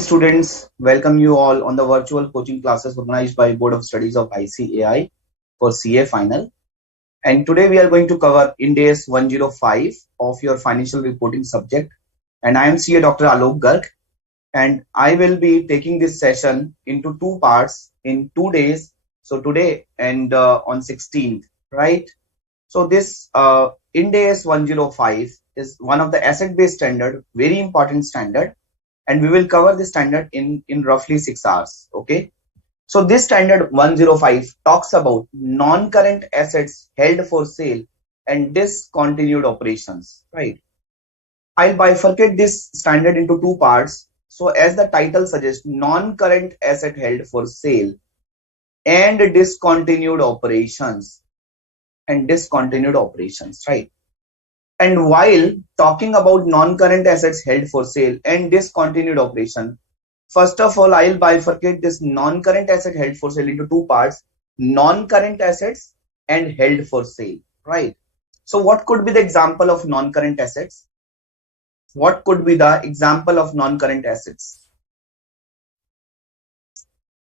Students, welcome you all on the virtual coaching classes organized by Board of Studies of ICAI for CA Final. And today we are going to cover Ind AS 105 of your financial reporting subject. And I am CA Dr. Alok Garg, and I will be taking this session into two parts in 2 days. So today and on 16th, right? So this Ind AS 105 is one of the asset-based standard, very important standard, and we will cover this standard in roughly 6 hours. Okay, so this standard 105 talks about non-current assets held for sale and discontinued operations, right? I'll bifurcate this standard into two parts. So as the title suggests, non-current asset held for sale and discontinued operations right? And while talking about non-current assets held for sale and discontinued operation, first of all, I'll bifurcate this non-current asset held for sale into two parts: non-current assets and held for sale, right? So what could be the example of non-current assets? What could be the example of non-current assets?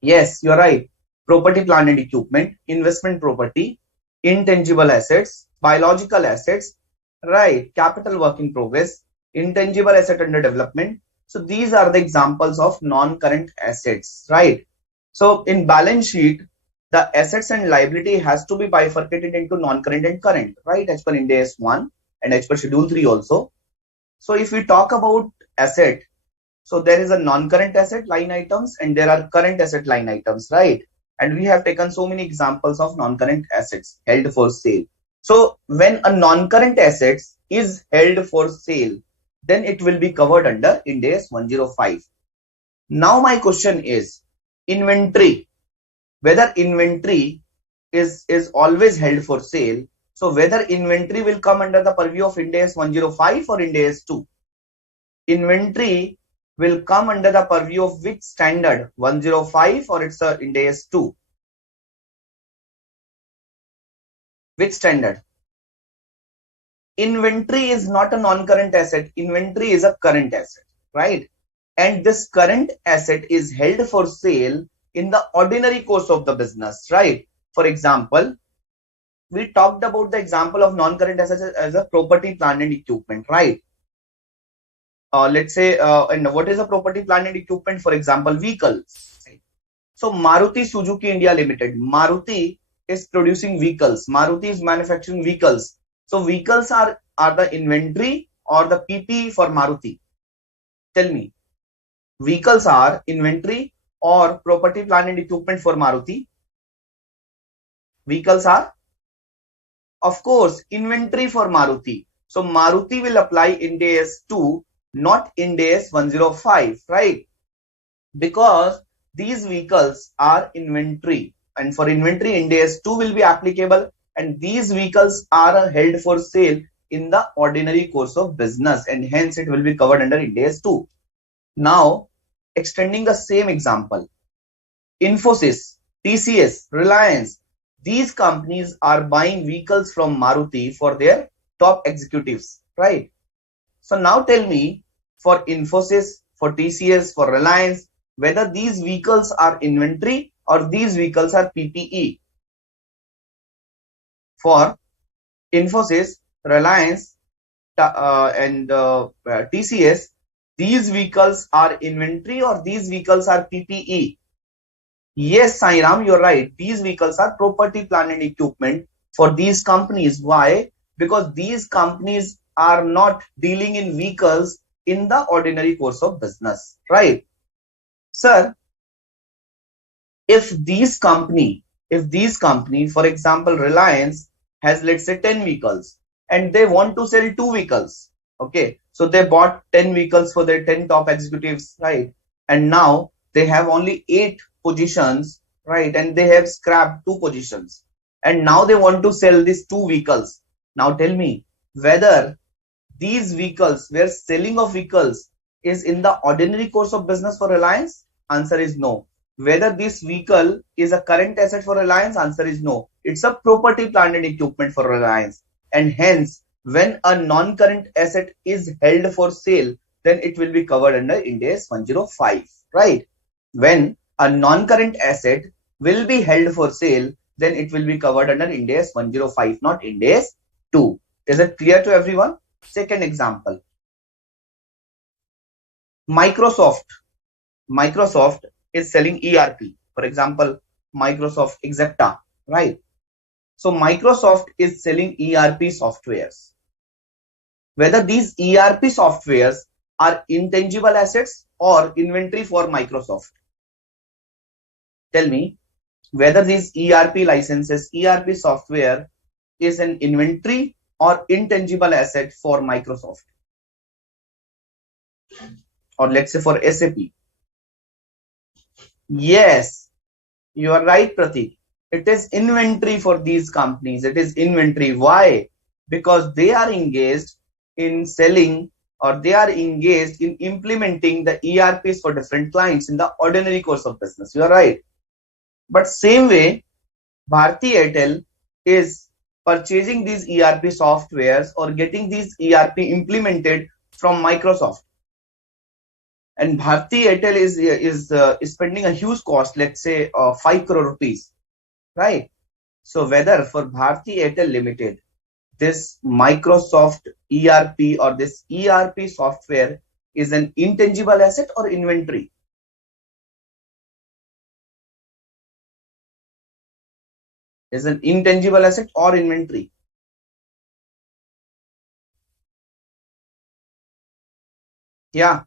Yes, you're right. Property, plant and equipment, investment property, intangible assets, biological assets, right? Capital work in progress, intangible asset under development. So these are the examples of non-current assets, right? So in balance sheet, the assets and liability has to be bifurcated into non-current and current, right? As per Ind AS 1 and as per Schedule 3 also. So if we talk about asset, so there is a non-current asset line items and there are current asset line items, right? And we have taken so many examples of non-current assets held for sale. So when a non-current asset is held for sale, then it will be covered under Ind AS 105. Now my question is inventory, whether inventory is always held for sale. So whether inventory will come under the purview of Ind AS 105 or Ind AS 2. Inventory will come under the purview of which standard, 105 or it's a Ind AS 2? Which standard? Inventory is not a non-current asset. Inventory is a current asset, right? And this current asset is held for sale in the ordinary course of the business, right? For example, we talked about the example of non-current assets as a property, plant and equipment, right? Let's say, and what is a property, plant and equipment? For example, vehicles. Right? So Maruti Suzuki India Limited, Maruti is producing vehicles. Maruti is manufacturing vehicles. So vehicles are the inventory or the PP for Maruti? Tell me. Vehicles are inventory or property, plant and equipment for Maruti? Vehicles are, of course, inventory for Maruti. So Maruti will apply Ind AS 2, not Ind AS 105, right? Because these vehicles are inventory, and for inventory Ind AS 2 will be applicable, and these vehicles are held for sale in the ordinary course of business, and hence it will be covered under Ind AS 2. Now, extending the same example, Infosys, TCS, Reliance, these companies are buying vehicles from Maruti for their top executives, right? So now tell me, for Infosys, for TCS, for Reliance, whether these vehicles are inventory or these vehicles are PPE. For Infosys, Reliance, and TCS, these vehicles are inventory or these vehicles are PPE? Yes, Sairam, you're right. These vehicles are property, plant and equipment for these companies. Why? Because these companies are not dealing in vehicles in the ordinary course of business, right? Sir, if these company, for example, Reliance has, let's say, 10 vehicles and they want to sell 2 vehicles, okay? So they bought 10 vehicles for their 10 top executives, right? And now they have only 8 positions, right? And they have scrapped 2 positions. And now they want to sell these 2 vehicles. Now tell me whether these vehicles, where selling of vehicles is in the ordinary course of business for Reliance? Answer is no. Whether this vehicle is a current asset for Reliance? Answer is no. It's a property, plant and equipment for Reliance. And hence, when a non-current asset is held for sale, then it will be covered under Ind AS 105, right? When a non-current asset will be held for sale, then it will be covered under Ind AS 105, not Ind AS 2. Is it clear to everyone? Second example. Microsoft is selling ERP. For example, Microsoft Exacta, right? So Microsoft is selling ERP softwares. Whether these ERP softwares are intangible assets or inventory for Microsoft. Tell me whether these ERP licenses, ERP software is an inventory or intangible asset for Microsoft. Or let's say for SAP. Yes, you are right, Pratik. It is inventory for these companies. It is inventory. Why? Because they are engaged in selling, or they are engaged in implementing the ERPs for different clients in the ordinary course of business. You are right. But same way, Bharti Airtel is purchasing these ERP softwares or getting these ERP implemented from Microsoft. And Bharti Airtel is spending a huge cost, let's say 5 crore rupees, right? So whether for Bharti Airtel Limited, this Microsoft ERP or this ERP software is an intangible asset or inventory? Is an intangible asset or inventory? Yeah.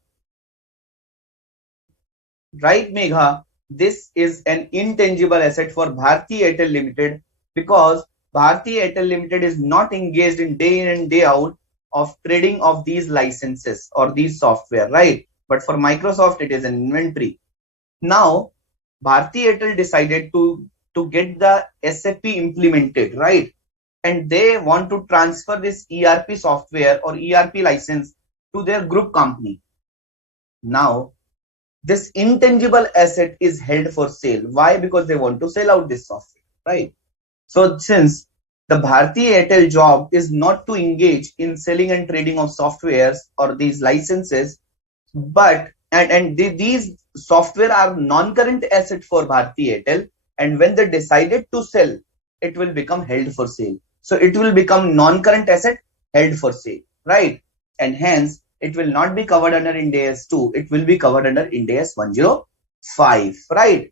Right, Megha, this is an intangible asset for Bharti Airtel Limited because Bharti Airtel Limited is not engaged in day in and day out of trading of these licenses or these software, right? But for Microsoft, it is an inventory. Now, Bharti Airtel decided to get the SAP implemented, right? And they want to transfer this ERP software or ERP license to their group company. Now, this intangible asset is held for sale. Why? Because they want to sell out this software, right? So since the Bharti Airtel job is not to engage in selling and trading of softwares or these licenses, but these software are non-current asset for Bharti Airtel, and when they decided to sell, it will become held for sale. So it will become non-current asset held for sale, right? And hence it will not be covered under Ind AS 2, it will be covered under Ind AS 105, right?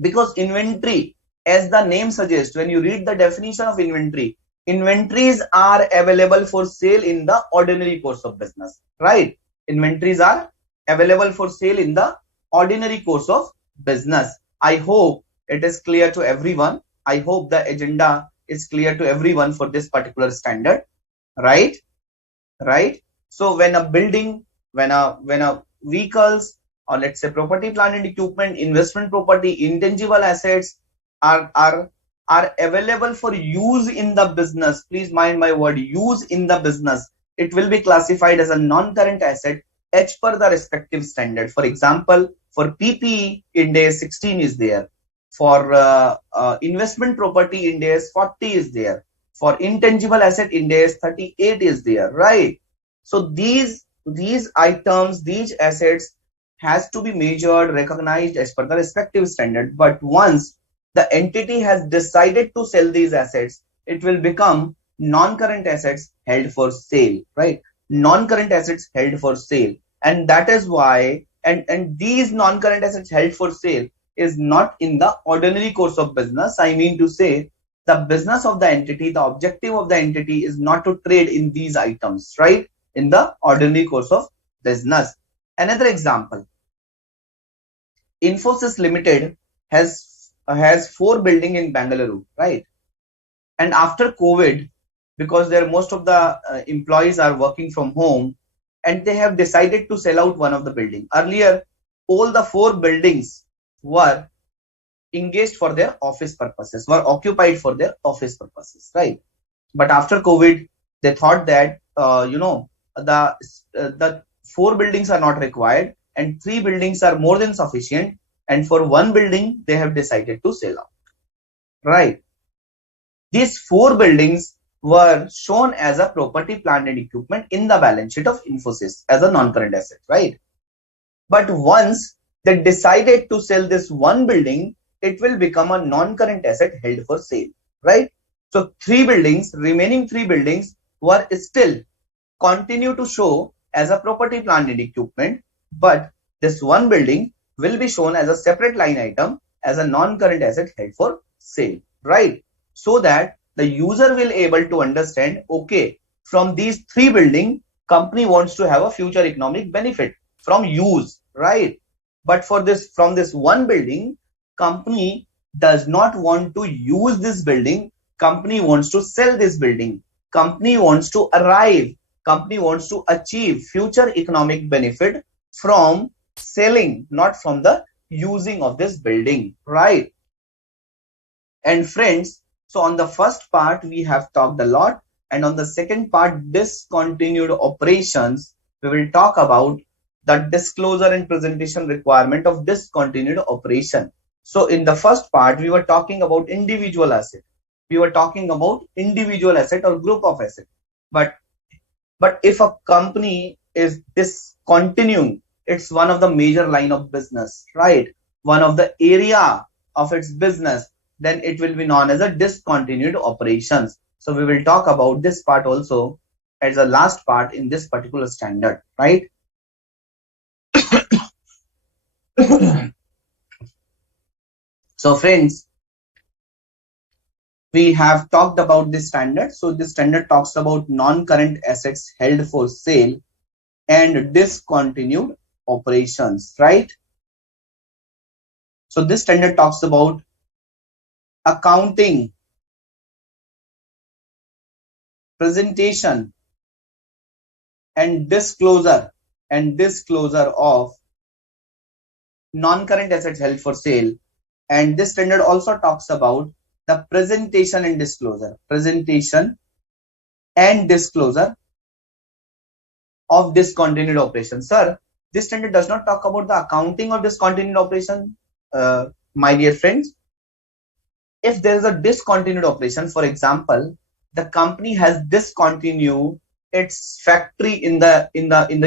Because inventory, as the name suggests, when you read the definition of inventory, inventories are available for sale in the ordinary course of business, right? Inventories are available for sale in the ordinary course of business. I hope it is clear to everyone. I hope the agenda is clear to everyone for this particular standard, right? Right? So when a building, when a vehicles, or let's say property, plant and equipment, investment property, intangible assets are available for use in the business, please mind my word, use in the business, it will be classified as a non-current asset as per the respective standard. For example, for PPE, Ind AS 16 is there. For investment property, Ind AS 40 is there. For intangible asset, Ind AS 38 is there, right? So these items, these assets has to be measured, recognized as per the respective standard. But once the entity has decided to sell these assets, it will become non-current assets held for sale, right? Non-current assets held for sale. And that is why, and these non-current assets held for sale is not in the ordinary course of business. I mean to say, the business of the entity, the objective of the entity is not to trade in these items, right? In the ordinary course of business. Another example, Infosys Limited has 4 buildings in Bangalore, right? And after COVID, because most of the employees are working from home, and they have decided to sell out one of the buildings. Earlier, all the 4 buildings were engaged for their office purposes, were occupied for their office purposes, right? But after COVID, they thought that the 4 buildings are not required and 3 buildings are more than sufficient, and for 1 building they have decided to sell out, right? These 4 buildings were shown as a property, plant and equipment in the balance sheet of Infosys as a non-current asset, right? But once they decided to sell this one building, it will become a non-current asset held for sale, right? So remaining three buildings were still continue to show as a property, plant and equipment, but this one building will be shown as a separate line item as a non-current asset held for sale, right? So that the user will able to understand, okay, from these three buildings, company wants to have a future economic benefit from use, right? But for this, from this one building, company does not want to use this building. Company wants to sell this building. Company wants to company wants to achieve future economic benefit from selling, not from the using of this building, right? And friends, so on the first part we have talked a lot, and on the second part, discontinued operations, we will talk about the disclosure and presentation requirement of discontinued operation. So in the first part we were talking about individual asset, we were talking about individual asset or group of asset, but if a company is discontinuing, it's one of the major line of business, right? One of the area of its business, then it will be known as a discontinued operations. So we will talk about this part also as a last part in this particular standard, right? So friends, we have talked about this standard. So this standard talks about non-current assets held for sale and discontinued operations, right? So this standard talks about accounting, presentation and disclosure of non-current assets held for sale. And this standard also talks about the presentation and disclosure of discontinued operations. Sir, this standard does not talk about the accounting of discontinued operation, my dear friends. If there is a discontinued operation, for example, the company has discontinued its factory in the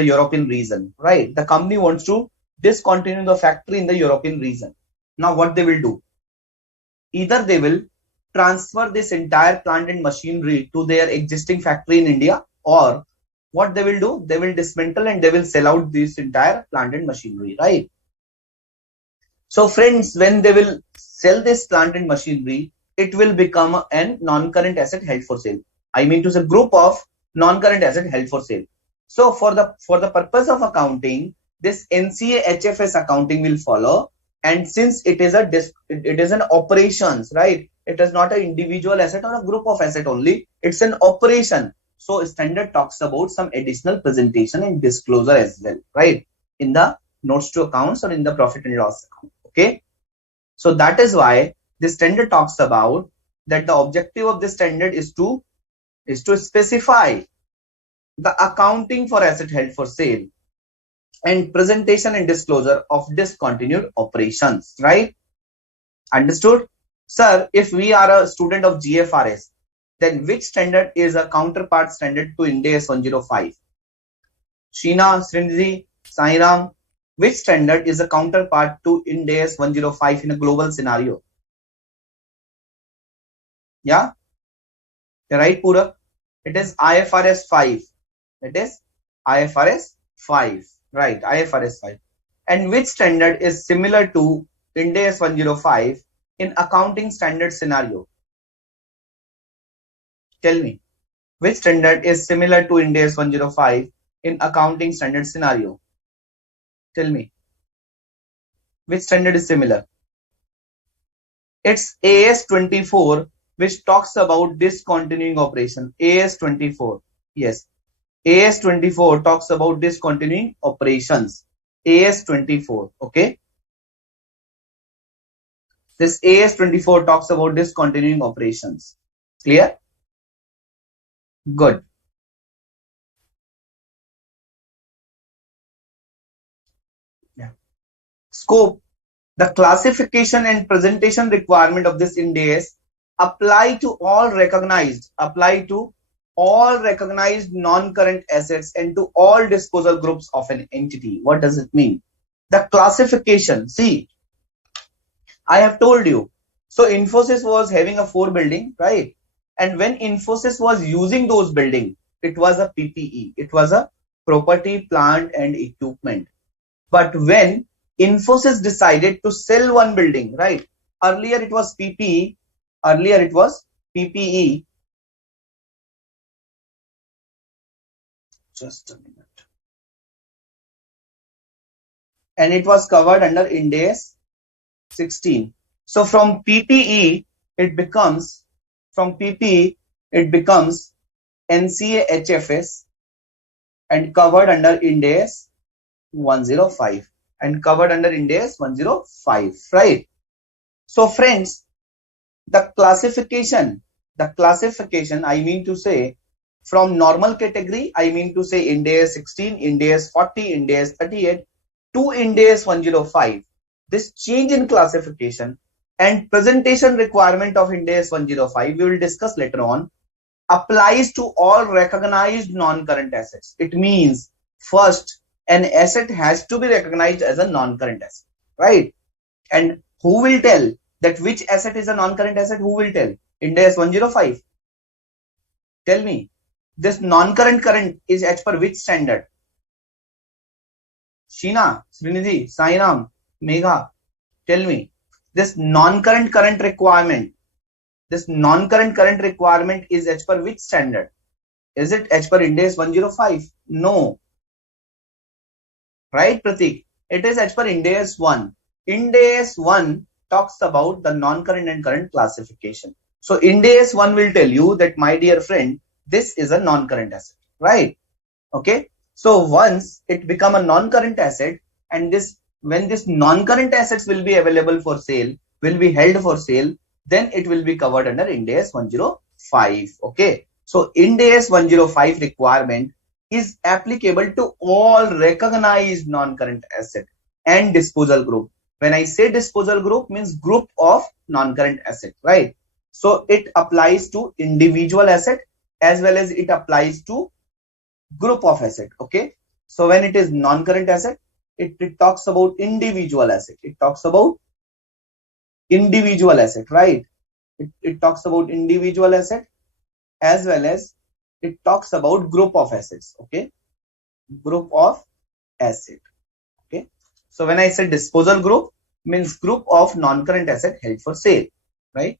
European region, right? The company wants to discontinue the factory in the European region. Now what they will do? Either they will transfer this entire plant and machinery to their existing factory in India, or what they will do? They will dismantle and they will sell out this entire plant and machinery, right? So friends, when they will sell this plant and machinery, it will become a non-current asset held for sale. I mean to say group of non-current asset held for sale. So for the purpose of accounting, this NCA HFS accounting will follow. And since it is an operations, right? It is not an individual asset or a group of asset only. It's an operation. So standard talks about some additional presentation and disclosure as well, right? In the notes to accounts or in the profit and loss account. Okay. So that is why this standard talks about that the objective of this standard is to specify the accounting for asset held for sale and presentation and disclosure of discontinued operations, right? Understood? Sir, if we are a student of GFRS, then which standard is a counterpart standard to Ind AS 105? Sheena, Srinidhi, Sairam, which standard is a counterpart to Ind AS 105 in a global scenario? Yeah? You're right, Purak? It is IFRS 5. It is IFRS 5. Right, IFRS 5. And which standard is similar to Ind AS 105 in accounting standard scenario? Tell me, which standard is similar to Ind AS 105 in accounting standard scenario? Tell me, which standard is similar? It's AS 24, which talks about discontinuing operation. AS 24. Yes. AS 24 talks about discontinuing operations. AS 24. Okay. This AS 24 talks about discontinuing operations. Clear? Good. Yeah. Scope. The classification and presentation requirement of this Ind AS apply to all recognized non-current assets and to all disposal groups of an entity. What does it mean? The classification, see, I have told you. So Infosys was having a 4 building, right? And when Infosys was using those building, it was a PPE. It was a property, plant and equipment. But when Infosys decided to sell one building, right? Earlier it was PPE. Just a minute. And it was covered under Ind AS 16. So from PPE, it becomes NCA HFS and covered under Ind AS 105 right? So friends, the classification, I mean to say, from normal category, I mean to say Ind AS 16, Ind AS 40, Ind AS 38 to Ind AS 105. This change in classification and presentation requirement of Ind AS 105, we will discuss later on, applies to all recognized non-current assets. It means first, an asset has to be recognized as a non-current asset, right? And who will tell that which asset is a non-current asset? Who will tell? Ind AS 105. Tell me, this non-current current is as per which standard? Sheena, Srinidhi, Sairam, Megha, tell me, this non-current current requirement is as per which standard? Is it as per Ind AS 105? No. Right, Pratik? It is as per Ind AS 1. Ind AS 1 talks about the non-current and current classification. So Ind AS 1 will tell you that, my dear friend, this is a non-current asset, right? Okay. So once it become a non-current asset, and when this non-current assets will be available for sale, will be held for sale, then it will be covered under Ind AS 105. Okay. So Ind AS 105 requirement is applicable to all recognized non-current asset and disposal group. When I say disposal group, means group of non-current asset, right? So it applies to individual asset as well as it applies to group of asset. Okay. So when it is non-current asset, it talks about individual asset. It talks about individual asset, right? It talks about individual asset as well as it talks about group of assets. Okay. Group of asset. Okay. So when I say disposal group, means group of non-current asset held for sale, right?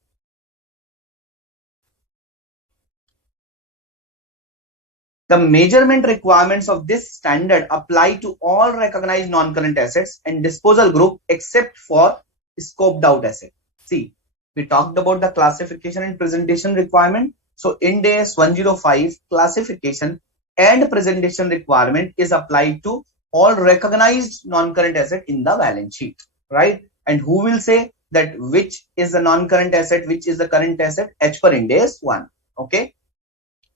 The measurement requirements of this standard apply to all recognized non-current assets and disposal group except for scoped out asset. See, we talked about the classification and presentation requirement. So Ind AS 105 classification and presentation requirement is applied to all recognized non-current asset in the balance sheet, right? And who will say that which is the non-current asset, which is the current asset, as per Ind AS 1. Okay.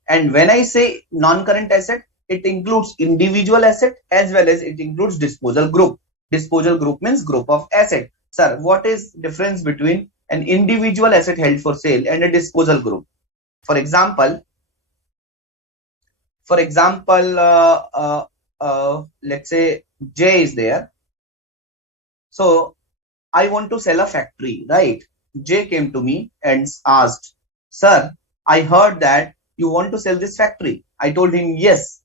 And when I say non-current asset, it includes individual asset as well as it includes disposal group. Disposal group means group of asset. Sir, what is difference between an individual asset held for sale and a disposal group? For example, let's say J is there. So I want to sell a factory, right? J came to me and asked, sir, I heard that you want to sell this factory. I told him yes.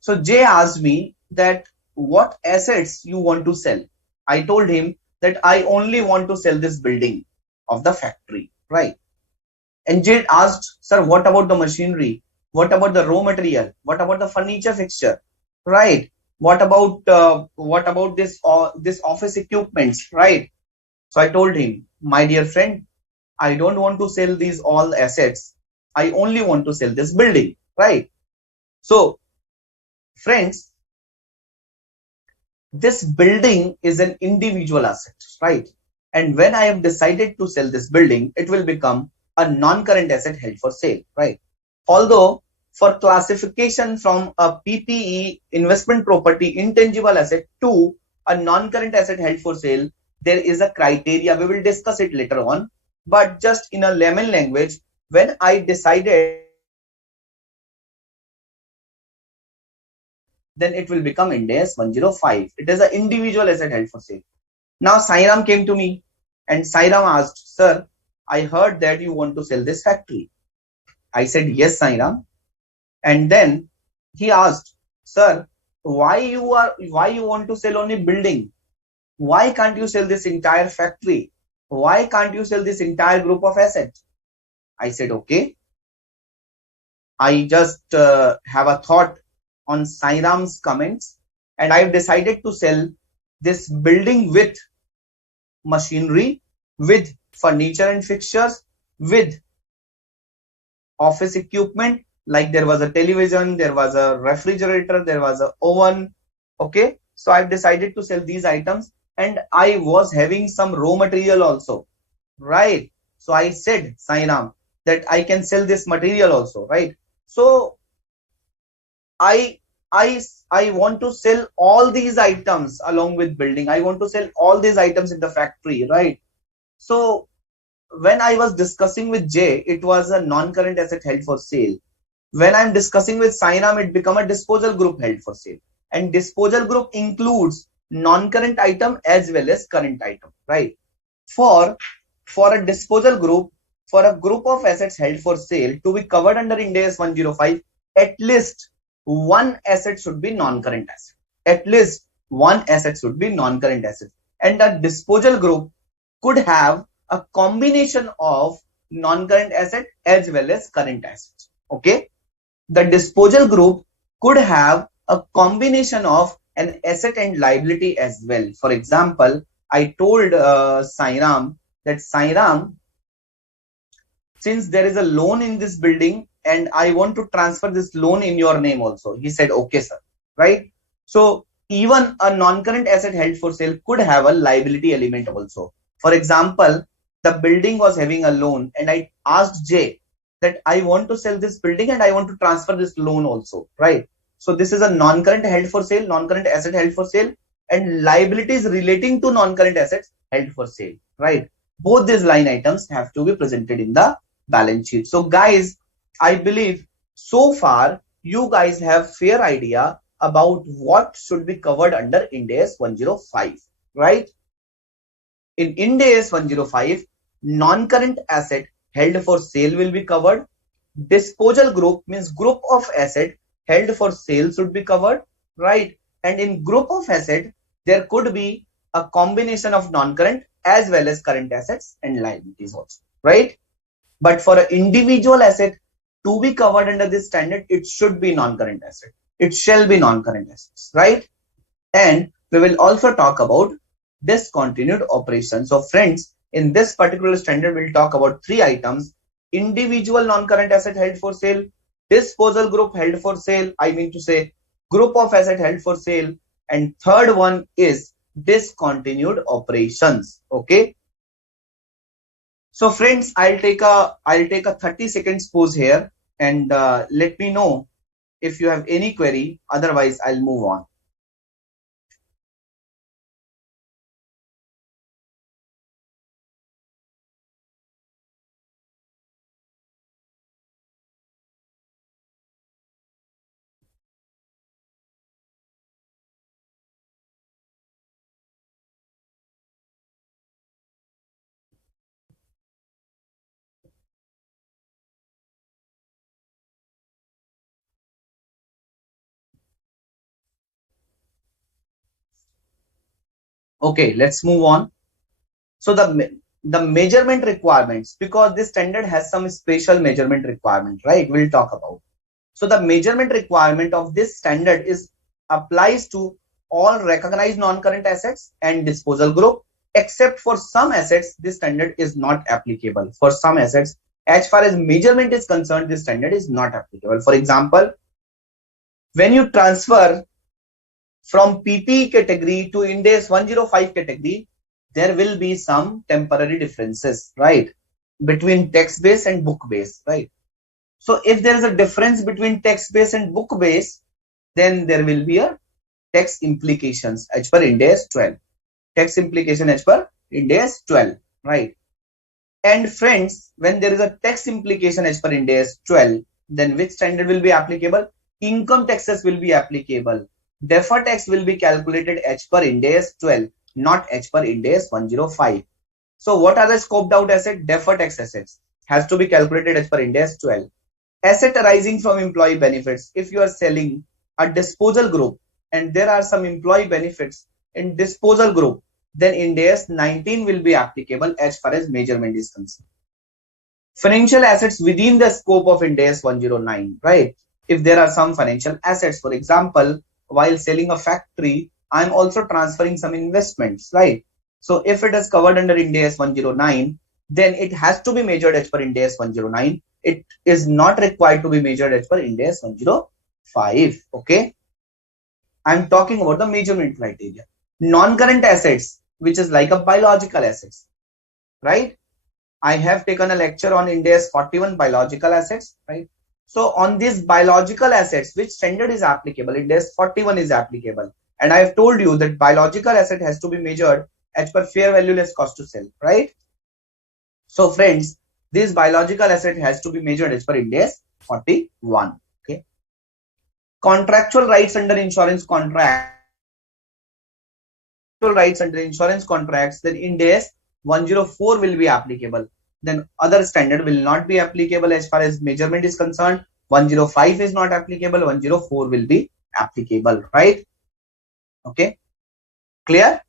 So J asked me that what assets you want to sell. I told him that I only want to sell this building of the factory, right? And J asked, sir, what about the machinery? What about the raw material? What about the furniture fixture? Right? What about this office equipments? Right? So I told him, my dear friend, I don't want to sell these all assets. I only want to sell this building, right? So, friends, this building is an individual asset, right? And when I have decided to sell this building, it will become a non-current asset held for sale, right? Although for classification from a PPE, investment property, intangible asset, to a non-current asset held for sale, there is a criteria. We will discuss it later on. but just in a layman language, when I decided then it will become Ind AS 105. It is an individual asset held for sale. Now Sairam came to me and Sairam asked, sir, I heard that you want to sell this factory. I said, yes, Sairam. And then he asked, sir, why you want to sell only building? Why can't you sell this entire factory? Why can't you sell this entire group of assets? I said, okay. I just have a thought on Sairam's comments, and I've decided to sell this building with machinery, with furniture and fixtures, with office equipment, like there was a television, there was a refrigerator, there was an oven. Okay, so I've decided to sell these items, and I was having some raw material also, right? So I said, Sairam, that I can sell this material also, right? So I I want to sell all these items along with building. I want to sell all these items in the factory, right? So when I was discussing with Jay, it was a non-current asset held for sale. When I'm discussing with Sairam, it become a disposal group held for sale. And disposal group includes non-current item as well as current item, right? For a disposal group, for a group of assets held for sale to be covered under Ind AS 105, at least one asset should be non-current asset. At least one asset should be non-current asset. And a disposal group could have a combination of non-current asset as well as current assets. Okay. The disposal group could have a combination of an asset and liability as well. For example, I told Sairam that Sairam, since there is a loan in this building and I want to transfer this loan in your name also. He said, okay, sir. Right. So even a non-current asset held for sale could have a liability element also. For example, the building was having a loan and I asked Jay that I want to sell this building and I want to transfer this loan also, right? So this is a non-current held for sale, non-current asset held for sale, and liabilities relating to non-current assets held for sale, right? Both these line items have to be presented in the balance sheet. So guys, I believe so far you guys have fair idea about what should be covered under Ind AS 105, right? In Ind AS 105, non-current asset held for sale will be covered. Disposal group means group of asset held for sale should be covered, right? And in group of asset, there could be a combination of non-current as well as current assets and liabilities also, right? But for an individual asset to be covered under this standard, it should be non-current asset. It shall be non-current assets, right? And we will also talk about discontinued operations. So friends, in this particular standard, we'll talk about three items: individual non-current asset held for sale, disposal group held for sale, I mean to say group of asset held for sale, and third one is discontinued operations. Okay. So friends, I'll take a 30 seconds pause here and let me know if you have any query. Otherwise, I'll move on. Okay, let's move on. So the measurement requirements, because this standard has some special measurement requirement, right? We'll talk about. So the measurement requirement of this standard is applies to all recognized non-current assets and disposal group, except for some assets, this standard is not applicable. For some assets, as far as measurement is concerned, this standard is not applicable. For example, when you transfer from PPE category to Ind AS 105 category, there will be some temporary differences, right? Between text base and book base, right? So if there is a difference between text base and book base, then there will be a tax implications as per Ind AS 12. Tax implication as per Ind AS 12, right? And friends, when there is a tax implication as per Ind AS 12, then which standard will be applicable? Income taxes will be applicable. Deferred tax will be calculated as per Ind AS 12, not as per Ind AS 105. So what are the scoped out assets? Deferred tax assets has to be calculated as per Ind AS 12. Asset arising from employee benefits. If you are selling a disposal group and there are some employee benefits in disposal group, then Ind AS 19 will be applicable as far as measurement is concerned. Financial assets within the scope of Ind AS 109, right? If there are some financial assets, for example, while selling a factory, I'm also transferring some investments, right? So if it is covered under Ind AS 109, then it has to be measured as per Ind AS 109. It is not required to be measured as per Ind AS 105. Okay. I'm talking about the measurement criteria. Non-current assets, which is like a biological assets, right? I have taken a lecture on Ind AS 41 biological assets, right? So on these biological assets, which standard is applicable? Ind AS 41 is applicable. And I have told you that biological asset has to be measured as per fair value less cost to sell, right? So friends, this biological asset has to be measured as per Ind AS 41. Okay. Contractual rights under insurance contracts, then Ind AS 104 will be applicable. Then other standard will not be applicable as far as measurement is concerned. 105 is not applicable. 104 will be applicable, right? Okay. Clear?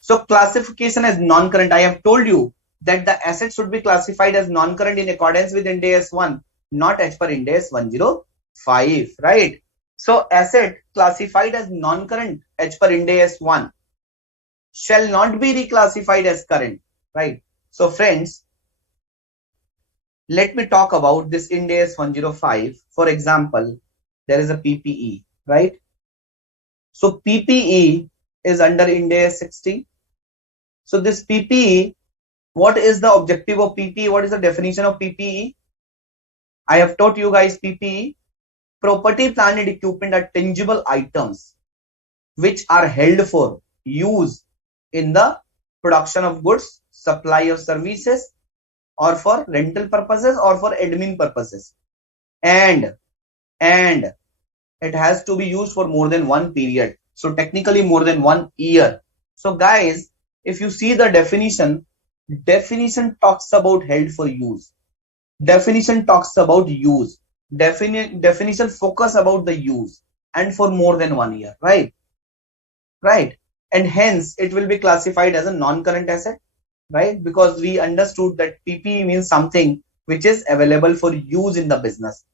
So classification as non-current. I have told you that the asset should be classified as non-current in accordance with Ind AS 1, not as per Ind AS 105, right? So asset classified as non-current as per Ind AS 1 shall not be reclassified as current, right? So friends, let me talk about this Ind AS 105. For example, there is a PPE, right? So PPE is under Ind AS 60. So this PPE, what is the objective of PPE? What is the definition of PPE? I have taught you guys PPE. Property, plant and equipment are tangible items which are held for use in the production of goods, supply of services, or for rental purposes or for admin purposes. And it has to be used for more than one period. So technically more than 1 year. So guys, if you see the definition talks about held for use. Definition talks about use. Definition focus about the use and for more than 1 year, right? Right. And hence it will be classified as a non-current asset, right? Because we understood that PPE means something which is available for use in the business.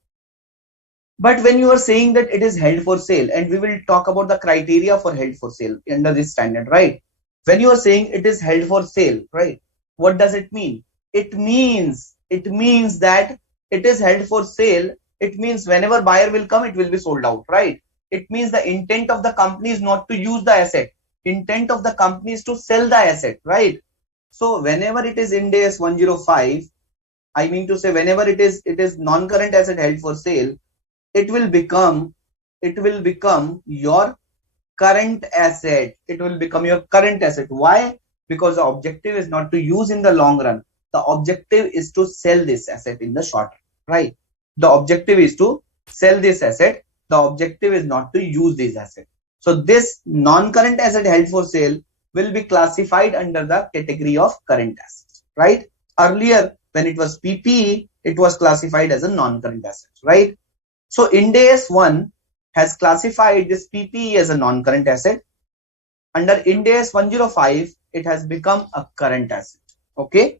But when you are saying that it is held for sale, and we will talk about the criteria for held for sale under this standard, right? When you are saying it is held for sale, right? What does it mean? It means that it is held for sale. It means whenever buyer will come, it will be sold out, right? It means the intent of the company is not to use the asset. Intent of the company is to sell the asset, right? So whenever it is Ind AS 105, I mean to say whenever it is non-current asset held for sale, it will become your current asset. It will become your current asset. Why? Because the objective is not to use in the long run. The objective is to sell this asset in the short run, right? The objective is to sell this asset. The objective is not to use this asset. So this non-current asset held for sale will be classified under the category of current assets, right? Earlier, when it was PPE, it was classified as a non-current asset, right? So Ind AS 1 has classified this PPE as a non-current asset. Under Ind AS 105, it has become a current asset. Okay.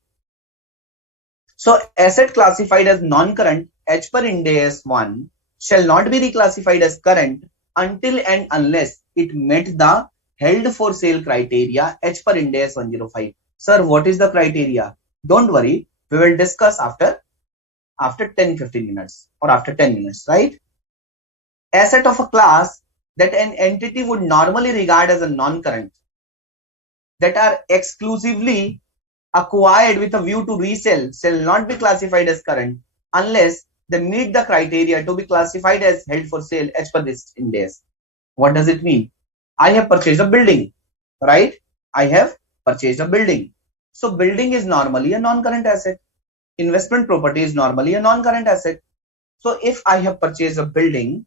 So asset classified as non-current as per Ind AS 1 shall not be reclassified as current until and unless it met the held for sale criteria as per Ind AS 105. Sir, what is the criteria? Don't worry, we will discuss after 10-15 minutes or after 10 minutes, right? Asset of a class that an entity would normally regard as a non-current, that are exclusively acquired with a view to resell, shall not be classified as current unless they meet the criteria to be classified as held for sale as per this Ind AS. What does it mean? I have purchased a building, right? I have purchased a building. So building is normally a non-current asset. Investment property is normally a non-current asset. So if I have purchased a building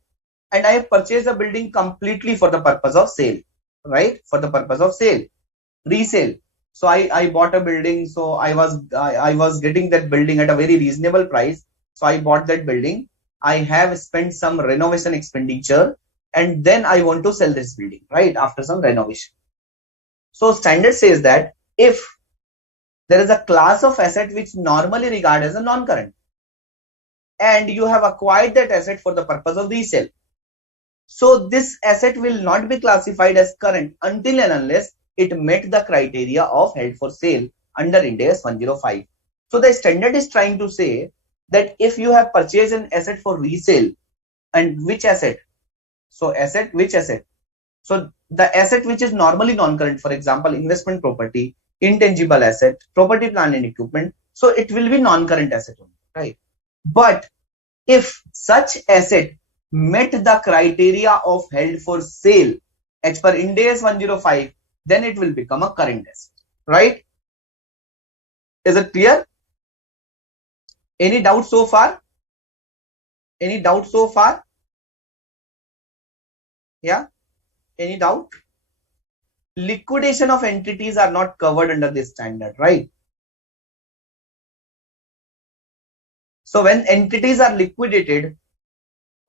and I have purchased a building completely for the purpose of sale, right? For the purpose of sale, resale. So I bought a building. So I was getting that building at a very reasonable price. So I bought that building. I have spent some renovation expenditure and then I want to sell this building, right? After some renovation. So standard says that if there is a class of asset which normally regarded as a non-current and you have acquired that asset for the purpose of resale, so this asset will not be classified as current until and unless it met the criteria of held for sale under Ind AS 105. So the standard is trying to say that if you have purchased an asset for resale, and which asset? So asset, which asset? So the asset which is normally non-current, for example, investment property, intangible asset, property, plant and equipment. So it will be non-current asset only, right? But if such asset met the criteria of held for sale as per Ind AS 105, then it will become a current asset, right? Is it clear? Any doubt so far? Any doubt so far? Yeah? Any doubt? Liquidation of entities are not covered under this standard, right? So when entities are liquidated,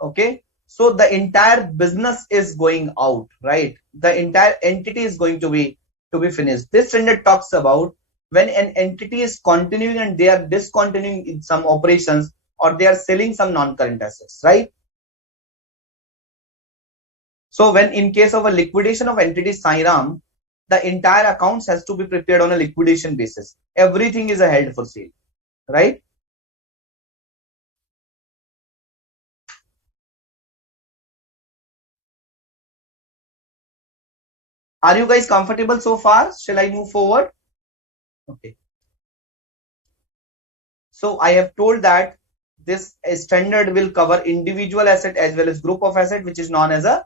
okay, so the entire business is going out, right? The entire entity is going to be finished. This standard talks about when an entity is continuing and they are discontinuing in some operations or they are selling some non-current assets, right? So when in case of a liquidation of entity Sairam, the entire accounts has to be prepared on a liquidation basis. Everything is a held for sale, right? Are you guys comfortable so far? Shall I move forward? Okay. So I have told that this standard will cover individual asset as well as group of asset, which is known as a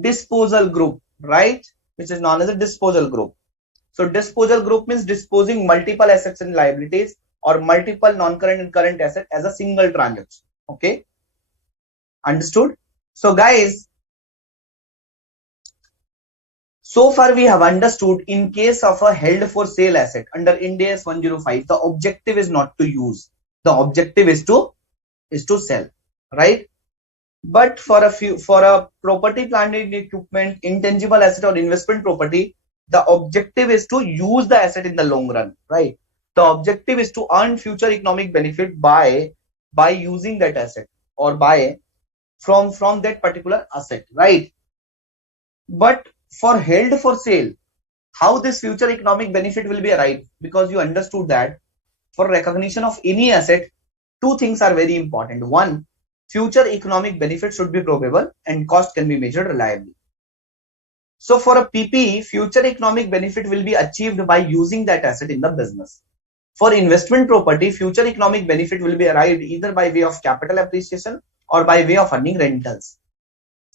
disposal group, right? Which is known as a disposal group. So disposal group means disposing multiple assets and liabilities or multiple non-current and current asset as a single transaction. Okay. Understood? So guys, so far we have understood in case of a held for sale asset under Ind AS 105, the objective is not to use. The objective is to sell, right? But for a property, plant and equipment, intangible asset or investment property, the objective is to use the asset in the long run, right? The objective is to earn future economic benefit by using that asset or by from that particular asset, right? But for held for sale, how this future economic benefit will be arrived? Because you understood that for recognition of any asset, two things are very important. One, future economic benefit should be probable and cost can be measured reliably. So for a PPE, future economic benefit will be achieved by using that asset in the business. For investment property, future economic benefit will be arrived either by way of capital appreciation or by way of earning rentals.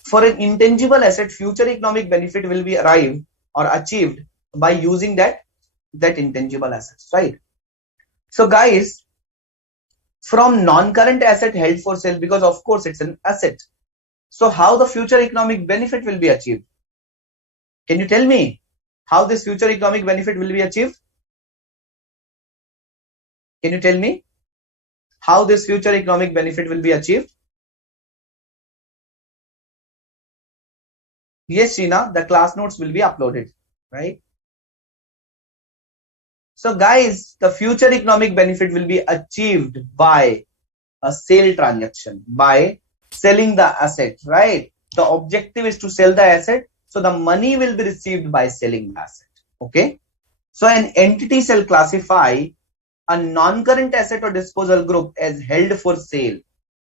For an intangible asset, future economic benefit will be arrived or achieved by using that intangible assets, right? So guys, from non-current asset held for sale, because of course it's an asset. So how the future economic benefit will be achieved? Can you tell me how this future economic benefit will be achieved? Can you tell me how this future economic benefit will be achieved? Yes, Sheena, the class notes will be uploaded, right? So guys, the future economic benefit will be achieved by a sale transaction, by selling the asset, right? The objective is to sell the asset. So the money will be received by selling the asset. Okay. So an entity shall classify a non-current asset or disposal group as held for sale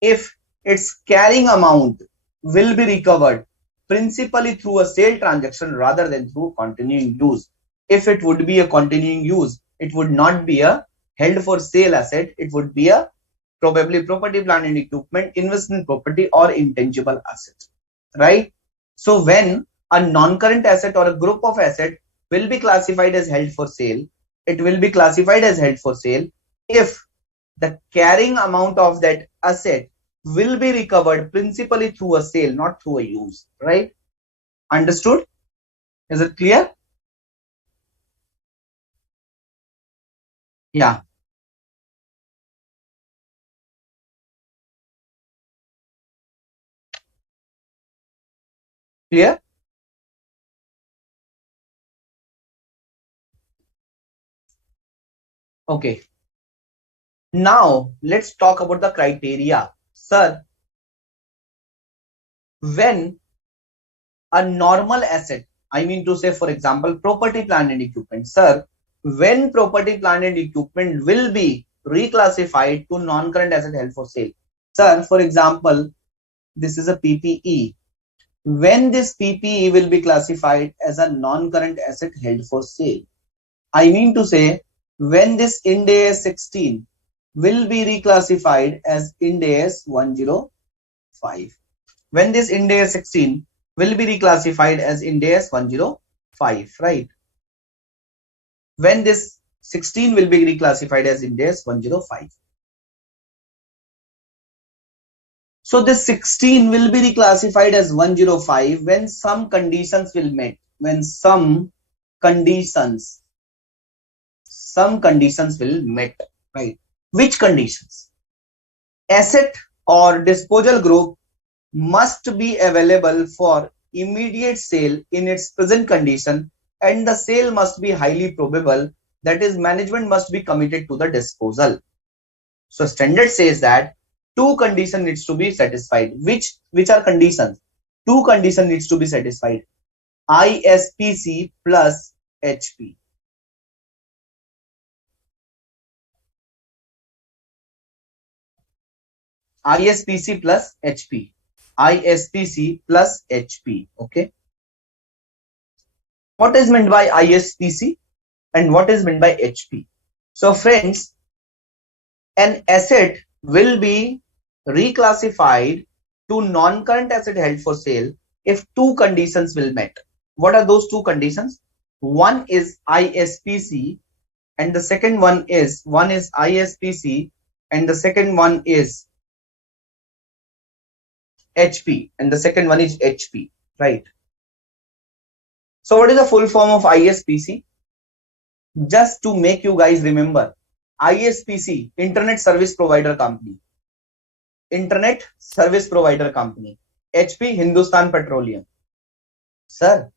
if its carrying amount will be recovered principally through a sale transaction rather than through continuing use. If it would be a continuing use, it would not be a held for sale asset. It would be a probably property, plant and equipment, investment property or intangible asset, right? So when a non-current asset or a group of asset will be classified as held for sale. It will be classified as held for sale if the carrying amount of that asset will be recovered principally through a sale, not through a use, right? Understood? Is it clear? Yeah. Clear? Okay. Now let's talk about the criteria. Sir, when a normal asset, I mean to say, for example, property, plant and equipment. Sir, when property, plant and equipment will be reclassified to non-current asset held for sale? Sir, for example, this is a PPE. When this PPE will be classified as a non-current asset held for sale? I mean to say, when this Ind AS 16 will be reclassified as Ind AS 105. When this Ind AS 16 will be reclassified as Ind AS 105, right? When this 16 will be reclassified as Ind AS 105. So this 16 will be reclassified as 105 when some conditions will met. When some conditions will met, right? Which conditions? Asset or disposal group must be available for immediate sale in its present condition, and the sale must be highly probable. That is, management must be committed to the disposal. So standard says that two conditions needs to be satisfied. Which are conditions? Two conditions needs to be satisfied. ISPC plus HP. ISPC plus HP. ISPC plus HP. Okay. What is meant by ISPC and what is meant by HP? So friends, an asset will be reclassified to non-current asset held for sale if two conditions will met. What are those two conditions? One is ISPC and the second one is ISPC and the second one is HP and the second one is HP, right? So what is the full form of ISPC? Just to make you guys remember, ISPC, Internet Service Provider Company. Internet Service Provider Company. HP, Hindustan Petroleum. Sir,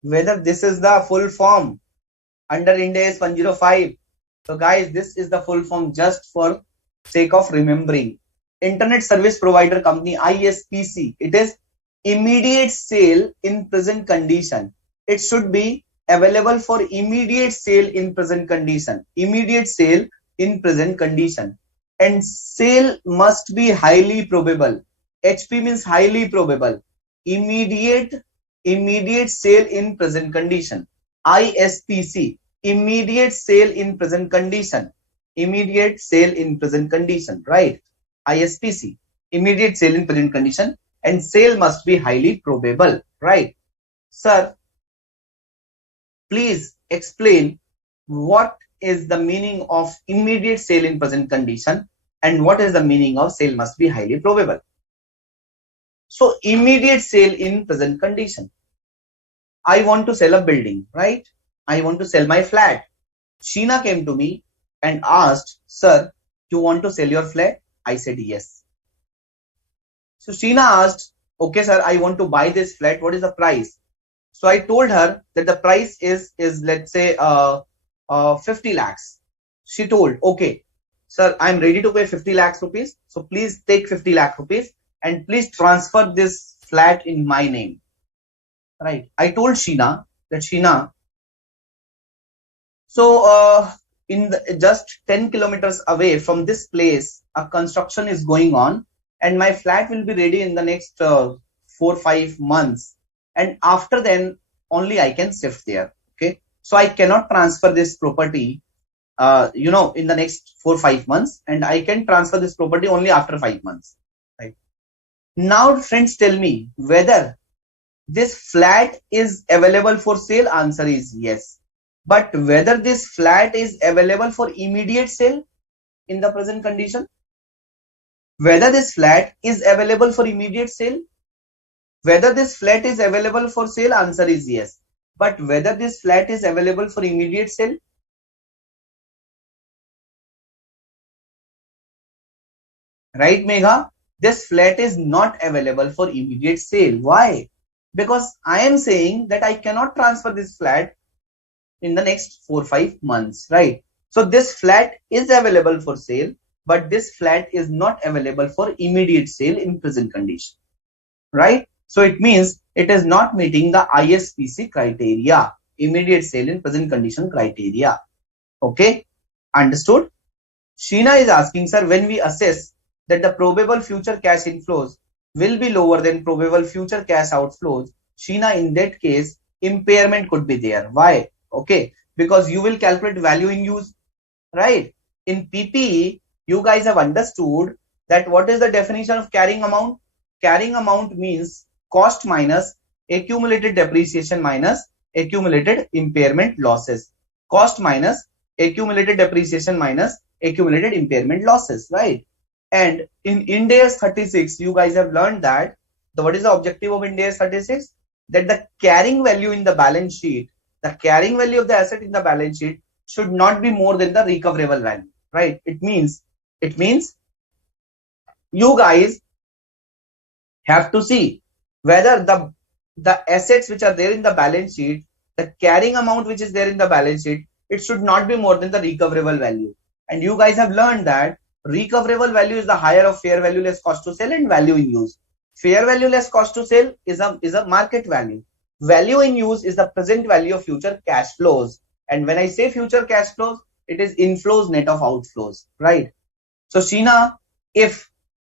whether this is the full form under Ind AS 105. So guys, this is the full form just for sake of remembering. Internet Service Provider Company, ISPC. It is immediate sale in present condition. It should be available for immediate sale in present condition. Immediate sale in present condition. And sale must be highly probable. HP means highly probable. Immediate sale in present condition. ISPC, immediate sale in present condition. Immediate sale in present condition, right? ISPC, immediate sale in present condition, and sale must be highly probable, right? Sir, please explain what is the meaning of immediate sale in present condition and what is the meaning of sale must be highly probable. So immediate sale in present condition. I want to sell a building, right? I want to sell my flat. Sheena came to me and asked, sir, you want to sell your flat? I said yes. So Sheena asked, okay sir, I want to buy this flat. What is the price? So I told her that the price is let's say 50 lakhs. She told, okay sir, I'm ready to pay 50 lakhs rupees. So please take 50 lakh rupees and please transfer this flat in my name. Right. I told Sheena that Sheena, so in just 10 kilometers away from this place, a construction is going on and my flat will be ready in the next 4-5 months. And after then only I can shift there. Okay. So I cannot transfer this property, in the next 4-5 months, and I can transfer this property only after 5 months. Right. Now friends, tell me whether this flat is available for sale? Answer is yes. But whether this flat is available for immediate sale in the present condition, whether this flat is available for immediate sale, whether this flat is available for sale, answer is yes. But whether this flat is available for immediate sale, right, Megha? This flat is not available for immediate sale. Why? Because I am saying that I cannot transfer this flat in the next 4-5 months, right? So this flat is available for sale, but this flat is not available for immediate sale in present condition, right? So it means it is not meeting the ISPC criteria, immediate sale in present condition criteria. Okay, understood? Sheena is asking, sir, when we assess that the probable future cash inflows will be lower than probable future cash outflows, Sheena, in that case, impairment could be there. Why? Okay, because you will calculate value in use, right? In PPE, you guys have understood that what is the definition of carrying amount? Carrying amount means cost minus accumulated depreciation minus accumulated impairment losses. Cost minus accumulated depreciation minus accumulated impairment losses, right? And in Ind AS 36, you guys have learned that what is the objective of Ind AS 36? That the carrying value in the balance sheet, the carrying value of the asset in the balance sheet should not be more than the recoverable value, right? It means you guys have to see whether the assets which are there in the balance sheet, the carrying amount which is there in the balance sheet, it should not be more than the recoverable value. And you guys have learned that recoverable value is the higher of fair value less cost to sell and value in use. Fair value less cost to sell is a market value. Value in use is the present value of future cash flows. And when I say future cash flows, it is inflows net of outflows, right? So Sheena, if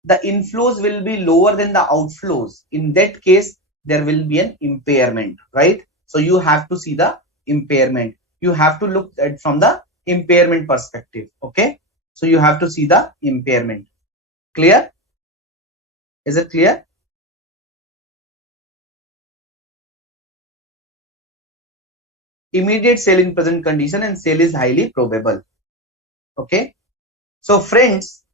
the inflows will be lower than the outflows, in that case, there will be an impairment, right? So you have to see the impairment. You have to look at from the impairment perspective, okay? So you have to see the impairment. Clear? Is it clear? Immediate sale in present condition and sale is highly probable. Okay. So friends,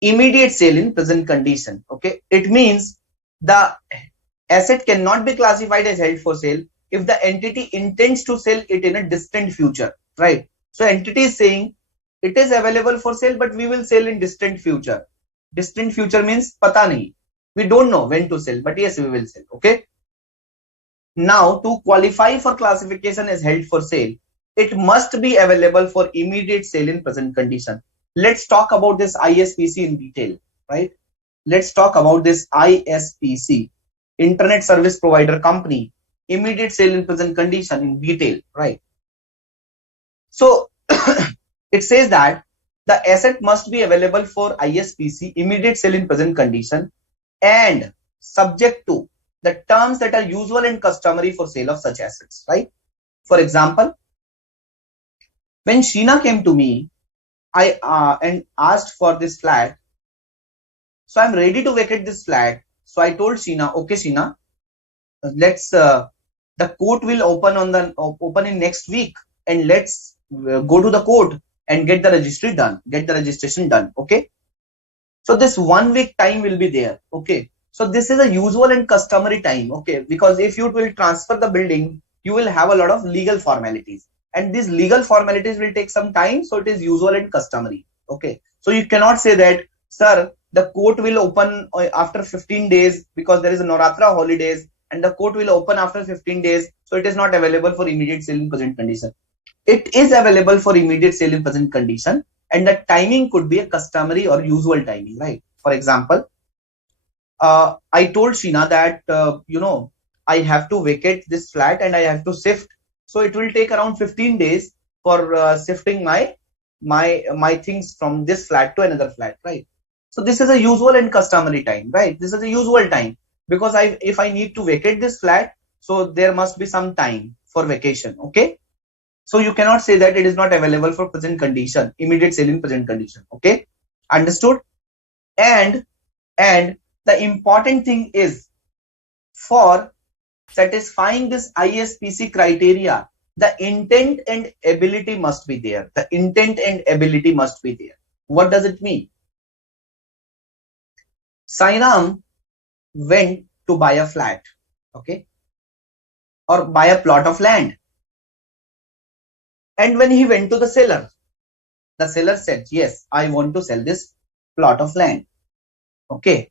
immediate sale in present condition. Okay. It means the asset cannot be classified as held for sale if the entity intends to sell it in a distant future, right? So entity is saying it is available for sale, but we will sell in distant future. Distant future means pata nahi. We don't know when to sell, but yes, we will sell. Okay. Now, to qualify for classification as held for sale, it must be available for immediate sale in present condition. Let's talk about this ISPC in detail, right? Let's talk about this ISPC, Internet Service Provider Company, immediate sale in present condition in detail, right? So, it says that the asset must be available for ISPC, immediate sale in present condition, and subject to the terms that are usual and customary for sale of such assets, right? For example, when Sheena came to me, I and asked for this flat. So I'm ready to vacate this flat. So I told Sheena, okay, Sheena, let's the court will open in next week, and let's go to the court and get the registry done, get the registration done. Okay. So this 1 week time will be there. Okay. So this is a usual and customary time, okay, because if you will transfer the building, you will have a lot of legal formalities, and these legal formalities will take some time. So it is usual and customary, okay. So you cannot say that, sir, the court will open after 15 days because there is a Navratra holidays, and the court will open after 15 days. So it is not available for immediate sale in present condition. It is available for immediate sale in present condition, and the timing could be a customary or usual timing, right? For example, I told Sheena that, I have to vacate this flat and I have to shift. So it will take around 15 days for shifting my things from this flat to another flat, right? So this is a usual and customary time, right? This is a usual time because if I need to vacate this flat, so there must be some time for vacation, okay? So you cannot say that it is not available for present condition, immediate sale in present condition, okay? Understood? And the important thing is, for satisfying this ISPC criteria, the intent and ability must be there. The intent and ability must be there. What does it mean? Sairam went to buy a flat, okay, or buy a plot of land. And when he went to the seller said, yes, I want to sell this plot of land. Okay.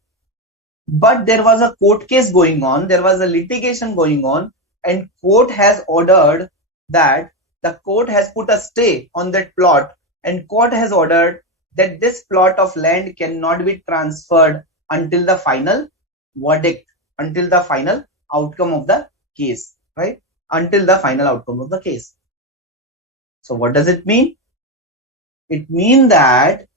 But there was a court case going on, there was a litigation going on, and court has ordered that the court has put a stay on that plot, and court has ordered that this plot of land cannot be transferred until the final verdict, until the final outcome of the case, right? Until the final outcome of the case. So what does it mean? This means that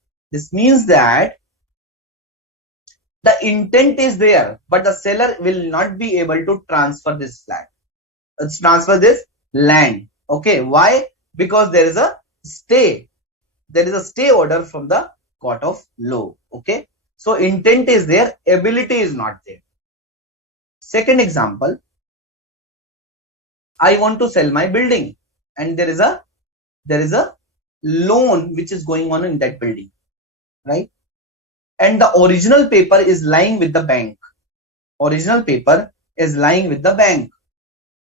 the intent is there, but the seller will not be able to transfer this land. Okay, why? Because there is a stay. There is a stay order from the court of law. Okay, so intent is there, ability is not there. Second example, I want to sell my building, and there is a loan which is going on in that building, right? And the original paper is lying with the bank. Original paper is lying with the bank.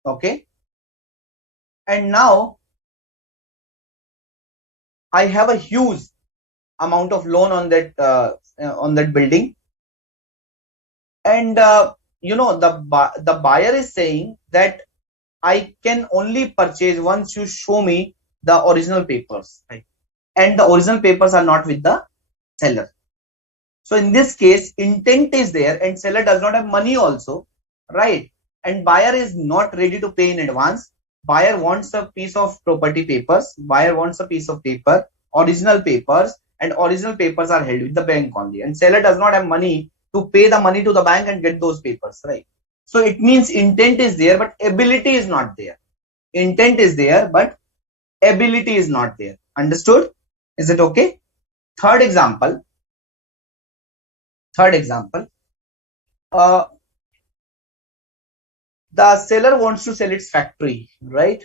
Okay. And now I have a huge amount of loan on that building. And the buyer is saying that I can only purchase once you show me the original papers, right? And the original papers are not with the seller. So in this case, intent is there and seller does not have money also, right? And buyer is not ready to pay in advance. Buyer wants a piece of property papers. Buyer wants a piece of paper, original papers, and original papers are held with the bank only. And seller does not have money to pay the money to the bank and get those papers, right? So it means intent is there, but ability is not there. Intent is there, but ability is not there. Understood? Is it okay? Third example, the seller wants to sell its factory, right?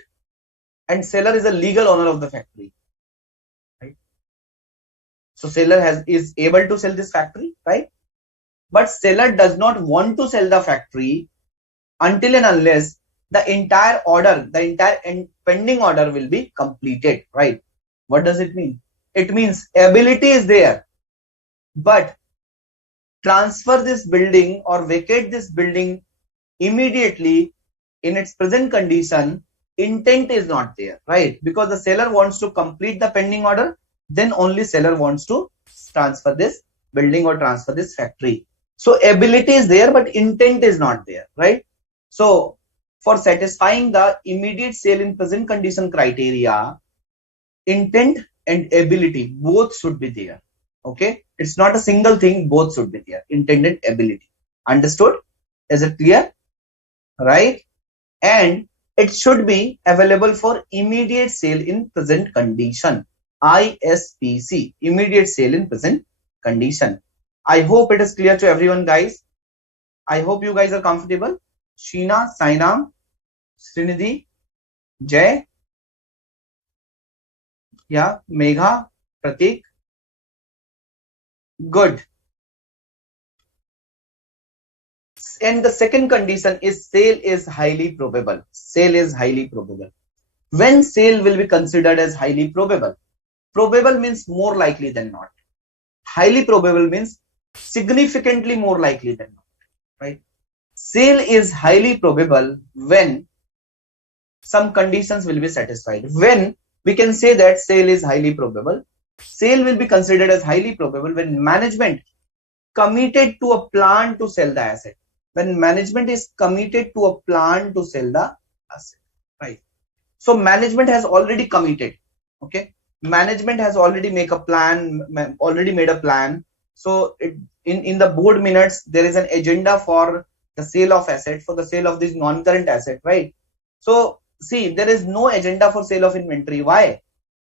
And seller is a legal owner of the factory, right? So seller is able to sell this factory, right? But seller does not want to sell the factory until and unless the entire pending order will be completed, right? What does it mean? It means ability is there, but transfer this building or vacate this building immediately in its present condition, intent is not there, right? Because the seller wants to complete the pending order, then only seller wants to transfer this building or transfer this factory. So ability is there, but intent is not there, right? So for satisfying the immediate sale in present condition criteria, intent and ability both should be there. Okay, it's not a single thing, both should be there, intent and ability. Understood? Is it clear? Right? And it should be available for immediate sale in present condition. ISPC, immediate sale in present condition. I hope it is clear to everyone, guys. I hope you guys are comfortable. Sheena, Sainam, Srinidhi, Jay, yeah, Megha, Pratik. Good. And the second condition is sale is highly probable. Sale is highly probable. When sale will be considered as highly probable? Probable means more likely than not. Highly probable means significantly more likely than not, right? Sale is highly probable when some conditions will be satisfied. When we can say that sale is highly probable, sale will be considered as highly probable when management committed to a plan to sell the asset. When management is committed to a plan to sell the asset, right? So management has already committed. Okay, management has already made a plan. So in the board minutes, there is an agenda for the sale of asset, for the sale of this non-current asset, right? So see, there is no agenda for sale of inventory. Why?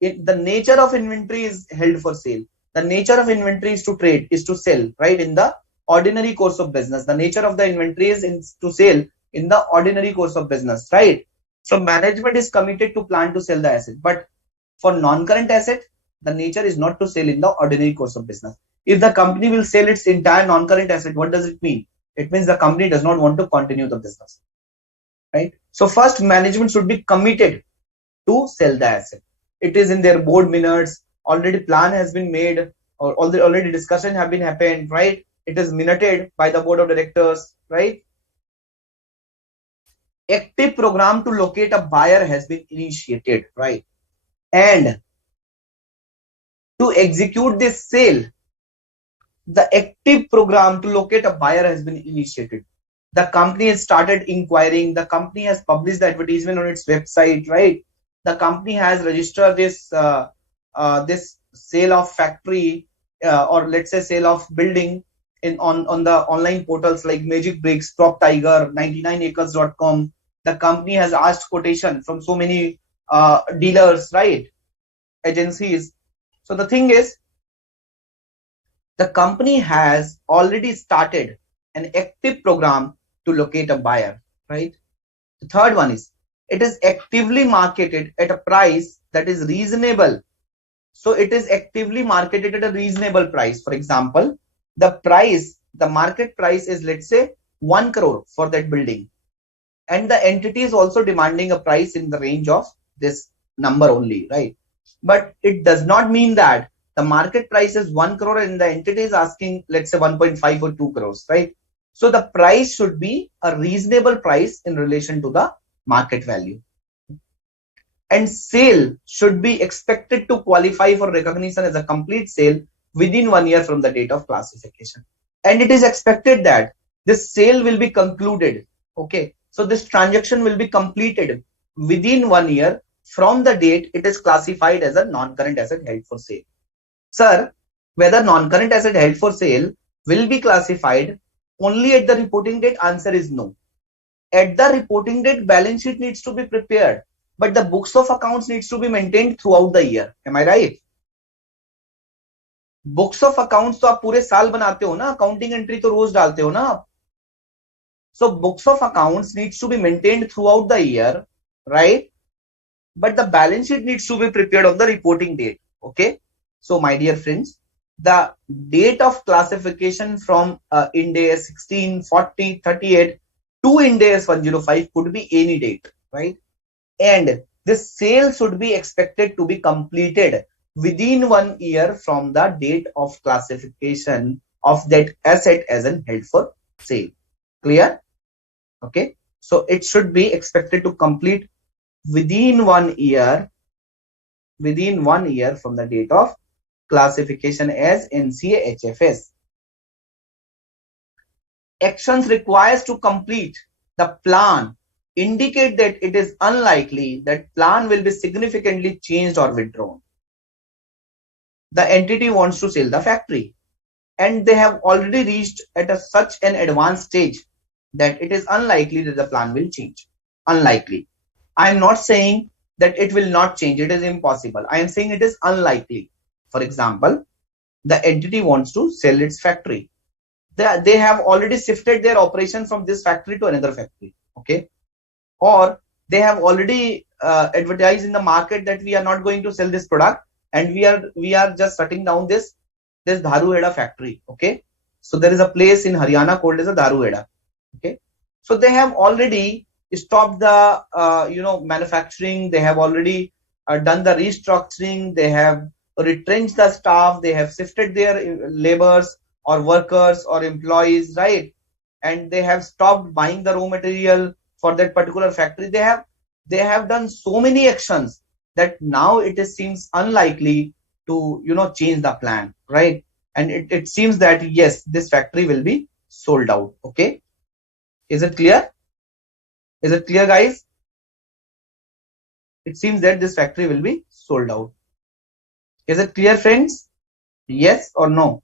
The nature of inventory is held for sale. The nature of inventory is to trade, is to sell, right? In the ordinary course of business, the nature of the inventory is to sell in the ordinary course of business, right? So management is committed to plan to sell the asset, but for non-current asset, the nature is not to sell in the ordinary course of business. If the company will sell its entire non-current asset, what does it mean? It means the company does not want to continue the business, right? So first, management should be committed to sell the asset. It is in their board minutes, already plan has been made, or already discussion have been happened, right? It is minuted by the board of directors, right? Active program to locate a buyer has been initiated, right? And to execute this sale, the active program to locate a buyer has been initiated. The company has started inquiring. The company has published the advertisement on its website, right? The company has registered this this sale of factory, or let's say sale of building on the online portals like Magic Bricks, Prop Tiger, 99acres.com. The company has asked quotation from so many dealers, right? Agencies. So the thing is, the company has already started an active program to locate a buyer, right? The third one is, it is actively marketed at a price that is reasonable. So it is actively marketed at a reasonable price. For example, the market price is, let's say, 1 crore for that building. And the entity is also demanding a price in the range of this number only, right? But it does not mean that the market price is 1 crore and the entity is asking, let's say, 1.5 or 2 crores, right? So the price should be a reasonable price in relation to the market value. And sale should be expected to qualify for recognition as a complete sale within 1 year from the date of classification. And it is expected that this sale will be concluded. Okay, so this transaction will be completed within 1 year from the date it is classified as a non-current asset held for sale. Sir, whether non-current asset held for sale will be classified only at the reporting date? Answer is no. At the reporting date, balance sheet needs to be prepared, but the books of accounts needs to be maintained throughout the year. Am I right? Books of accounts तो आप पूरे साल बनाते हो ना, accounting entry तो रोज डालते हो ना आप. So books of accounts needs to be maintained throughout the year, right? But the balance sheet needs to be prepared on the reporting date. Okay. So my dear friends, the date of classification from Ind AS 16, 40, 38 to Ind AS 105 could be any date, right? And this sale should be expected to be completed within 1 year from the date of classification of that asset as an held for sale. Clear? Okay. So it should be expected to complete within 1 year, from the date of classification as NCA HFS. Actions required to complete the plan indicate that it is unlikely that plan will be significantly changed or withdrawn. The entity wants to sell the factory and they have already reached at such an advanced stage that it is unlikely that the plan will change. Unlikely. I am not saying that it will not change. It is impossible. I am saying it is unlikely. For example, the entity wants to sell its factory. They have already shifted their operation from this factory to another factory. Okay. Or they have already advertised in the market that we are not going to sell this product and we are just shutting down this Dharuheda factory. Okay. So there is a place in Haryana called as a Dharuheda. Okay. So they have already stopped the manufacturing. They have already done the restructuring. They have retrenched the staff. They have shifted their laborers or workers or employees, right? And they have stopped buying the raw material for that particular factory. They have done so many actions that now it seems unlikely to change the plan, right? And it seems that yes, this factory will be sold out. Okay. Is it clear? Is it clear, guys? It seems that this factory will be sold out. Is it clear, friends? Yes or no?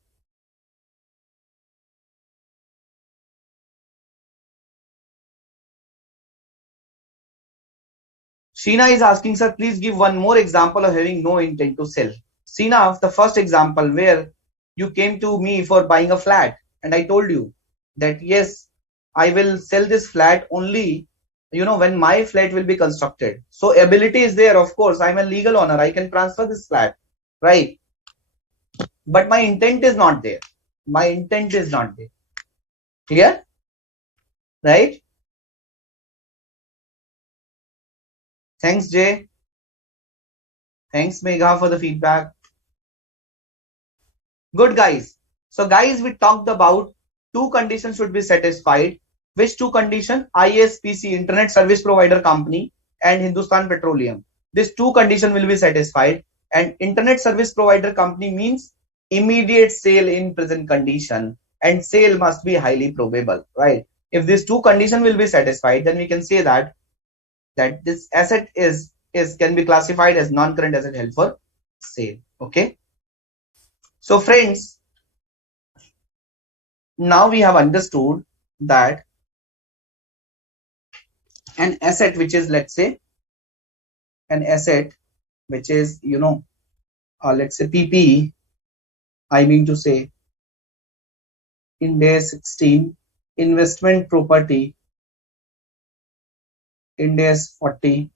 Sheena is asking, sir, please give one more example of having no intent to sell. Sheena, the first example where you came to me for buying a flat and I told you that yes, I will sell this flat only, when my flat will be constructed. So ability is there, of course. I'm a legal owner. I can transfer this flat, right? But my intent is not there. My intent is not there. Clear? Right? Thanks, Jay. Thanks, Megha, for the feedback. Good, guys. So, guys, we talked about two conditions should be satisfied. Which two conditions? ISPC, Internet Service Provider Company, and Hindustan Petroleum. These two conditions will be satisfied. And Internet Service Provider Company means immediate sale in present condition, and sale must be highly probable, right? If these two conditions will be satisfied, then we can say that this asset is can be classified as non-current asset held for sale. Okay. So friends, now we have understood that an asset which is, let's say, an asset which is, let's say PPE, I mean to say in day 16, investment property in days 40,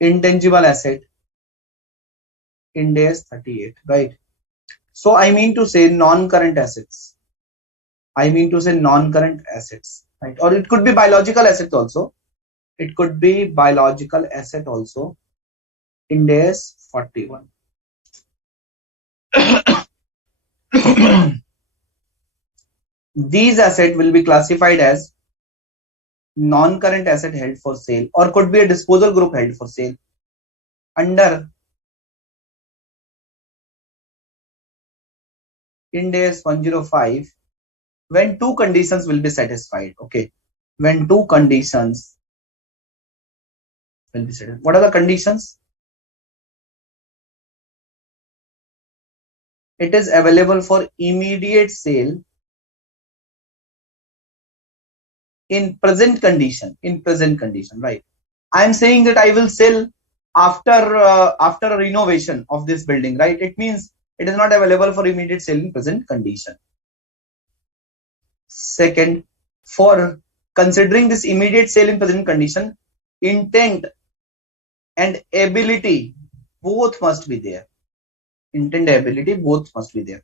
intangible asset in days 38, right? So I mean to say non-current assets. I mean to say non-current assets, right? Or it could be biological asset also. It could be biological asset also in days 41. These assets will be classified as non-current asset held for sale, or could be a disposal group held for sale under Ind AS 105 when two conditions will be satisfied. Okay, when two conditions will be satisfied. What are the conditions? It is available for immediate sale in present condition. In present condition, right? I am saying that I will sell after a renovation of this building, right? It means it is not available for immediate sale in present condition. Second, for considering this immediate sale in present condition, intent and ability both must be there. Intent and ability both must be there.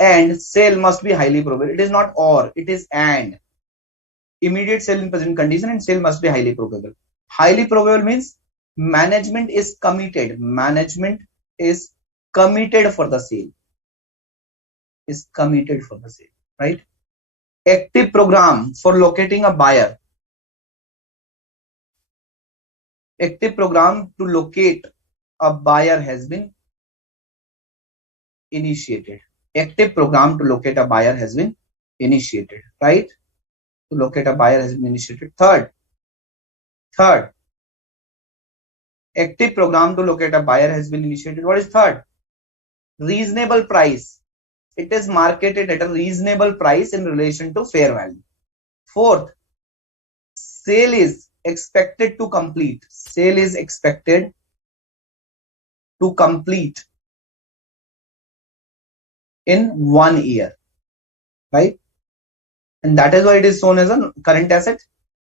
And sale must be highly probable. It is not or, it is and. Immediate sale in present condition and sale must be highly probable. Highly probable means management is committed. Management is committed for the sale. Is committed for the sale, right? Active program for locating a buyer. Active program to locate a buyer has been initiated. Active program to locate a buyer has been initiated, right? To locate a buyer has been initiated. Third, active program to locate a buyer has been initiated. What is third? Reasonable price. It is marketed at a reasonable price in relation to fair value. Fourth, sale is expected to complete. Sale is expected to complete in 1 year, right? And that is why it is shown as a current asset.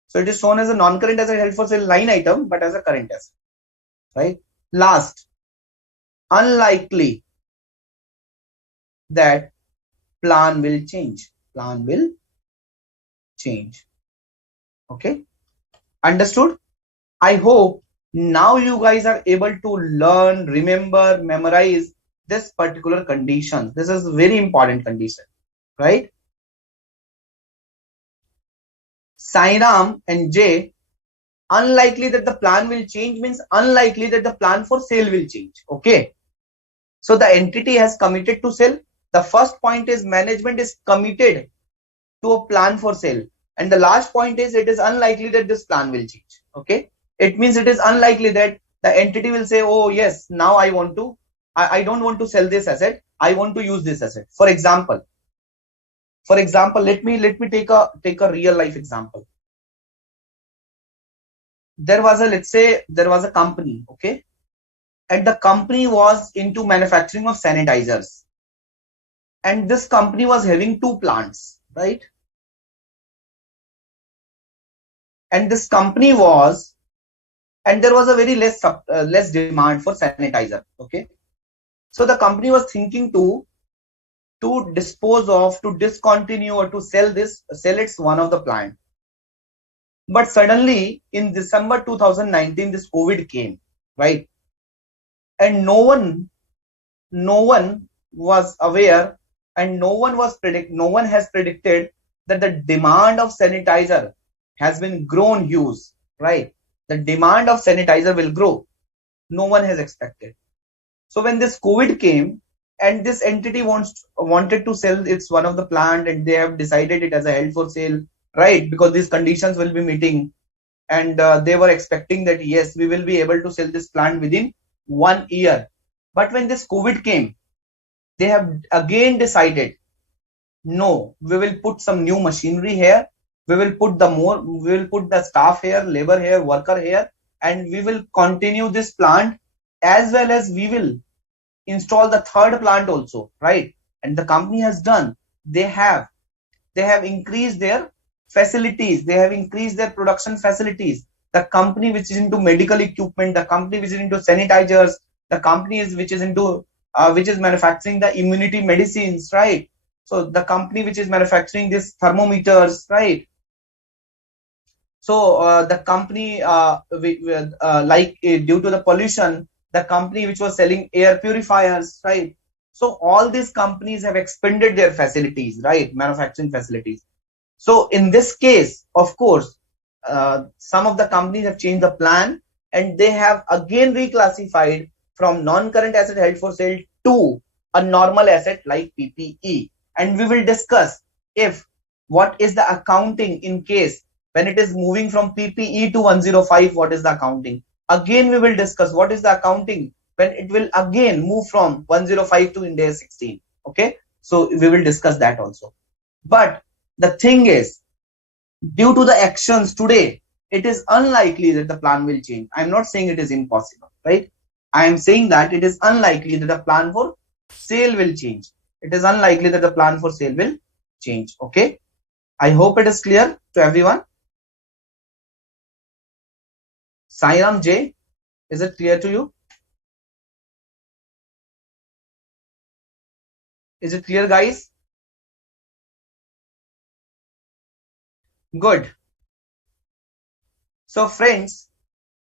So it is shown as a non-current asset held for sale line item, but as a current asset, right? Last, unlikely that plan will change. Plan will change. Okay, understood? I hope now you guys are able to learn, remember, memorize this particular condition. This is very important condition, right? Sairam and J, unlikely that the plan will change means unlikely that the plan for sale will change. Okay, so the entity has committed to sell. The first point is management is committed to a plan for sale, and the last point is it is unlikely that this plan will change. Okay, it means it is unlikely that the entity will say, oh yes, now I don't want to sell this asset, I want to use this asset. For example, let me take a real life example. There was a company, okay, and the company was into manufacturing of sanitizers, and this company was having two plants, right? and this company was, and there was a very less demand for sanitizer. Okay, so the company was thinking to dispose of, to discontinue, or to sell its one of the plant. But suddenly in December 2019, this COVID came, right? And no one was aware, and no one has predicted that the demand of sanitizer has been grown huge, right? The demand of sanitizer will grow. No one has expected. So when this COVID came, and this entity wanted to sell its one of the plant, and they have decided it as a held for sale, right? Because these conditions will be meeting, and they were expecting that yes, we will be able to sell this plant within 1 year. But when this COVID came, they have again decided, no, we will put some new machinery here, we will put the staff here, labor here, worker here, and we will continue this plant, as well as we will install the third plant also, right? And the company has done, they have increased their facilities, they have increased their production facilities. The company which is into medical equipment, the company which is into sanitizers, the company which is into which is manufacturing the immunity medicines, right? So the company which is manufacturing this thermometers, right? So the company due to the pollution, the company which was selling air purifiers, right? So all these companies have expanded their facilities, right? Manufacturing facilities. So in this case, of course, some of the companies have changed the plan, and they have again reclassified from non-current asset held for sale to a normal asset like PPE. And we will discuss if what is the accounting in case when it is moving from PPE to 105, what is the accounting? Again, we will discuss what is the accounting when it will again move from 105 to Ind AS 16. Okay, so we will discuss that also. But the thing is, due to the actions today, it is unlikely that the plan will change. I'm not saying it is impossible, right? I am saying that it is unlikely that the plan for sale will change. It is unlikely that the plan for sale will change. Okay, I hope it is clear to everyone. Sairam J, is it clear to you? Is it clear, guys? Good. So friends,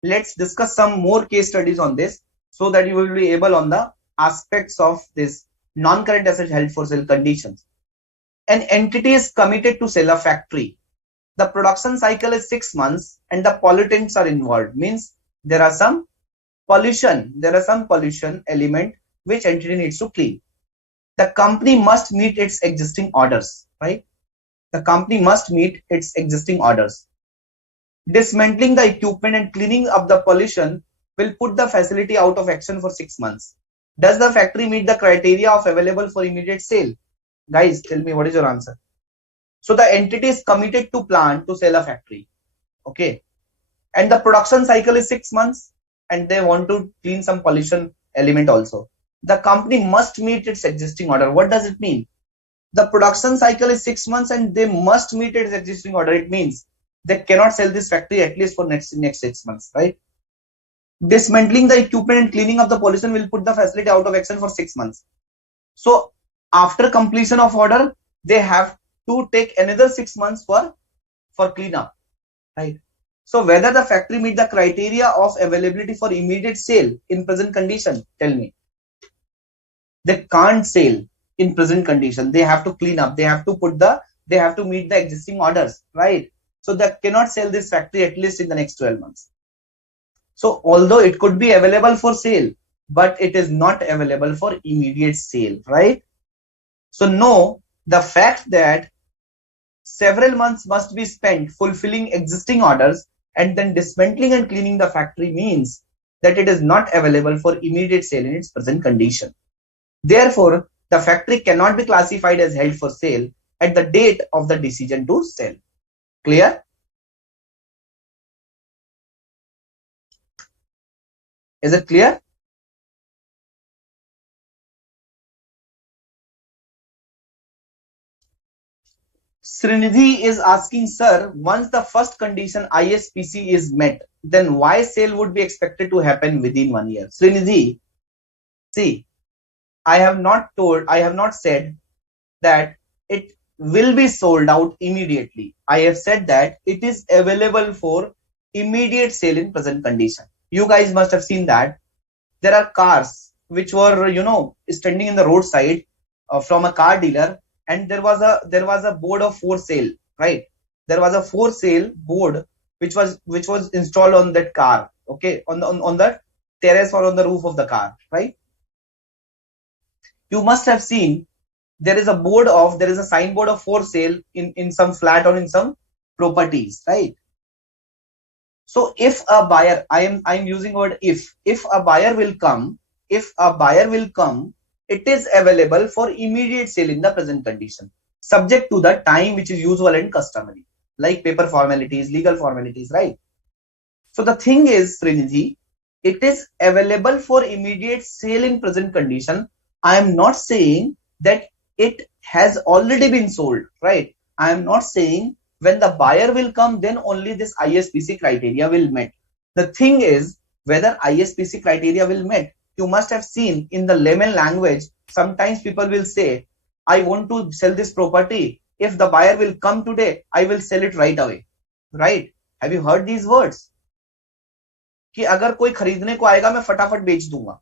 let's discuss some more case studies on this, so that you will be able on the aspects of this non-current asset held for sale conditions. An entity is committed to sell a factory. The production cycle is 6 months and the pollutants are involved. Means there are some pollution element which entity needs to clean. The company must meet its existing orders, right? The company must meet its existing orders. Dismantling the equipment and cleaning up the pollution will put the facility out of action for 6 months. Does the factory meet the criteria of available for immediate sale? Guys, tell me, what is your answer? So the entity is committed to plan to sell a factory. Okay. And the production cycle is 6 months, and they want to clean some pollution element also. The company must meet its existing order. What does it mean? The production cycle is 6 months and they must meet its existing order. It means they cannot sell this factory at least for next 6 months, right? Dismantling the equipment and cleaning up the pollution will put the facility out of action for 6 months. So after completion of order, they have to take another 6 months for cleanup, right? So whether the factory meet the criteria of availability for immediate sale in present condition, tell me. They can't sell in present condition. They have to clean up. They have to meet the existing orders, right? So they cannot sell this factory at least in the next 12 months. So although it could be available for sale, but it is not available for immediate sale, right? So no, the fact that several months must be spent fulfilling existing orders and then dismantling and cleaning the factory means that it is not available for immediate sale in its present condition. Therefore, the factory cannot be classified as held for sale at the date of the decision to sell. Clear? Is it clear? Srinidhi is asking, sir, once the first condition ISPC is met, then why sale would be expected to happen within 1 year? Srinidhi, see, I have not said that it will be sold out immediately. I have said that it is available for immediate sale in present condition. You guys must have seen that there are cars which were, standing in the roadside from a car dealer, and there was a board of for sale, right? There was a for sale board which was installed on that car, okay, on the terrace or on the roof of the car, right? You must have seen there is a signboard of for sale in some flat or in some properties, right? So if a buyer, I'm using word if a buyer will come, it is available for immediate sale in the present condition, subject to the time which is usual and customary, like paper formalities, legal formalities, right? So the thing is, Srinidhi, it is available for immediate sale in present condition. I am not saying that it has already been sold, right? I am not saying when the buyer will come, then only this ISPC criteria will met. The thing is, whether ISPC criteria will met, you must have seen in the layman language, sometimes people will say, I want to sell this property. If the buyer will come today, I will sell it right away, right? Have you heard these words? कि अगर कोई खरीदने को आएगा मैं फटाफट बेच दूंगा.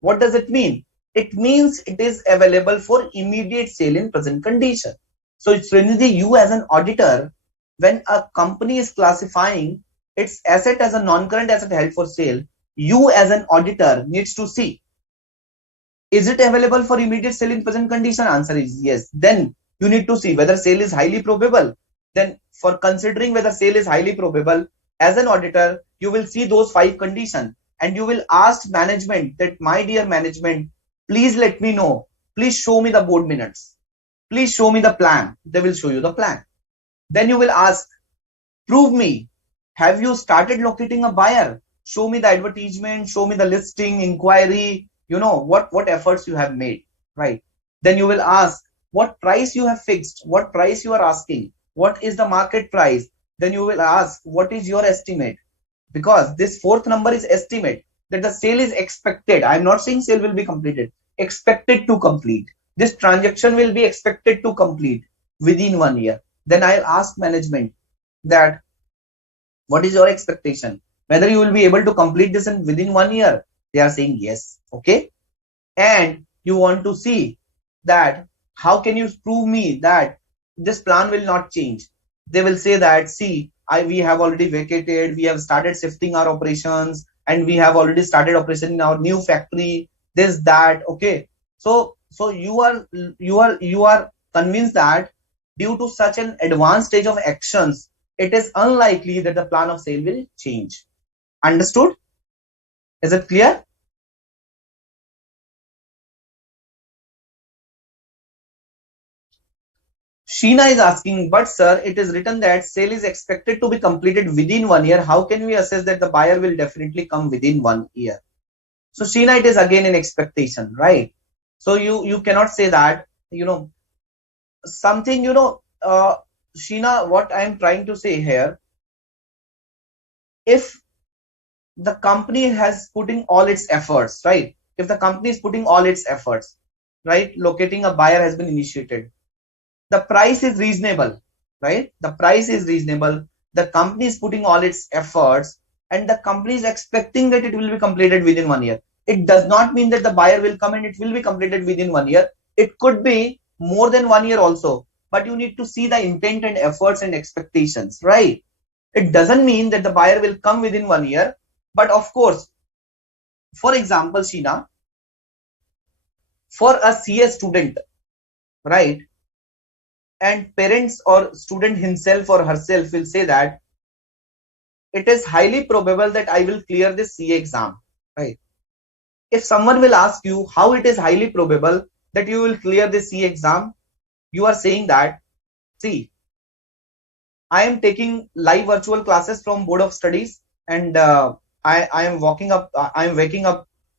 What does it mean? It means it is available for immediate sale in present condition. So Srinidhi, you as an auditor, when a company is classifying its asset as a non-current asset held for sale, you as an auditor needs to see, is it available for immediate sale in present condition? Answer is yes. Then you need to see whether sale is highly probable. Then for considering whether sale is highly probable, as an auditor, you will see those 5 conditions and you will ask management that, my dear management, please let me know. Please show me the board minutes. Please show me the plan. They will show you the plan. Then you will ask, prove me. Have you started locating a buyer? Show me the advertisement, show me the listing, inquiry, what efforts you have made, right? Then you will ask, what price you have fixed, what price you are asking, what is the market price? Then you will ask, what is your estimate? Because this 4th number is estimate, that the sale is expected. I'm not saying sale will be completed, expected to complete. This transaction will be expected to complete within 1 year. Then I'll ask management that, what is your expectation? Whether you will be able to complete this within 1 year? They are saying yes. Okay. And you want to see that, how can you prove me that this plan will not change? They will say that, see, we have already vacated, we have started shifting our operations, and we have already started operation in our new factory, this, that, okay. So you are convinced that due to such an advanced stage of actions, it is unlikely that the plan of sale will change. Understood? Is it clear? Sheena is asking, but sir, it is written that sale is expected to be completed within 1 year. How can we assess that the buyer will definitely come within 1 year? So Sheena, it is again an expectation, right? So you cannot say that, something, Sheena, what I'm trying to say here, if the company has putting all its efforts, right? If the company is putting all its efforts, right? Locating a buyer has been initiated. The price is reasonable, right? The price is reasonable. The company is putting all its efforts and the company is expecting that it will be completed within 1 year. It does not mean that the buyer will come and it will be completed within 1 year. It could be more than 1 year also, but you need to see the intent and efforts and expectations, right? It doesn't mean that the buyer will come within 1 year, but of course, for example, Sheena, for a CA student, right? And parents or student himself or herself will say that it is highly probable that I will clear this CA exam, right? If someone will ask you how it is highly probable that you will clear this CA exam, you are saying that, see, I am taking live virtual classes from Board of Studies, and I am waking up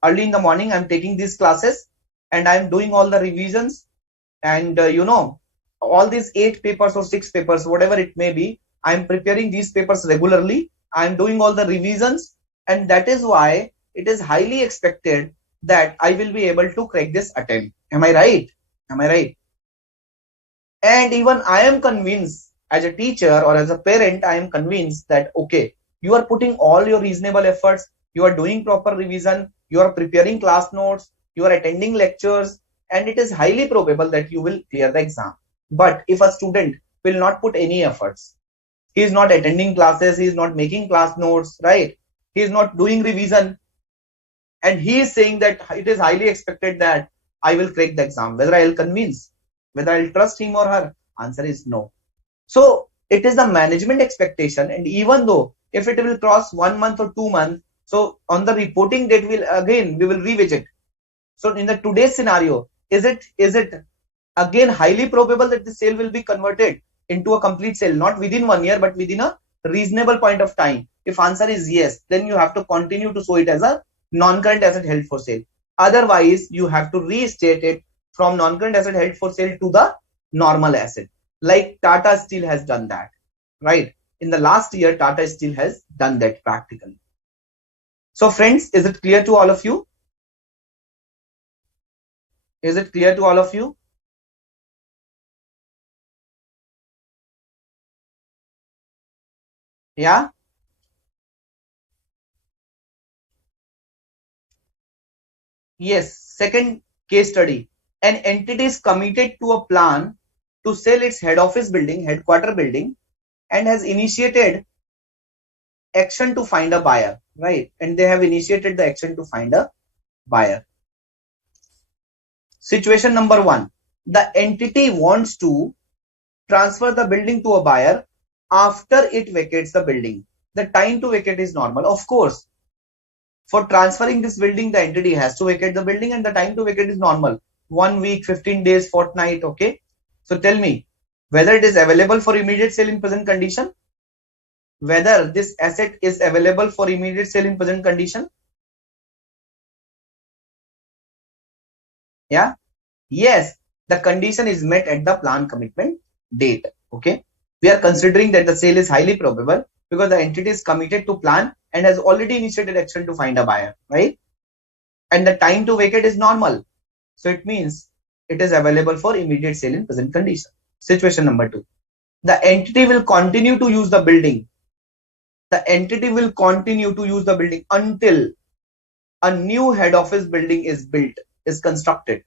early in the morning. I'm taking these classes and I'm doing all the revisions, and all these 8 papers or 6 papers, whatever it may be, I'm preparing these papers regularly. I'm doing all the revisions, and that is why it is highly expected that I will be able to crack this attempt. Am I right? Am I right? And even I am convinced as a teacher or as a parent, I am convinced that, okay, you are putting all your reasonable efforts, you are doing proper revision, you are preparing class notes, you are attending lectures, and it is highly probable that you will clear the exam. But if a student will not put any efforts, he is not attending classes, he is not making class notes, right? He is not doing revision, and he is saying that it is highly expected that I will crack the exam. Whether I will convince, whether I will trust him or her, answer is no. So it is the management expectation, and even though if it will cross 1 month or 2 months, so on the reporting date we will revisit. So in the today's scenario, is it again highly probable that the sale will be converted into a complete sale, not within 1 year, but within a reasonable point of time? If answer is yes, then you have to continue to show it as a non-current asset held for sale. Otherwise, you have to restate it from non-current asset held for sale to the normal asset. Like Tata Steel has done that, right? In the last year, Tata Steel has done that practically. So friends, is it clear to all of you? Is it clear to all of you? Yeah? Yes. Second case study. An entity is committed to a plan to sell its head office building, headquarter building, and has initiated action to find a buyer, right? And they have initiated the action to find a buyer. Situation number 1. The entity wants to transfer the building to a buyer after it vacates the building. The time to vacate is normal. Of course, for transferring this building, the entity has to vacate the building, and the time to vacate is normal. 1 week, 15 days, fortnight, okay? So tell me, whether it is available for immediate sale in present condition? Whether this asset is available for immediate sale in present condition? Yeah? Yes, the condition is met at the plan commitment date, okay? We are considering that the sale is highly probable because the entity is committed to plan and has already initiated action to find a buyer, right? And the time to vacate is normal. So it means it is available for immediate sale in present condition. Situation number 2. The entity will continue to use the building. The entity will continue to use the building until a new head office building is built, is constructed.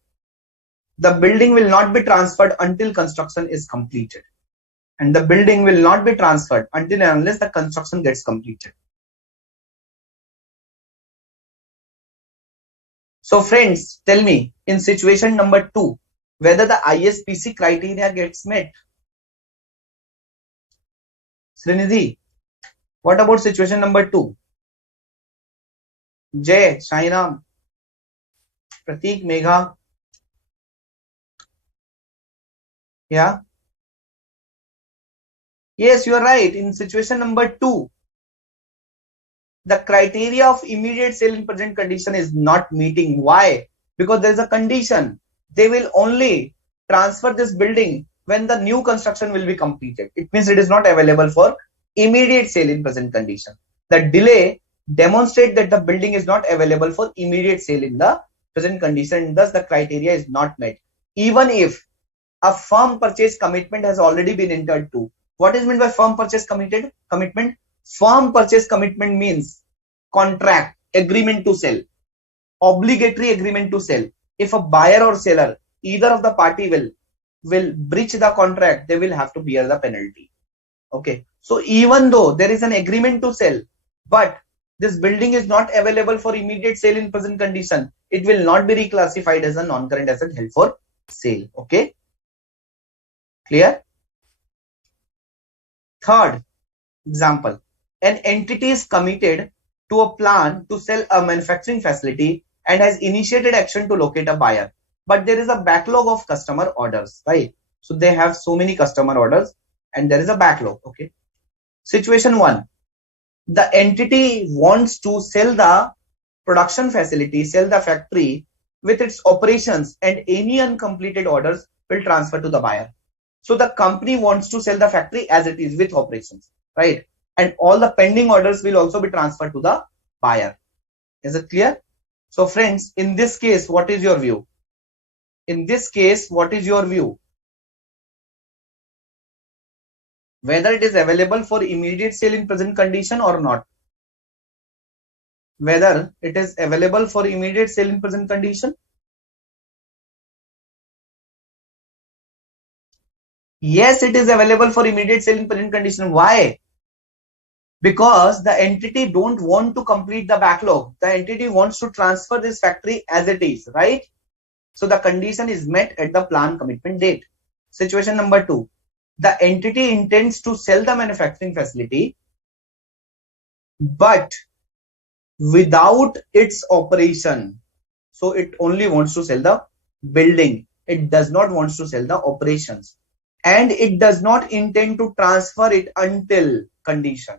The building will not be transferred until construction is completed. And the building will not be transferred until and unless the construction gets completed. So friends, tell me, in situation number 2, whether the ISPC criteria gets met. Srinidhi, what about situation number 2? Jay, Shairam, Prateek, Megha. Yeah? Yes, you are right. In situation number 2, the criteria of immediate sale in present condition is not meeting. Why? Because there is a condition. They will only transfer this building when the new construction will be completed. It means it is not available for immediate sale in present condition. The delay demonstrates that the building is not available for immediate sale in the present condition. Thus, the criteria is not met. Even if a firm purchase commitment has already been entered to. What is meant by firm purchase commitment? Firm purchase commitment means contract, agreement to sell, obligatory agreement to sell. If a buyer or seller, either of the party will breach the contract, they will have to bear the penalty. Okay. So even though there is an agreement to sell, but this building is not available for immediate sale in present condition, it will not be reclassified as a non-current asset held for sale. Okay. Clear? Third example, an entity is committed to a plan to sell a manufacturing facility and has initiated action to locate a buyer. But there is a backlog of customer orders, right? So they have so many customer orders and there is a backlog. Okay. Situation 1, the entity wants to sell the production facility, sell the factory with its operations, and any uncompleted orders will transfer to the buyer. So the company wants to sell the factory as it is with operations, right? And all the pending orders will also be transferred to the buyer. Is it clear? So friends, in this case, what is your view? In this case, what is your view? Whether it is available for immediate sale in present condition or not? Whether it is available for immediate sale in present condition? Yes, it is available for immediate sale in present condition. Why? Because the entity don't want to complete the backlog. The entity wants to transfer this factory as it is, right? So the condition is met at the plan commitment date. Situation number 2. The entity intends to sell the manufacturing facility, but without its operation. So it only wants to sell the building. It does not want to sell the operations. And it does not intend to transfer it until condition.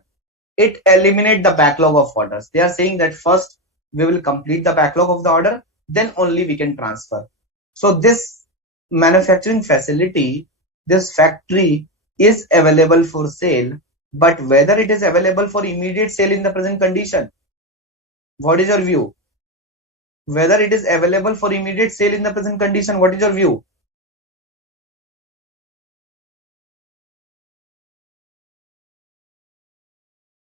It eliminates the backlog of orders. They are saying that first we will complete the backlog of the order, then only we can transfer. So this manufacturing facility, this factory is available for sale, but whether it is available for immediate sale in the present condition, what is your view? Whether it is available for immediate sale in the present condition, what is your view?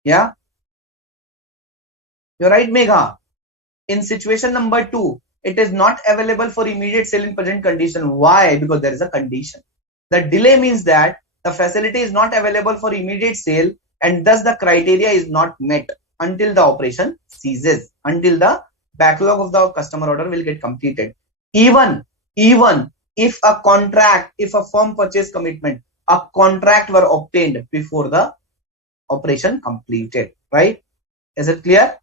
Yeah, you're right, Megha. In situation number 2, it is not available for immediate sale in present condition. Why? Because there is a condition. The delay means that the facility is not available for immediate sale, and thus the criteria is not met until the operation ceases, until the backlog of the customer order will get completed. Even if a contract, if a firm purchase commitment, a contract were obtained before the operation completed, right? Is it clear?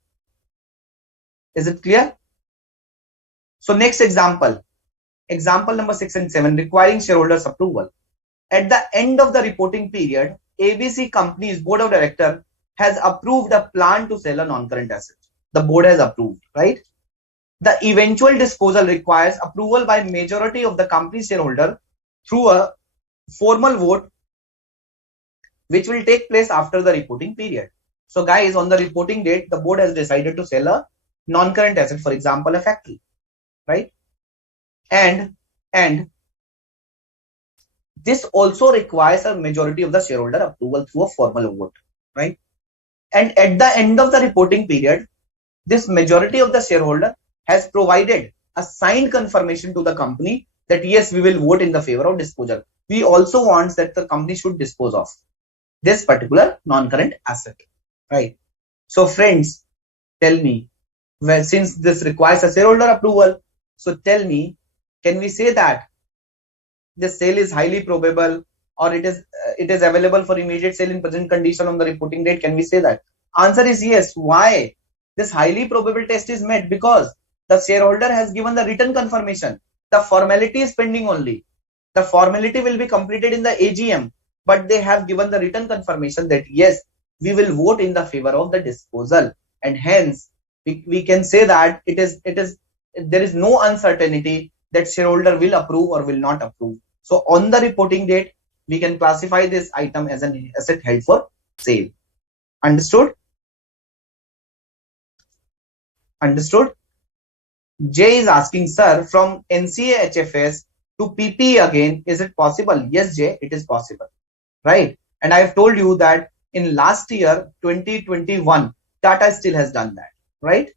Is it clear? So next example number 6 and 7, requiring shareholders approval. At the end of the reporting period, ABC Company's board of directors has approved a plan to sell a non-current asset. The board has approved, right? The eventual disposal requires approval by majority of the company shareholder through a formal vote, which will take place after the reporting period. So guys, on the reporting date, the board has decided to sell a non-current asset, for example, a factory, right? And this also requires a majority of the shareholder approval through a formal vote, right? And at the end of the reporting period, this majority of the shareholder has provided a signed confirmation to the company that yes, we will vote in the favor of disposal. We also want that the company should dispose of this particular non-current asset, right? So friends, tell me, well, since this requires a shareholder approval, so tell me, can we say that the sale is highly probable, or it is available for immediate sale in present condition on the reporting date? Can we say that? Answer is yes. Why? This highly probable test is met because the shareholder has given the written confirmation. The formality is pending only. The formality will be completed in the AGM, but they have given the written confirmation that yes, we will vote in the favor of the disposal, and hence we can say that there is no uncertainty that shareholder will approve or will not approve. So on the reporting date, we can classify this item as an asset held for sale. Understood? Understood? Jay is asking, sir, from NCA HFS to PPE again, is it possible? Yes, Jay, it is possible, right? And I've told you that in last year, 2021, Tata still has done that, right?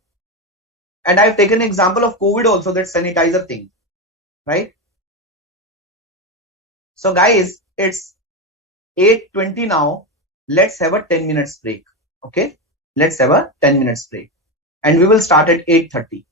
And I've taken an example of COVID also, that sanitizer thing, right? So guys, it's 8:20 now. Let's have a 10 minutes break. Okay, let's have a 10 minutes break, and we will start at 8:30.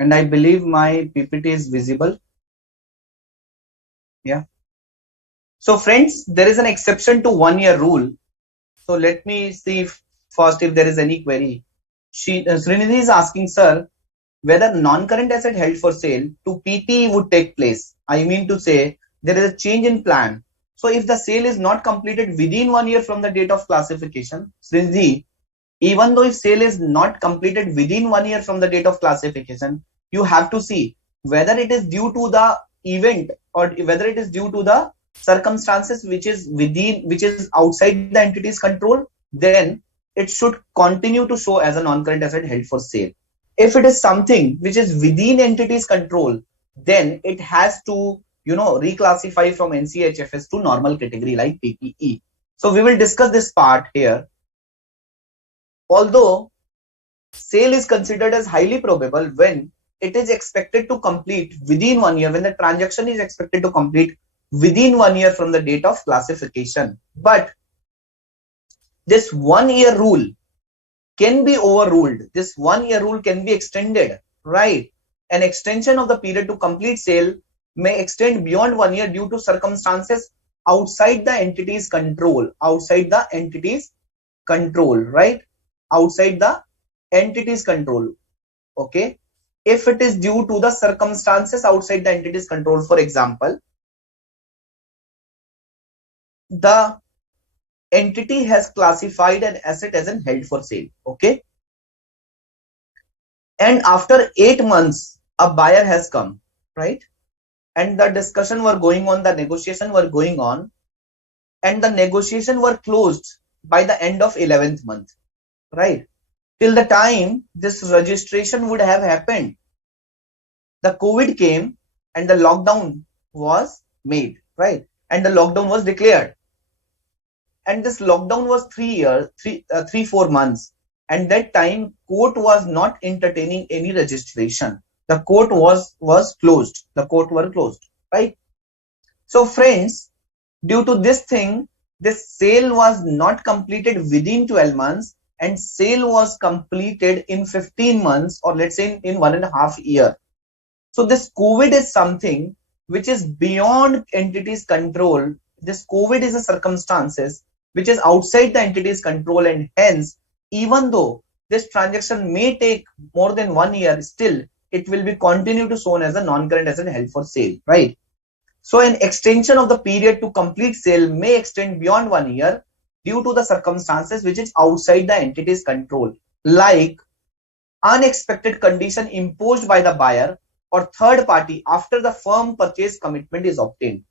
And I believe my PPT is visible. Yeah. So friends, there is an exception to 1 year rule. So let me see first if there is any query. Srinidhi is asking, sir, whether non-current asset held for sale to PT would take place. I mean to say, there is a change in plan. So if the sale is not completed within 1 year from the date of classification, Srinidhi, even though if sale is not completed within 1 year from the date of classification, you have to see whether it is due to the event or whether it is due to the circumstances which is outside the entity's control, then it should continue to show as a non-current asset held for sale. If it is something which is within entity's control, then it has to reclassify from NCHFS to normal category like PPE. So we will discuss this part here. Although sale is considered as highly probable when it is expected to complete within 1 year, when the transaction is expected to complete within 1 year from the date of classification. But this 1 year rule can be overruled. This 1 year rule can be extended, right? An extension of the period to complete sale may extend beyond 1 year due to circumstances outside the entity's control, right? Outside the entity's control. Okay. If it is due to the circumstances outside the entity's control, for example, the entity has classified an asset as an held for sale. Okay. And after 8 months, a buyer has come, right? And the discussion were going on, the negotiation were going on, and the negotiation were closed by the end of 11th month, right? Till the time this registration would have happened, the COVID came and the lockdown was made, right? And the lockdown was declared. And this lockdown was 4 months. And that time court was not entertaining any registration. The court was closed. The court were closed, right? So friends, due to this thing, this sale was not completed within 12 months and sale was completed in 15 months, or let's say in 1.5 years. So this COVID is something which is beyond entity's control. This COVID is a circumstances which is outside the entity's control, and hence, even though this transaction may take more than 1 year, still it will be continue to shown as a non-current asset held for sale, right? So an extension of the period to complete sale may extend beyond 1 year due to the circumstances which is outside the entity's control, like unexpected condition imposed by the buyer or third party after the firm purchase commitment is obtained.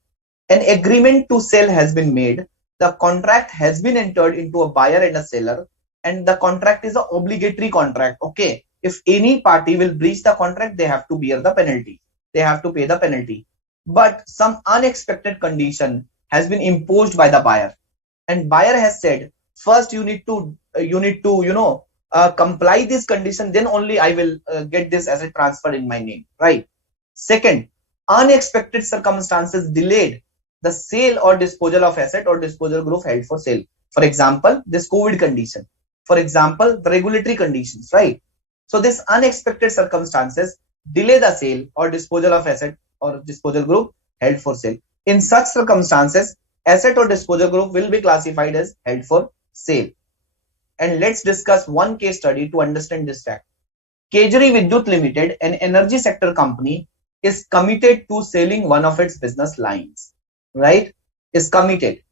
An agreement to sell has been made. The contract has been entered into a buyer and a seller, and the contract is an obligatory contract. Okay. If any party will breach the contract, they have to bear the penalty. They have to pay the penalty. But some unexpected condition has been imposed by the buyer, and buyer has said, first you need to comply this condition, then only I will get this asset transferred in my name, right? Second, unexpected circumstances delayed the sale or disposal of asset or disposal group held for sale. For example, this COVID condition. For example, the regulatory conditions, right? So this unexpected circumstances delay the sale or disposal of asset or disposal group held for sale. In such circumstances, asset or disposal group will be classified as held for sale. And let's discuss one case study to understand this fact. Kejri Vidyut Limited, an energy sector company, is committed to selling one of its business lines, right? Is committed.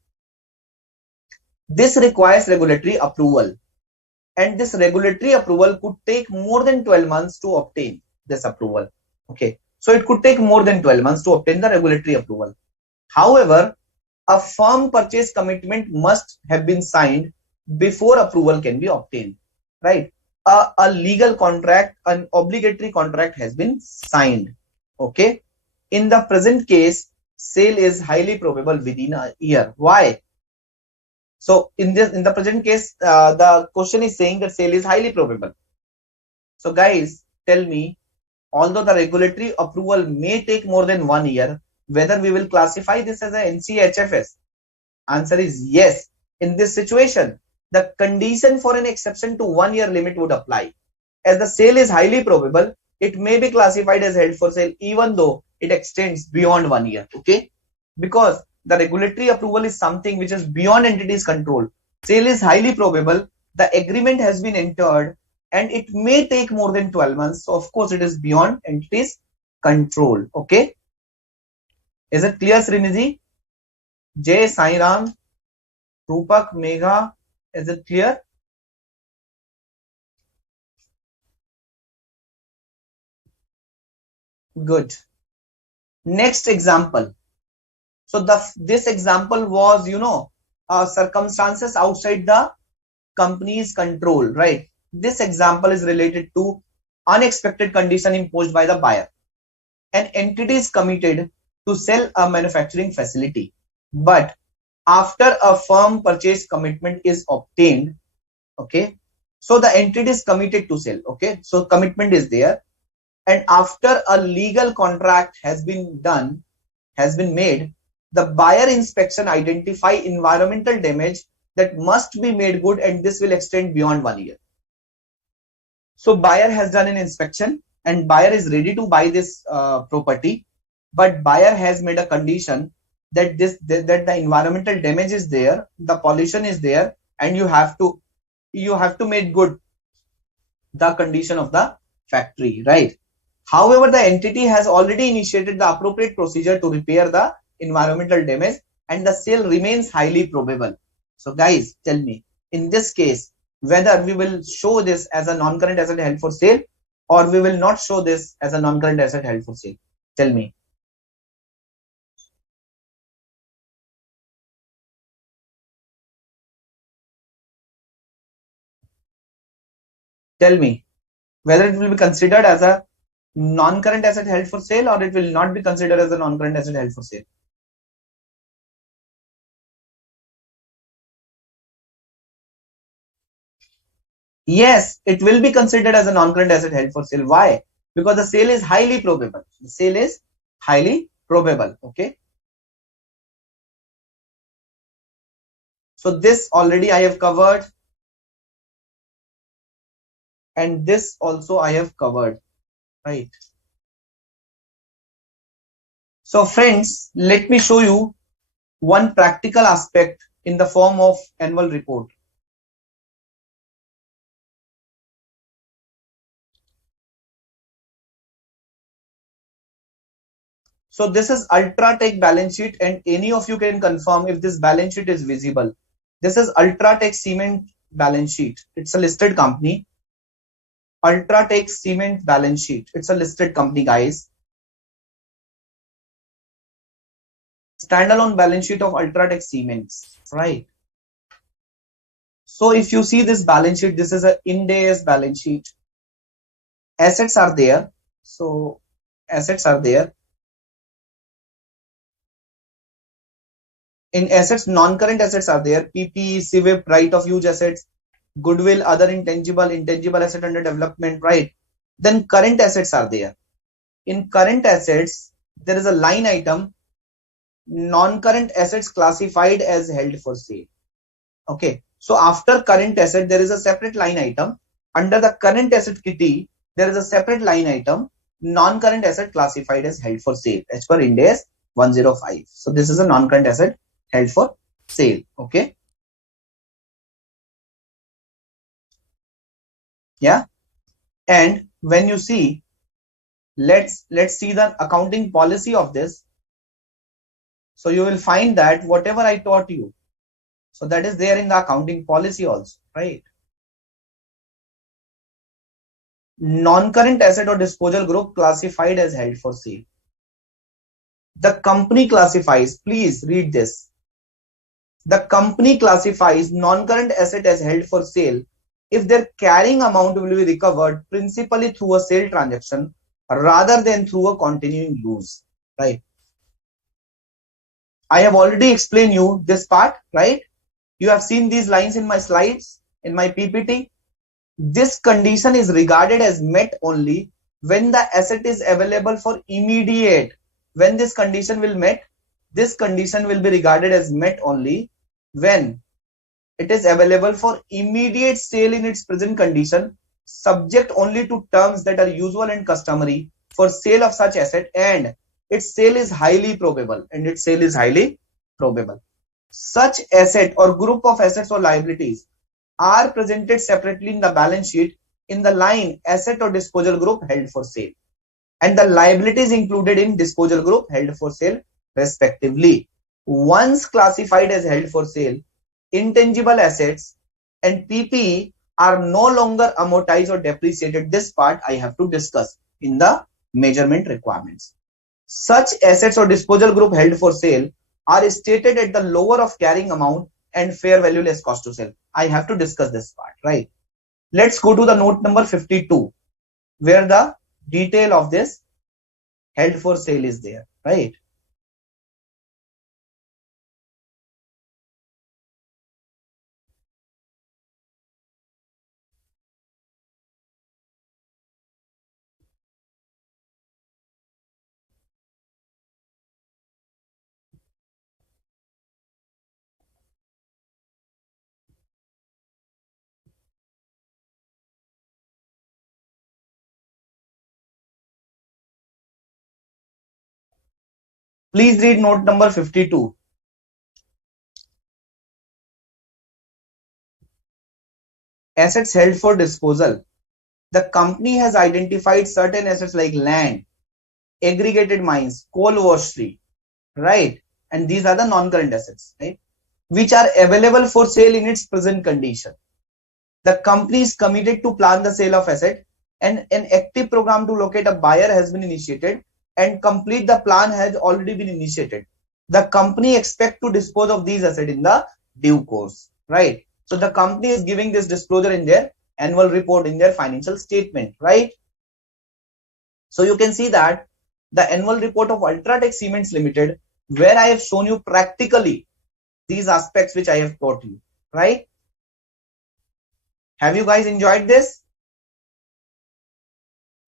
This requires regulatory approval, and this regulatory approval could take more than 12 months to obtain this approval. Okay, so it could take more than 12 months to obtain the regulatory approval. However, a firm purchase commitment must have been signed before approval can be obtained, right? A legal contract, an obligatory contract has been signed. Okay. In the present case, sale is highly probable within a year. Why? So in the present case, the question is saying that sale is highly probable. So guys, tell me, although the regulatory approval may take more than 1 year, whether we will classify this as a NCHFS? Answer is yes. In this situation, the condition for an exception to 1 year limit would apply. As the sale is highly probable, it may be classified as held for sale even though it extends beyond 1 year. Okay, because the regulatory approval is something which is beyond entity's control. Sale is highly probable, the agreement has been entered, and it may take more than 12 months. So of course it is beyond entity's control. Okay, is it clear, Srinidhi? Jay, Sairam, Rupak, Megha, is it clear? Good. Next example. So this example was, circumstances outside the company's control, right? This example is related to unexpected condition imposed by the buyer. An entity is committed to sell a manufacturing facility, but after a firm purchase commitment is obtained, okay, so the entity is committed to sell, okay, so commitment is there, and after a legal contract has been made, the buyer inspection identify environmental damage that must be made good, and this will extend beyond 1 year. So buyer has done an inspection and buyer is ready to buy this property, but buyer has made a condition that the environmental damage is there, the pollution is there, and you have to make good the condition of the factory, right? However, the entity has already initiated the appropriate procedure to repair the environmental damage, and the sale remains highly probable. So guys, tell me, in this case, whether we will show this as a non-current asset held for sale or we will not show this as a non-current asset held for sale. Tell me. Tell me whether it will be considered as a non-current asset held for sale or it will not be considered as a non-current asset held for sale. Yes, it will be considered as a non-current asset held for sale. Why? Because the sale is highly probable. The sale is highly probable. Okay. So this already I have covered. And this also I have covered. Right. So friends, let me show you one practical aspect in the form of annual report. So this is Ultratech balance sheet, and any of you can confirm if this balance sheet is visible. This is Ultratech Cement balance sheet. It's a listed company. Ultratech Cement balance sheet. It's a listed company, guys. Standalone balance sheet of Ultratech Cements, right? So if you see this balance sheet, this is an Ind AS balance sheet. Assets are there. So assets are there. In assets, non-current assets are there. PP, CWIP, right of use assets, goodwill, other intangible asset under development, right? Then current assets are there. In current assets, there is a line item, non-current assets classified as held for sale. Okay. So after current asset, there is a separate line item. Under the current asset kitty, there is a separate line item, non-current asset classified as held for sale as per Ind AS 105. So this is a non-current asset held for sale. Okay. Yeah. And when you see, let's see the accounting policy of this. So you will find that whatever I taught you, so that is there in the accounting policy also, right? Non-current asset or disposal group classified as held for sale. The company classifies, please read this. The company classifies non-current asset as held for sale if their carrying amount will be recovered principally through a sale transaction rather than through a continuing use, right? I have already explained you this part, right? You have seen these lines in my slides, in my PPT. This condition is regarded as met only when the asset is available for immediate. When this condition will met, this condition will be regarded as met only when it is available for immediate sale in its present condition, subject only to terms that are usual and customary for sale of such asset, and its sale is highly probable, Such asset or group of assets or liabilities are presented separately in the balance sheet in the line asset or disposal group held for sale, and the liabilities included in disposal group held for sale respectively. Once classified as held for sale, intangible assets and PPE are no longer amortized or depreciated. This part I have to discuss in the measurement requirements. Such assets or disposal group held for sale are stated at the lower of carrying amount and fair value less cost to sell. I have to discuss this part, right? Let's go to the note number 52, where the detail of this held for sale is there, right? Please read note number 52. Assets held for disposal. The company has identified certain assets like land, aggregated mines, coal washery, right? And these are the non-current assets, right? Which are available for sale in its present condition. The company is committed to plan the sale of asset, and an active program to locate a buyer has been initiated, and complete the plan has already been initiated. The company expects to dispose of these assets in the due course, right? So the company is giving this disclosure in their annual report, in their financial statement, right? So you can see that the annual report of Ultratech Cements Limited, where I have shown you practically these aspects which I have taught you, right? Have you guys enjoyed this?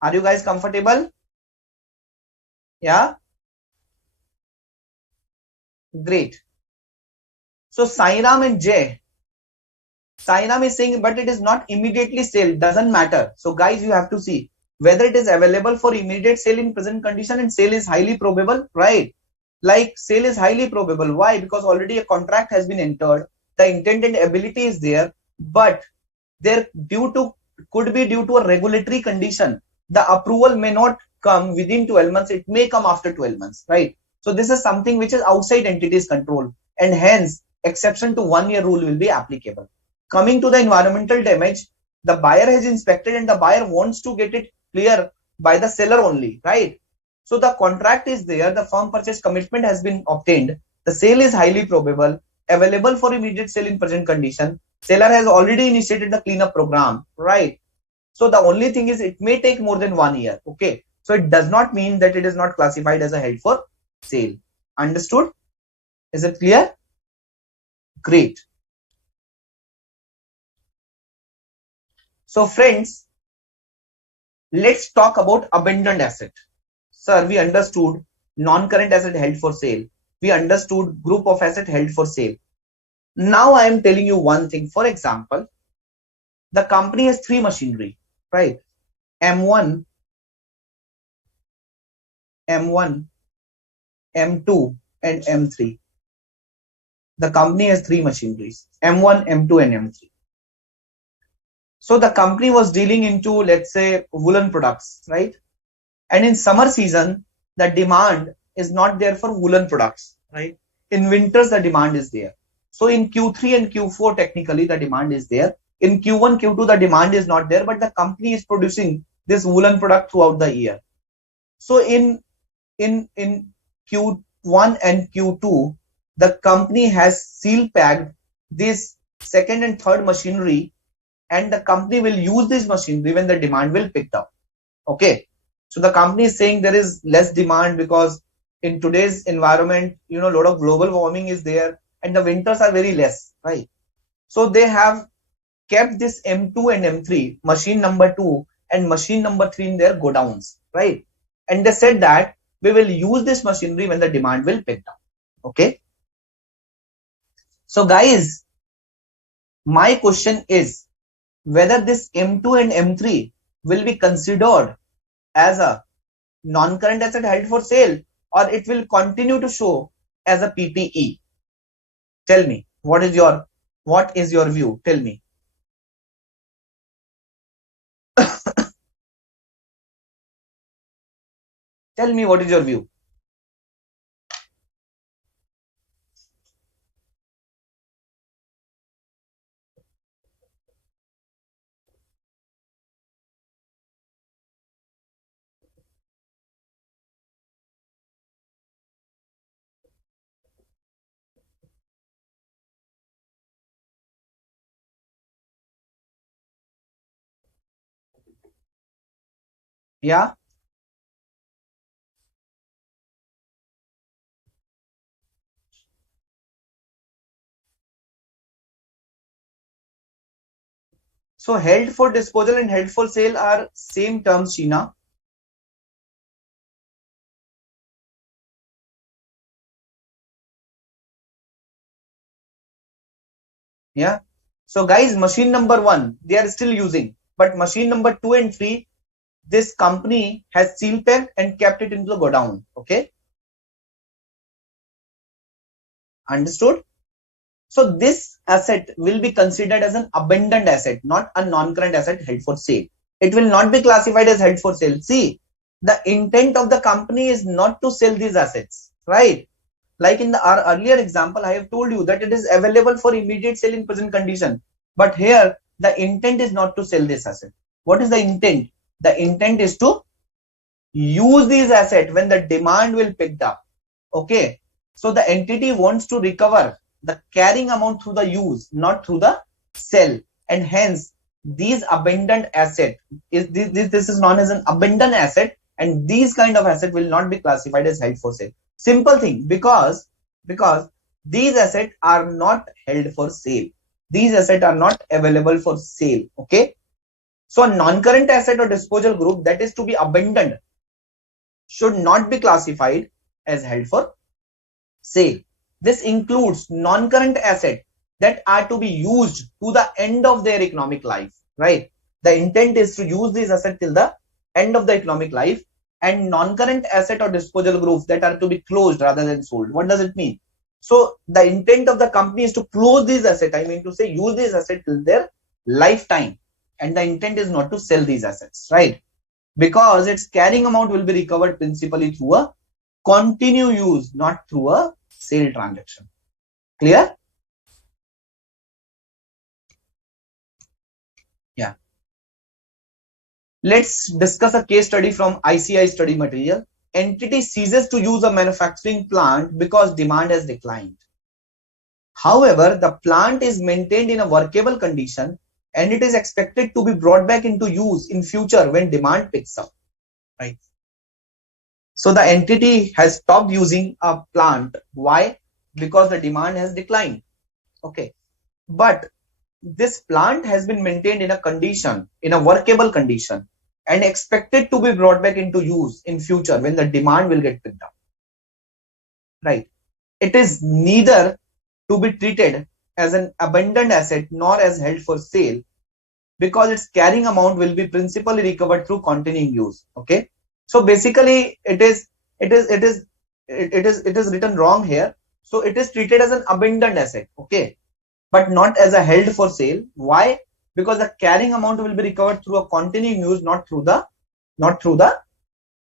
Are you guys comfortable? Yeah? Great. So Sairam and Jay, Sairam is saying, but it is not immediately sale, doesn't matter. So guys, you have to see whether it is available for immediate sale in present condition, and sale is highly probable, right? Like sale is highly probable. Why? Because already a contract has been entered, the intent and ability is there, but there could be due to a regulatory condition. The approval may not come within 12 months, it may come after 12 months, right? So this is something which is outside entity's control, and hence exception to 1-year rule will be applicable. Coming to the environmental damage, the buyer has inspected and the buyer wants to get it clear by the seller only, right? So the contract is there, the firm purchase commitment has been obtained, the sale is highly probable, available for immediate sale in present condition, seller has already initiated the cleanup program, right? So the only thing is it may take more than 1 year, okay? So it does not mean that it is not classified as a held for sale. Understood? Is it clear? Great. So friends, let's talk about abandoned asset. Sir, we understood non-current asset held for sale. We understood group of asset held for sale. Now I am telling you one thing. For example, the company has 3 machinery, right? M1, M2 and M3. The company has 3 machineries, M1, M2 and M3. So the company was dealing into, let's say, woolen products, right? And in summer season, the demand is not there for woolen products, right? In winters, the demand is there. So in Q3 and Q4, technically the demand is there. In Q1, Q2, the demand is not there, but the company is producing this woolen product throughout the year. So in Q1 and Q2, the company has seal packed this second and third machinery, and the company will use this machinery when the demand will pick up. Okay. So the company is saying there is less demand because in today's environment, a lot of global warming is there and the winters are very less, right? So they have kept this M2 and M3, machine number 2 and machine number 3 in their godowns, right? And they said that we will use this machinery when the demand will pick up. Okay. So guys, my question is, whether this M2 and M3 will be considered as a non-current asset held for sale, or it will continue to show as a PPE. Tell me, what is your view? Tell me. Tell me what is your view. Yeah. So held for disposal and held for sale are same terms, Sheena. Yeah. So guys, machine number 1, they are still using, but machine number 2 and 3, this company has seal packed and kept it into the godown. Okay. Understood? So this asset will be considered as an abandoned asset, not a non-current asset held for sale. It will not be classified as held for sale. See, the intent of the company is not to sell these assets, right? Like in our earlier example, I have told you that it is available for immediate sale in present condition. But here, the intent is not to sell this asset. What is the intent? The intent is to use these assets when the demand will pick up. Okay. So the entity wants to recover the carrying amount through the use, not through the sell. And hence, these abandoned asset this is known as an abandoned asset, and these kind of asset will not be classified as held for sale. Simple thing, because these assets are not held for sale. These assets are not available for sale. Okay. So a non-current asset or disposal group that is to be abandoned should not be classified as held for sale. This includes non-current assets that are to be used to the end of their economic life, right? The intent is to use these assets till the end of the economic life, and non-current asset or disposal groups that are to be closed rather than sold. What does it mean? So the intent of the company is to close these assets. I mean to say use these assets till their lifetime, and the intent is not to sell these assets, right? Because its carrying amount will be recovered principally through a continue use, not through a sale transaction. Clear? Yeah. Let's discuss a case study from ICI study material. Entity ceases to use a manufacturing plant because demand has declined. However, the plant is maintained in a workable condition and it is expected to be brought back into use in future when demand picks up. Right. So the entity has stopped using a plant. Why? Because the demand has declined. Okay. But this plant has been maintained in a condition, in a workable condition, and expected to be brought back into use in future when the demand will get picked up. Right. It is neither to be treated as an abandoned asset nor as held for sale, because its carrying amount will be principally recovered through continuing use. Okay. So basically it is written wrong here. So it is treated as an abandoned asset. Okay. But not as a held for sale. Why? Because the carrying amount will be recovered through a continuing use, not through the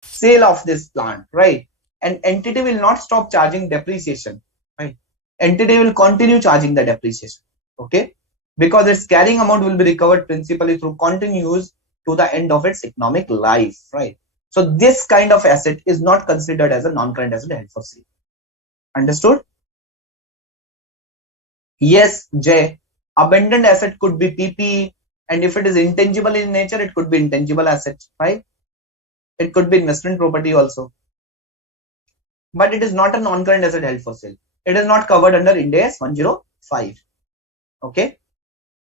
sale of this plant, right? And entity will not stop charging depreciation, right? Entity will continue charging the depreciation, okay? Because its carrying amount will be recovered principally through continuing use to the end of its economic life, right? So this kind of asset is not considered as a non-current asset held for sale. Understood? Yes, Jay. Abandoned asset could be PP, and if it is intangible in nature, it could be intangible assets, right? It could be investment property also. But it is not a non-current asset held for sale. It is not covered under Ind AS 105. Okay.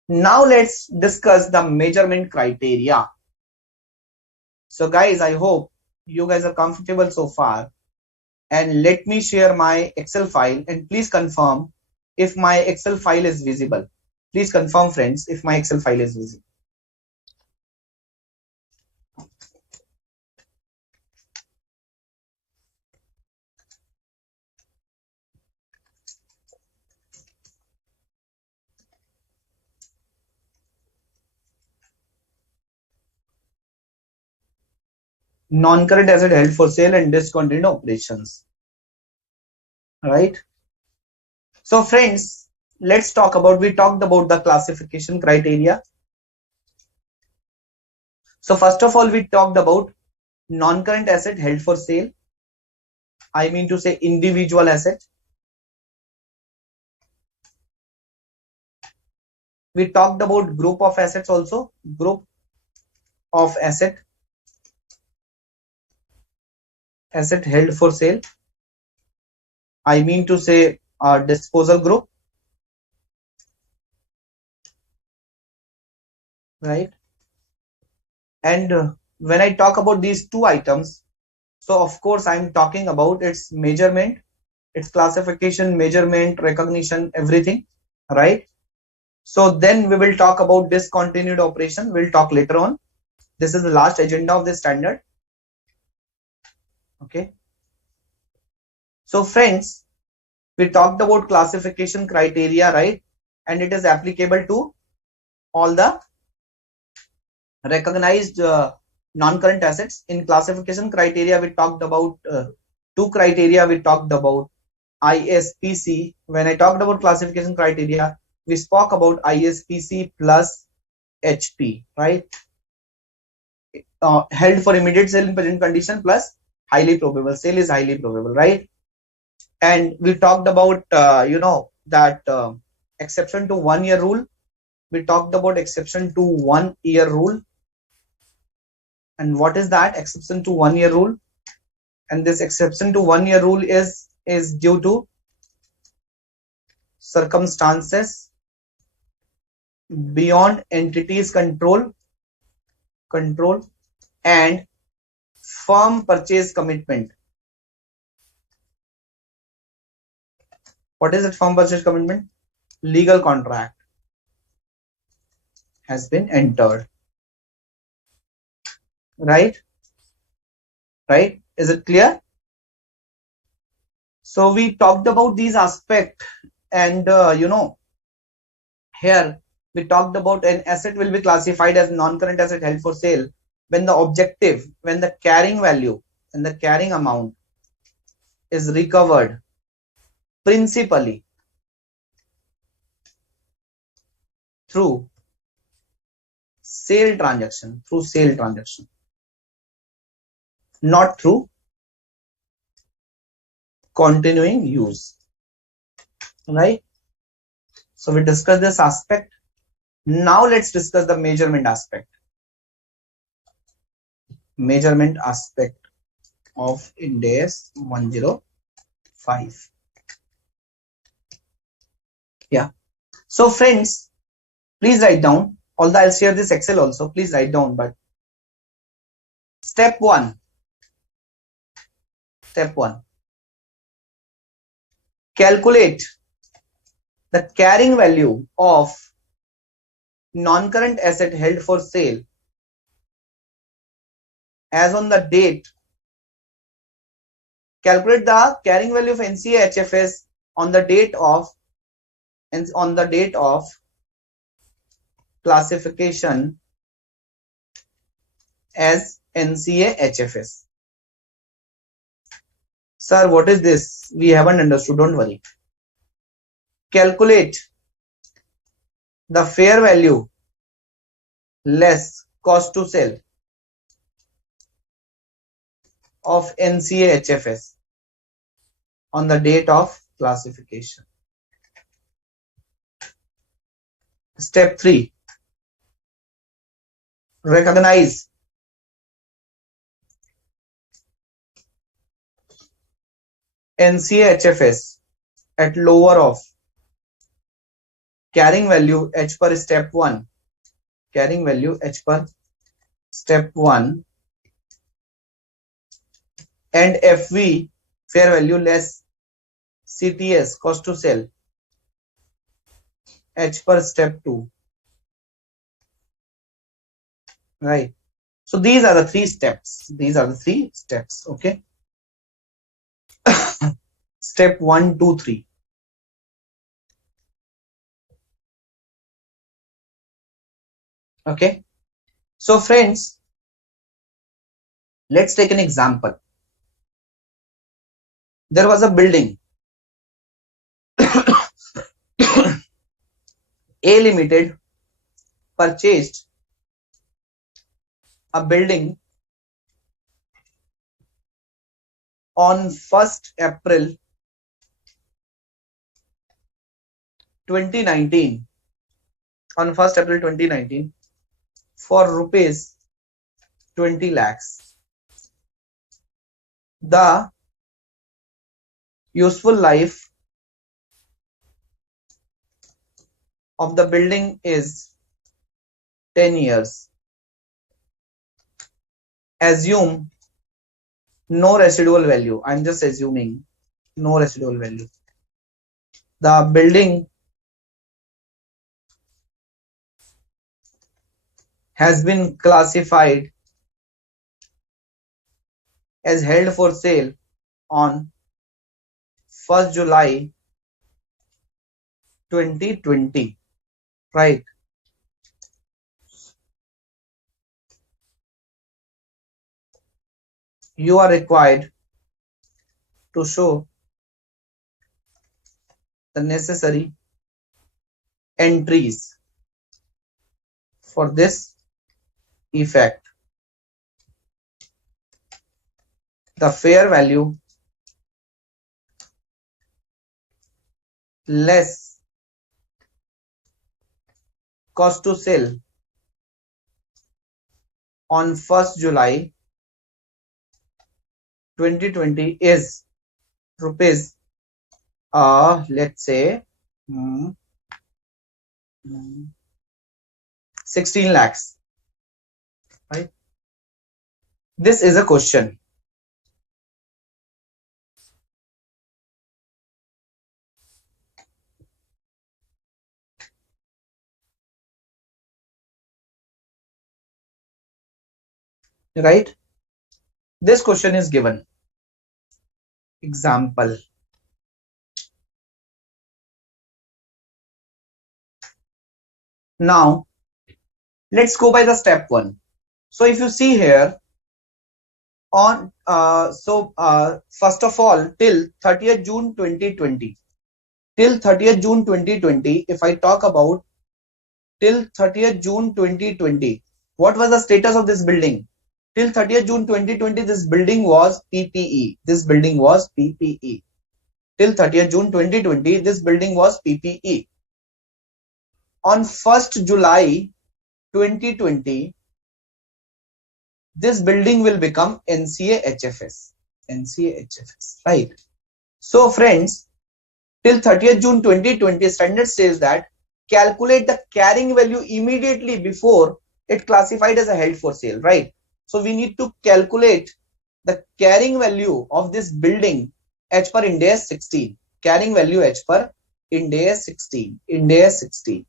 Now let's discuss the measurement criteria. So guys, I hope you guys are comfortable so far. And let me share my Excel file and please confirm if my Excel file is visible. Please confirm, friends, if my Excel file is visible. Non-current asset held for sale and discontinued operations. Right? So friends, let's talk about, we talked about the classification criteria. So first of all, we talked about non-current asset held for sale. I mean to say individual asset. We talked about group of assets also, group of asset held for sale. I mean to say disposal group, right? And when I talk about these two items, so of course I'm talking about its measurement, its classification, measurement, recognition, everything, right? So then we will talk about discontinued operation. We'll talk later on. This is the last agenda of this standard. Okay. So friends, we talked about classification criteria, right? And it is applicable to all the recognized non-current assets. In classification criteria, we talked about two criteria. We talked about ISPC. When I talked about classification criteria, we spoke about ISPC plus HP, right? Held for immediate sale in present condition plus highly probable. Sale is highly probable, right? And we talked about that exception to 1 year rule. We talked about exception to 1 year rule. And what is that exception to 1 year rule? And this exception to 1 year rule is due to circumstances beyond entity's control and firm purchase commitment. What is it? Firm purchase commitment? Legal contract has been entered. Right? Is it clear? So we talked about these aspects, and here we talked about an asset will be classified as non-current asset held for sale when the objective, when the carrying value and the carrying amount is recovered principally through sale transaction, not through continuing use, right? So we discussed this aspect. Now let's discuss the measurement aspect. Measurement aspect of Ind AS 105. Yeah. So friends, please write down, although I'll share this Excel also, please write down, but step one, calculate the carrying value of non-current asset held for sale as on the date. Calculate the carrying value of NCA HFS on the date of classification as NCA HFS. Sir, what is this? We haven't understood. Don't worry. Calculate the fair value less cost to sell of NCA HFS on the date of classification. Step 3. Recognize NCA HFS at lower of carrying value H per step 1. Carrying value H per step 1 and FV fair value less CTS cost to sell H per step 2. Right. So these are the 3 steps. These are the 3 steps. Okay. Step 1, 2, 3. Okay. So friends, let's take an example. There was a building. A Limited purchased a building on 1st April 2019. On 1st April 2019 for rupees 20 lakhs. The useful life of the building is 10 years. Assume no residual value. I'm just assuming no residual value. The building has been classified as held for sale on 1st July 2020. Right. You are required to show the necessary entries for this effect. The fair value less cost to sell on 1st July 2020 is rupees, let's say 16 lakhs. Right? This is a question. Right? This question is given. Example. Now, let's go by the step 1. So if you see here, on first of all, till 30th June 2020, till 30th June 2020, if I talk about till 30th June 2020, what was the status of this building? Till 30th June 2020, this building was PPE. This building was PPE. Till 30th June 2020, this building was PPE. On 1st July 2020, this building will become NCA HFS. NCA HFS, right? So friends, till 30th June 2020, standard says that calculate the carrying value immediately before it classified as a held for sale, right? So we need to calculate the carrying value of this building H per Ind AS 16. Carrying value H per Ind AS 16. Ind AS 16.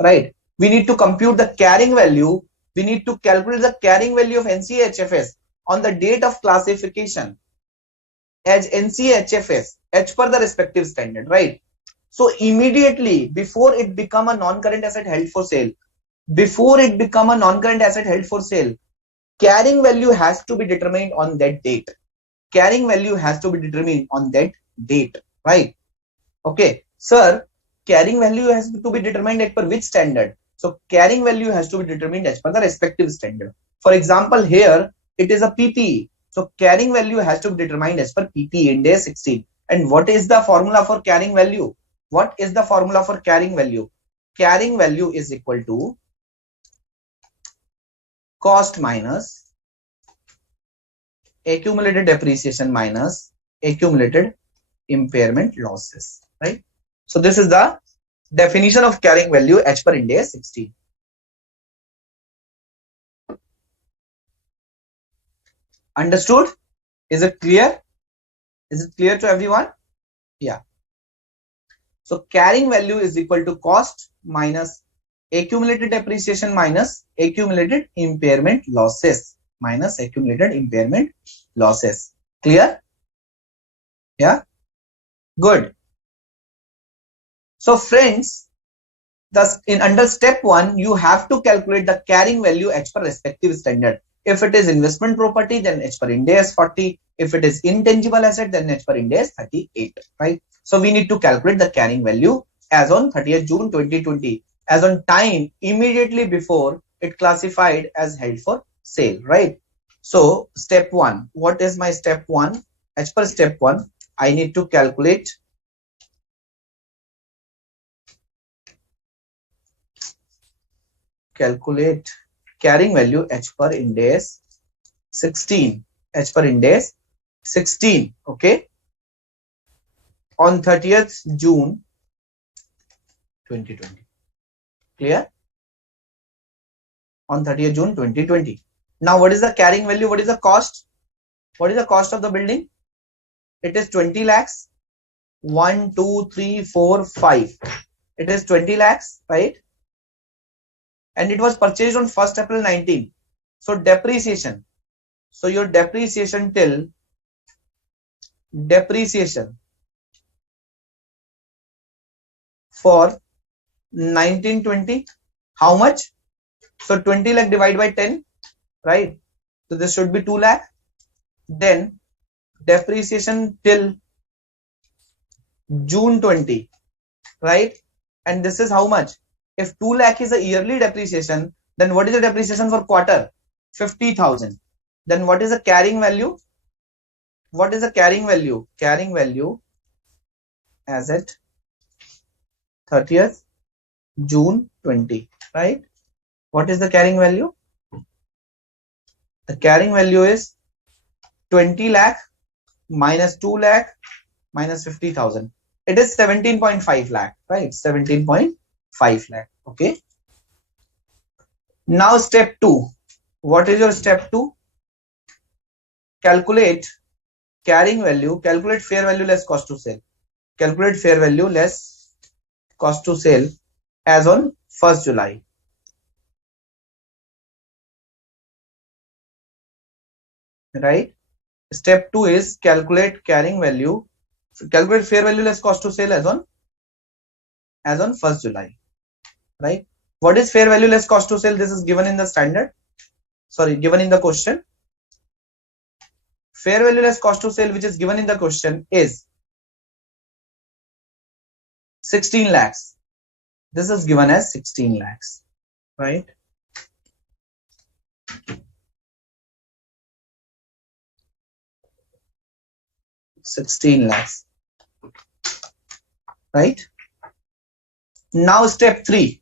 Right? We need to compute the carrying value. We need to calculate the carrying value of NCA HFS on the date of classification as NCA HFS, H per the respective standard, right? So immediately before it become a non-current asset held for sale, carrying value has to be determined on that date. Carrying value has to be determined on that date, right? Okay, sir, carrying value has to be determined as per which standard? So carrying value has to be determined as per the respective standard. For example, here it is a PPE. So carrying value has to be determined as per PPE Ind AS 16. And what is the formula for carrying value? What is the formula for carrying value? Carrying value is equal to cost minus accumulated depreciation minus accumulated impairment losses, right? So this is the definition of carrying value H per Ind AS 16. Understood? Is it clear? Is it clear to everyone? Yeah. So carrying value is equal to cost minus accumulated depreciation minus accumulated impairment losses. Minus accumulated impairment losses. Clear? Yeah? Good. So friends, thus in under step 1, you have to calculate the carrying value as per respective standard. If it is investment property, then as per Ind AS 40. If it is intangible asset, then as per Ind AS 38. Right? So we need to calculate the carrying value as on 30th June 2020. As on time immediately before it classified as held for sale. Right? So step 1. What is my step 1? As per step 1, I need to calculate carrying value as per Ind AS 16. As per Ind AS 16. Okay. On 30th June 2020. Clear? On 30th June 2020. Now, what is the carrying value? What is the cost? What is the cost of the building? It is 20 lakhs. 1, 2, 3, 4, 5. It is 20 lakhs, right? And it was purchased on 1st April 19. So depreciation. So your depreciation till depreciation for 1920. How much? So 20 lakh divided by 10, right? So this should be 2 lakh. Then depreciation till June 20, right? And this is how much? If 2 lakh is a yearly depreciation, then what is the depreciation for quarter? 50,000. Then what is the carrying value? What is the carrying value? Carrying value as at 30th June 20, right? What is the carrying value? The carrying value is 20 lakh minus 2 lakh minus 50,000. It is 17.5 lakh, right? 17.5 lakh. Okay. Now step 2. What is your step 2? Calculate carrying value. Calculate fair value less cost to sale. Calculate fair value less cost to sale as on 1st July. Right? Step 2 is calculate carrying value. Calculate fair value less cost to sale as on 1st July. Right? What is fair value less cost to sale? This is given in the standard. Sorry, given in the question. Fair value less cost to sale, which is given in the question, is 16 lakhs. This is given as 16 lakhs. Right? $16 lakhs. Right? Now step 3.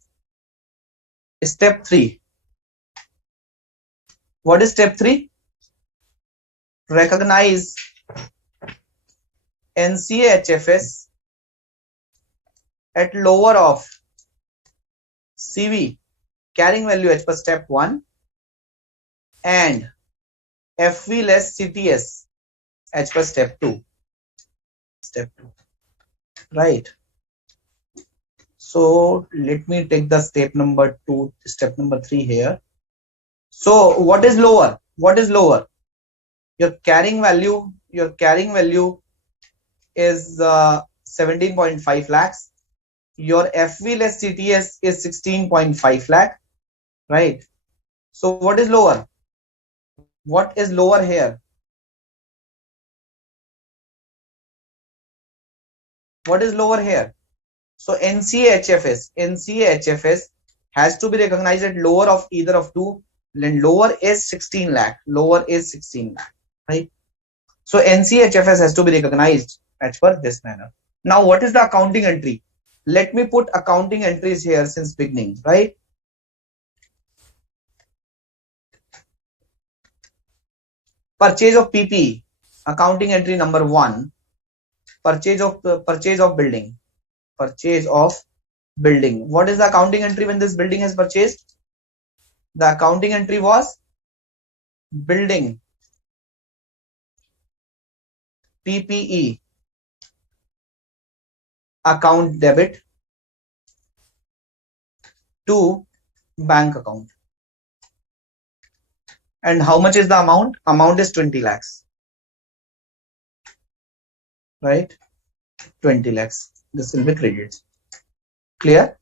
Step 3. What is step 3? Recognize NCA-HFS at lower of CV carrying value as per step 1 and FV less CTS as per step 2. Step 2. Right. So let me take the step number 2, step number 3 here. So what is lower? What is lower? Your carrying value is 17.5 lakhs. Your FV less CTS is 16.5 lakh. Right. So what is lower? What is lower here? What is lower here? So NCA-HFS has to be recognized at lower of either of two. Then lower is 16 lakh. Lower is 16 lakh. Right. So NCA-HFS has to be recognized as per this manner. Now what is the accounting entry? Let me put accounting entries here since beginning. Right. Purchase of PPE. Accounting entry number 1. Purchase of building. Purchase of building. What is the accounting entry when this building is purchased? The accounting entry was building PPE account debit to bank account. And how much is the amount? Amount is 20 lakhs, right? 20 lakhs. This will be credited. Clear?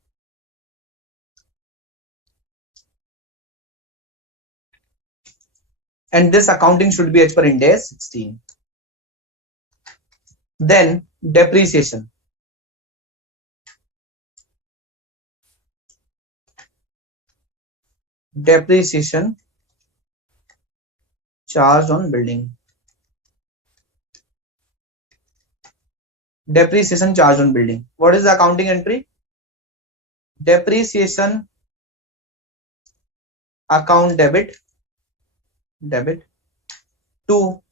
And this accounting should be as per Ind AS 16. Then depreciation. Depreciation charged on building. Depreciation charged on building. What is the accounting entry? Depreciation account debit to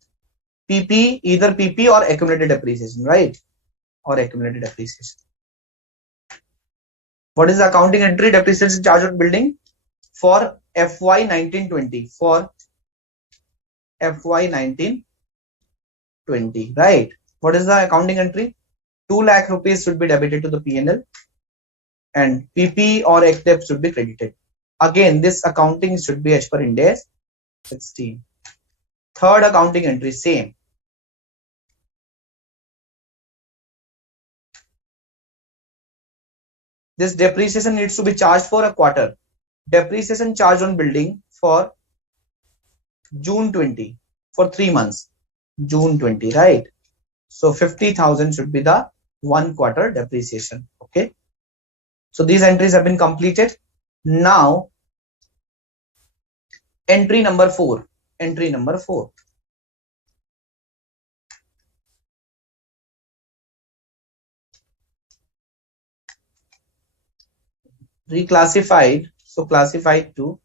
PP, either PP or accumulated depreciation, right? Or accumulated depreciation. What is the accounting entry? Depreciation charge on building for FY 1920. For FY 1920, right? What is the accounting entry? 2 lakh rupees should be debited to the P&L and PP or XDEP should be credited. Again, this accounting should be as per Ind AS 16. Third accounting entry, same. This depreciation needs to be charged for a quarter. Depreciation charge on building for June 20, for 3 months. June 20, right? So 50,000 should be the 1 quarter depreciation. Okay. So these entries have been completed. Now, entry number 4. Entry number 4. Reclassified. So classified to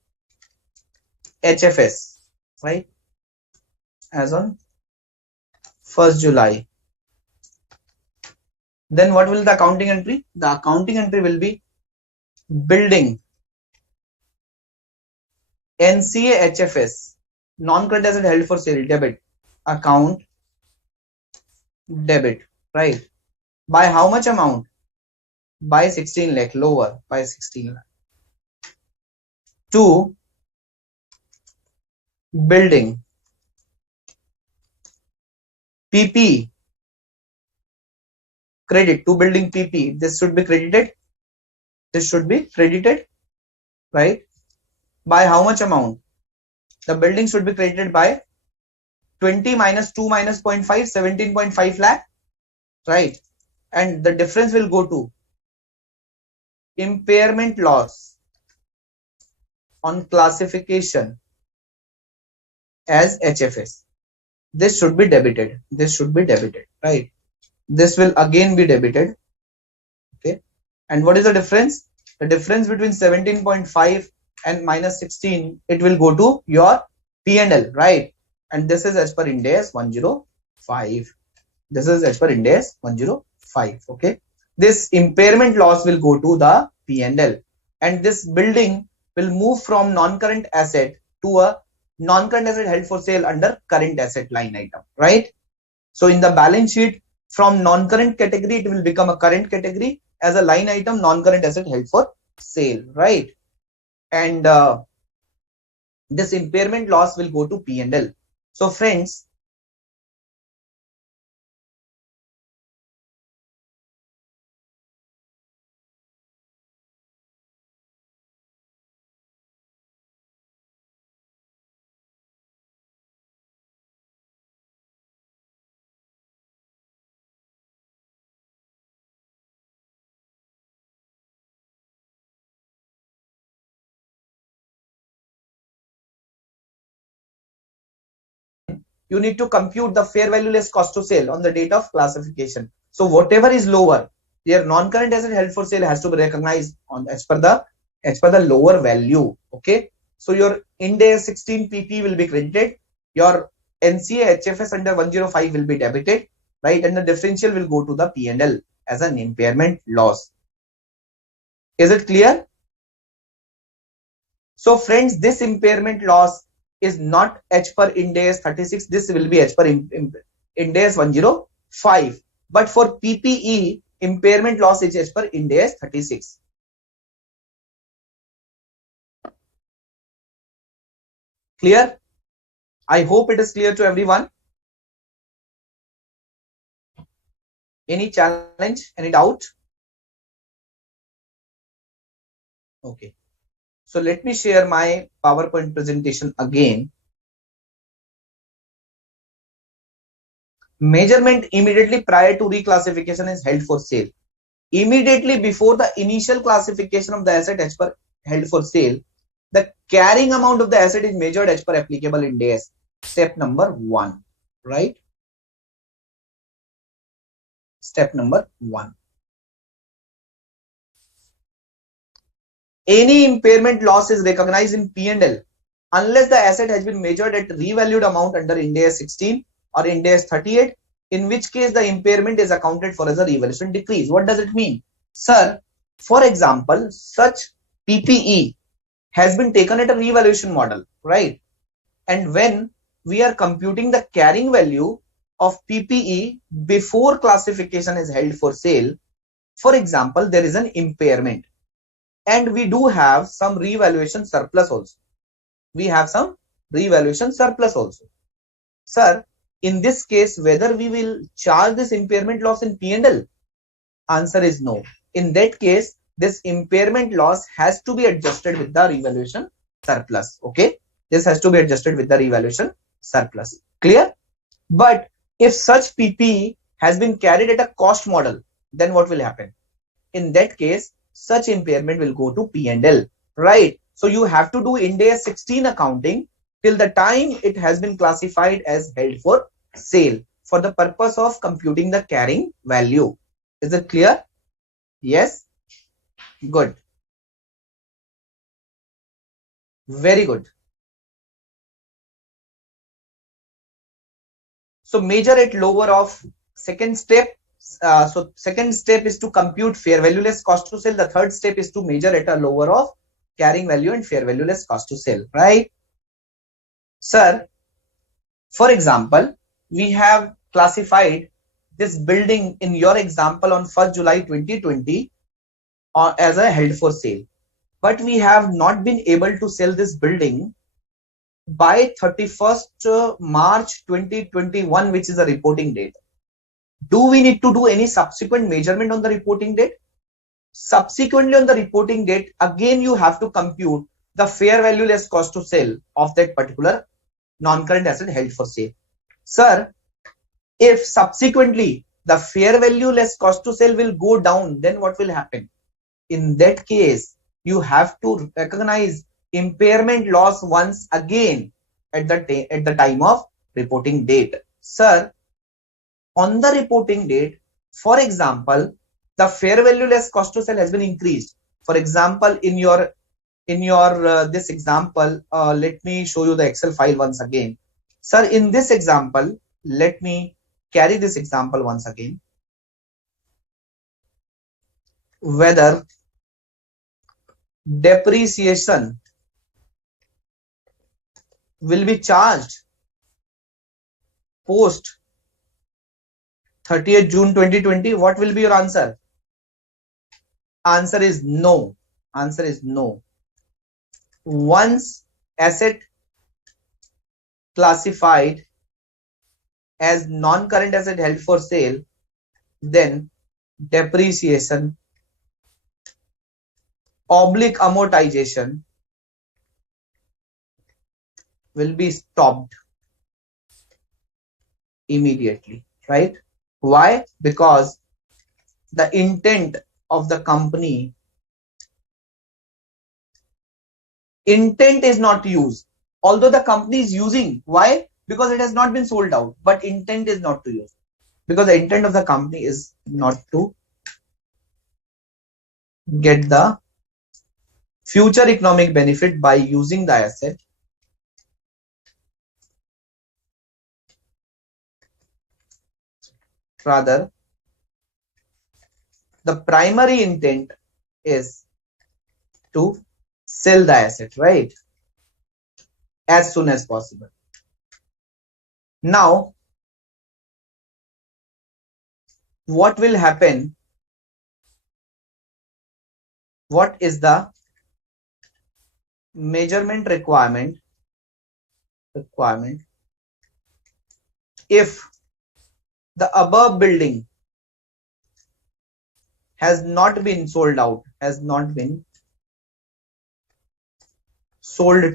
HFS, right? As on 1st July. Then what will the accounting entry? The accounting entry will be building NCA HFS, non-current asset held for sale, debit, account debit, right? By how much amount? By 16 lakh, lower by 16 lakh. To building PP credit, to building PP. This should be credited. This should be credited, right? By how much amount? The building should be credited by 20 minus 2 minus 0.5, 17.5 lakh, right? And the difference will go to impairment loss on classification as HFS. This should be debited. This should be debited, right? This will again be debited. Okay. And what is the difference? The difference between 17.5 and minus 16, it will go to your P&L, right? And this is as per Ind AS 105. This is as per Ind AS 105. Okay. This impairment loss will go to the P&L, and this building will move from non-current asset to a non-current asset held for sale under current asset line item, right? So in the balance sheet, from non-current category, it will become a current category as a line item, non-current asset held for sale, right? And this impairment loss will go to P&L. So friends, you need to compute the fair value less cost to sale on the date of classification. So whatever is lower, their non-current asset held for sale has to be recognized on as per the lower value. Okay. So your Ind AS 16 PP will be credited. Your NCA HFS under 105 will be debited, right? And the differential will go to the P&L as an impairment loss. Is it clear? So friends, this impairment loss is not as per Ind AS 36. This will be as per Ind AS 105. But for PPE, impairment loss is as per Ind AS 36. Clear? I hope it is clear to everyone. Any challenge? Any doubt? Okay. So let me share my PowerPoint presentation again. Measurement immediately prior to reclassification is held for sale. Immediately before the initial classification of the asset as per held for sale, the carrying amount of the asset is measured as per applicable Ind AS. Step number 1, right? Step number 1. Any impairment loss is recognized in P&L unless the asset has been measured at revalued amount under Ind AS 16 or Ind AS 38, in which case the impairment is accounted for as a revaluation decrease. What does it mean? Sir, for example, such PPE has been taken at a revaluation model, right? And when we are computing the carrying value of PPE before classification is held for sale, for example, there is an impairment and we do have some revaluation surplus also. We have some revaluation surplus also. Sir, in this case, whether we will charge this impairment loss in P&L? Answer is no. In that case, this impairment loss has to be adjusted with the revaluation surplus. Okay, this has to be adjusted with the revaluation surplus. Clear? But if such PP has been carried at a cost model, then what will happen? In that case, such impairment will go to P&L, right? So you have to do Ind AS 16 accounting till the time it has been classified as held for sale for the purpose of computing the carrying value. Is it clear? Yes? Good. Very good. So measure at lower of second step. So second step is to compute fair value less cost to sell. The third step is to measure at a lower of carrying value and fair value less cost to sell, right? Sir, for example, we have classified this building in your example on 1st July 2020 as a held for sale. But we have not been able to sell this building by 31st March 2021, which is a reporting date. Do we need to do any subsequent measurement on the reporting date? Subsequently on the reporting date, again you have to compute the fair value less cost to sell of that particular non-current asset held for sale. Sir, if subsequently the fair value less cost to sell will go down, then what will happen? In that case, you have to recognize impairment loss once again at the time of reporting date. Sir, on the reporting date, for example, the fair value less cost to sell has been increased. For example, in your this example, let me show you the Excel file once again. Sir, in this example, let me carry this example once again. Whether depreciation will be charged post 30th June 2020, what will be your answer? Answer is no. Answer is no. Once asset classified as non-current asset held for sale, then depreciation oblique amortization will be stopped immediately, right? Why? Because the intent of the company, intent is not used, although the company is using. Why? Because it has not been sold out, but intent is not to use, because the intent of the company is not to get the future economic benefit by using the asset. Rather, the primary intent is to sell the asset, right? As soon as possible. Now, what will happen what is the measurement requirement if the above building has not been sold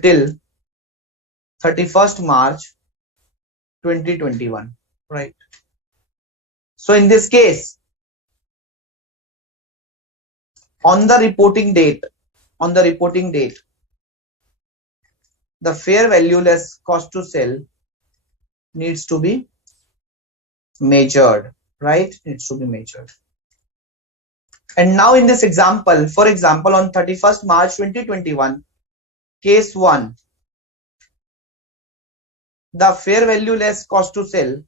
till 31st March 2021, right? So in this case, on the reporting date, the fair value less cost to sell needs to be measured, right? Needs to be measured. And now in this example, for example, on 31st March 2021, case 1, the fair value less cost to sell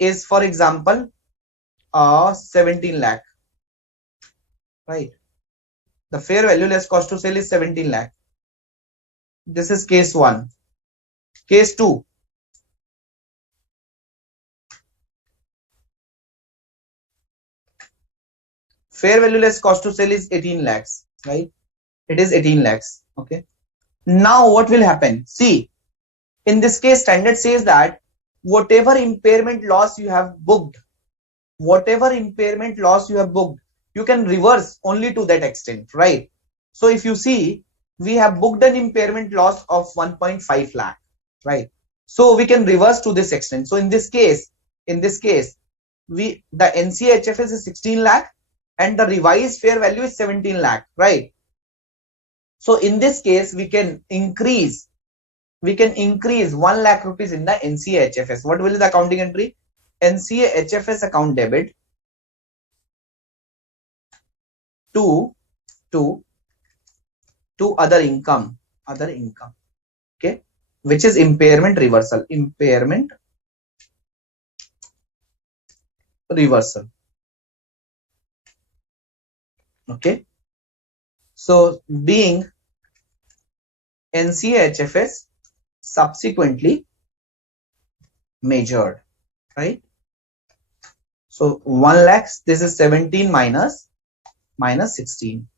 is, for example, 17 lakh, right? The fair value less cost to sell is 17 lakh. This is case 1. Case 2, fair value less cost to sell is 18 lakhs, right? It is 18 lakhs. Okay. Now what will happen? See, in this case, standard says that whatever impairment loss you have booked, you can reverse only to that extent, right? So if you see, we have booked an impairment loss of 1.5 lakh, right? So we can reverse to this extent. So in this case, the NCHFS is 16 lakh and the revised fair value is 17 lakh, right? So in this case, we can increase 1 lakh rupees in the NCHFS. What will be the accounting entry? NCHFS account debit to other income, okay, which is impairment reversal. Okay. So being NCHFS subsequently measured, right? So 1 lakh, this is 17 minus 16.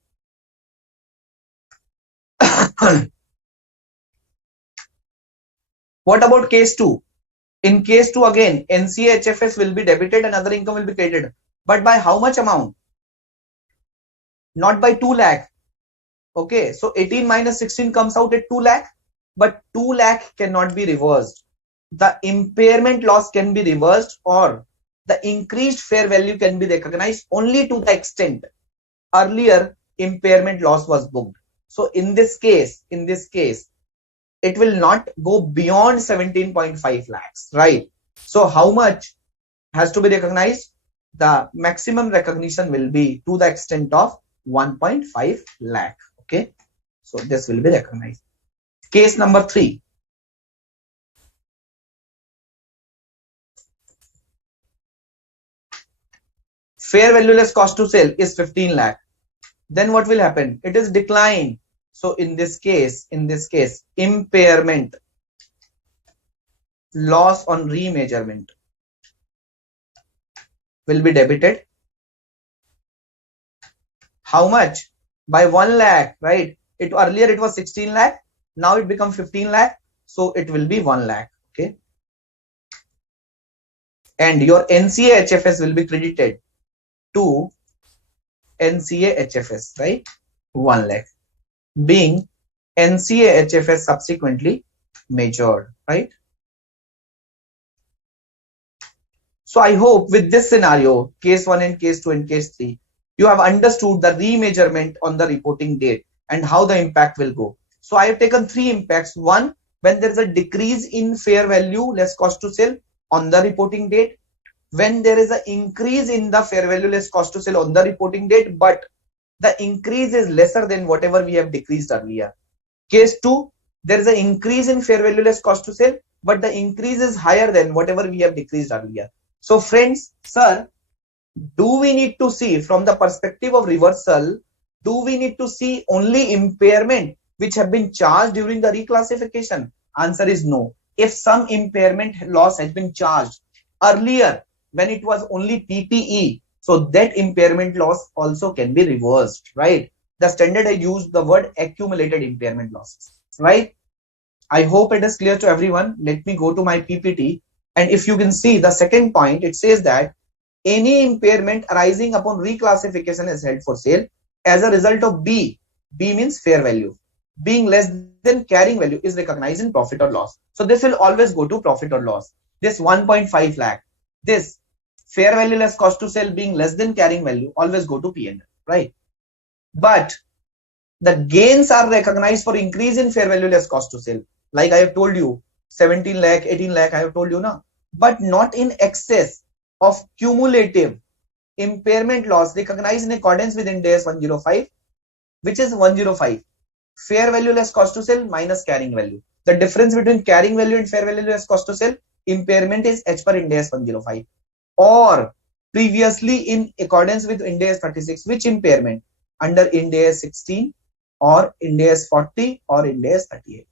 What about case 2? In case 2, again, NCHFS will be debited and other income will be credited. But by how much amount? Not by 2 lakh. Okay, so 18 minus 16 comes out at 2 lakh, but 2 lakh cannot be reversed. The impairment loss can be reversed, or the increased fair value can be recognized only to the extent earlier impairment loss was booked. So in this case, it will not go beyond 17.5 lakhs, right? So how much has to be recognized? The maximum recognition will be to the extent of 1.5 lakh. Okay, so this will be recognized. Case number 3. Fair value less cost to sell is 15 lakh. Then what will happen? It is declined. So in this case, impairment loss on remeasurement will be debited. How much? By 1 lakh, right? Earlier it was 16 lakh. Now it becomes 15 lakh. So it will be 1 lakh. Okay. And your NCA-HFS will be credited to NCA-HFS, right? 1 lakh. Being NCA-HFS subsequently measured, right? So I hope with this scenario, case 1 and case 2 and case 3, you have understood the remeasurement on the reporting date and how the impact will go. So I have taken 3 impacts. 1, when there is a decrease in fair value less cost to sell on the reporting date. When there is an increase in the fair value less cost to sell on the reporting date, but the increase is lesser than whatever we have decreased earlier. Case 2, there is an increase in fair value less cost to sell, but the increase is higher than whatever we have decreased earlier. So friends, sir, do we need to see from the perspective of reversal, do we need to see only impairment which have been charged during the reclassification? Answer is no. If some impairment loss has been charged earlier when it was only PPE, so that impairment loss also can be reversed, right? the standard I used the word accumulated impairment losses, right? I hope it is clear to everyone. Let me go to my PPT. And if you can see the second point, it says that any impairment arising upon reclassification as held for sale as a result of B means fair value, being less than carrying value is recognized in profit or loss. So this will always go to profit or loss. This 1.5 lakh, this fair value less cost to sell being less than carrying value always go to P&L, right? But the gains are recognized for increase in fair value less cost to sell. Like I have told you, 17 lakh, 18 lakh, I have told you now, but not in excess of cumulative impairment loss recognized in accordance with Ind AS 105, which is 105. Fair value less cost to sell minus carrying value. The difference between carrying value and fair value less cost to sell, impairment is as per Ind AS 105. Or previously in accordance with Ind AS 36, which impairment? Under Ind AS 16 or Ind AS 40 or Ind AS 38.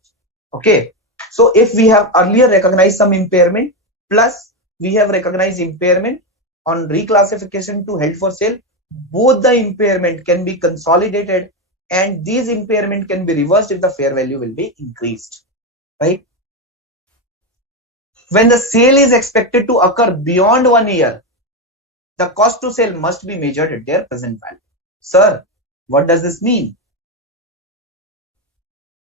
Okay. So if we have earlier recognized some impairment, plus we have recognized impairment on reclassification to held for sale, both the impairment can be consolidated and these impairment can be reversed if the fair value will be increased, right? When the sale is expected to occur beyond 1 year, the cost to sell must be measured at their present value. Sir, what does this mean?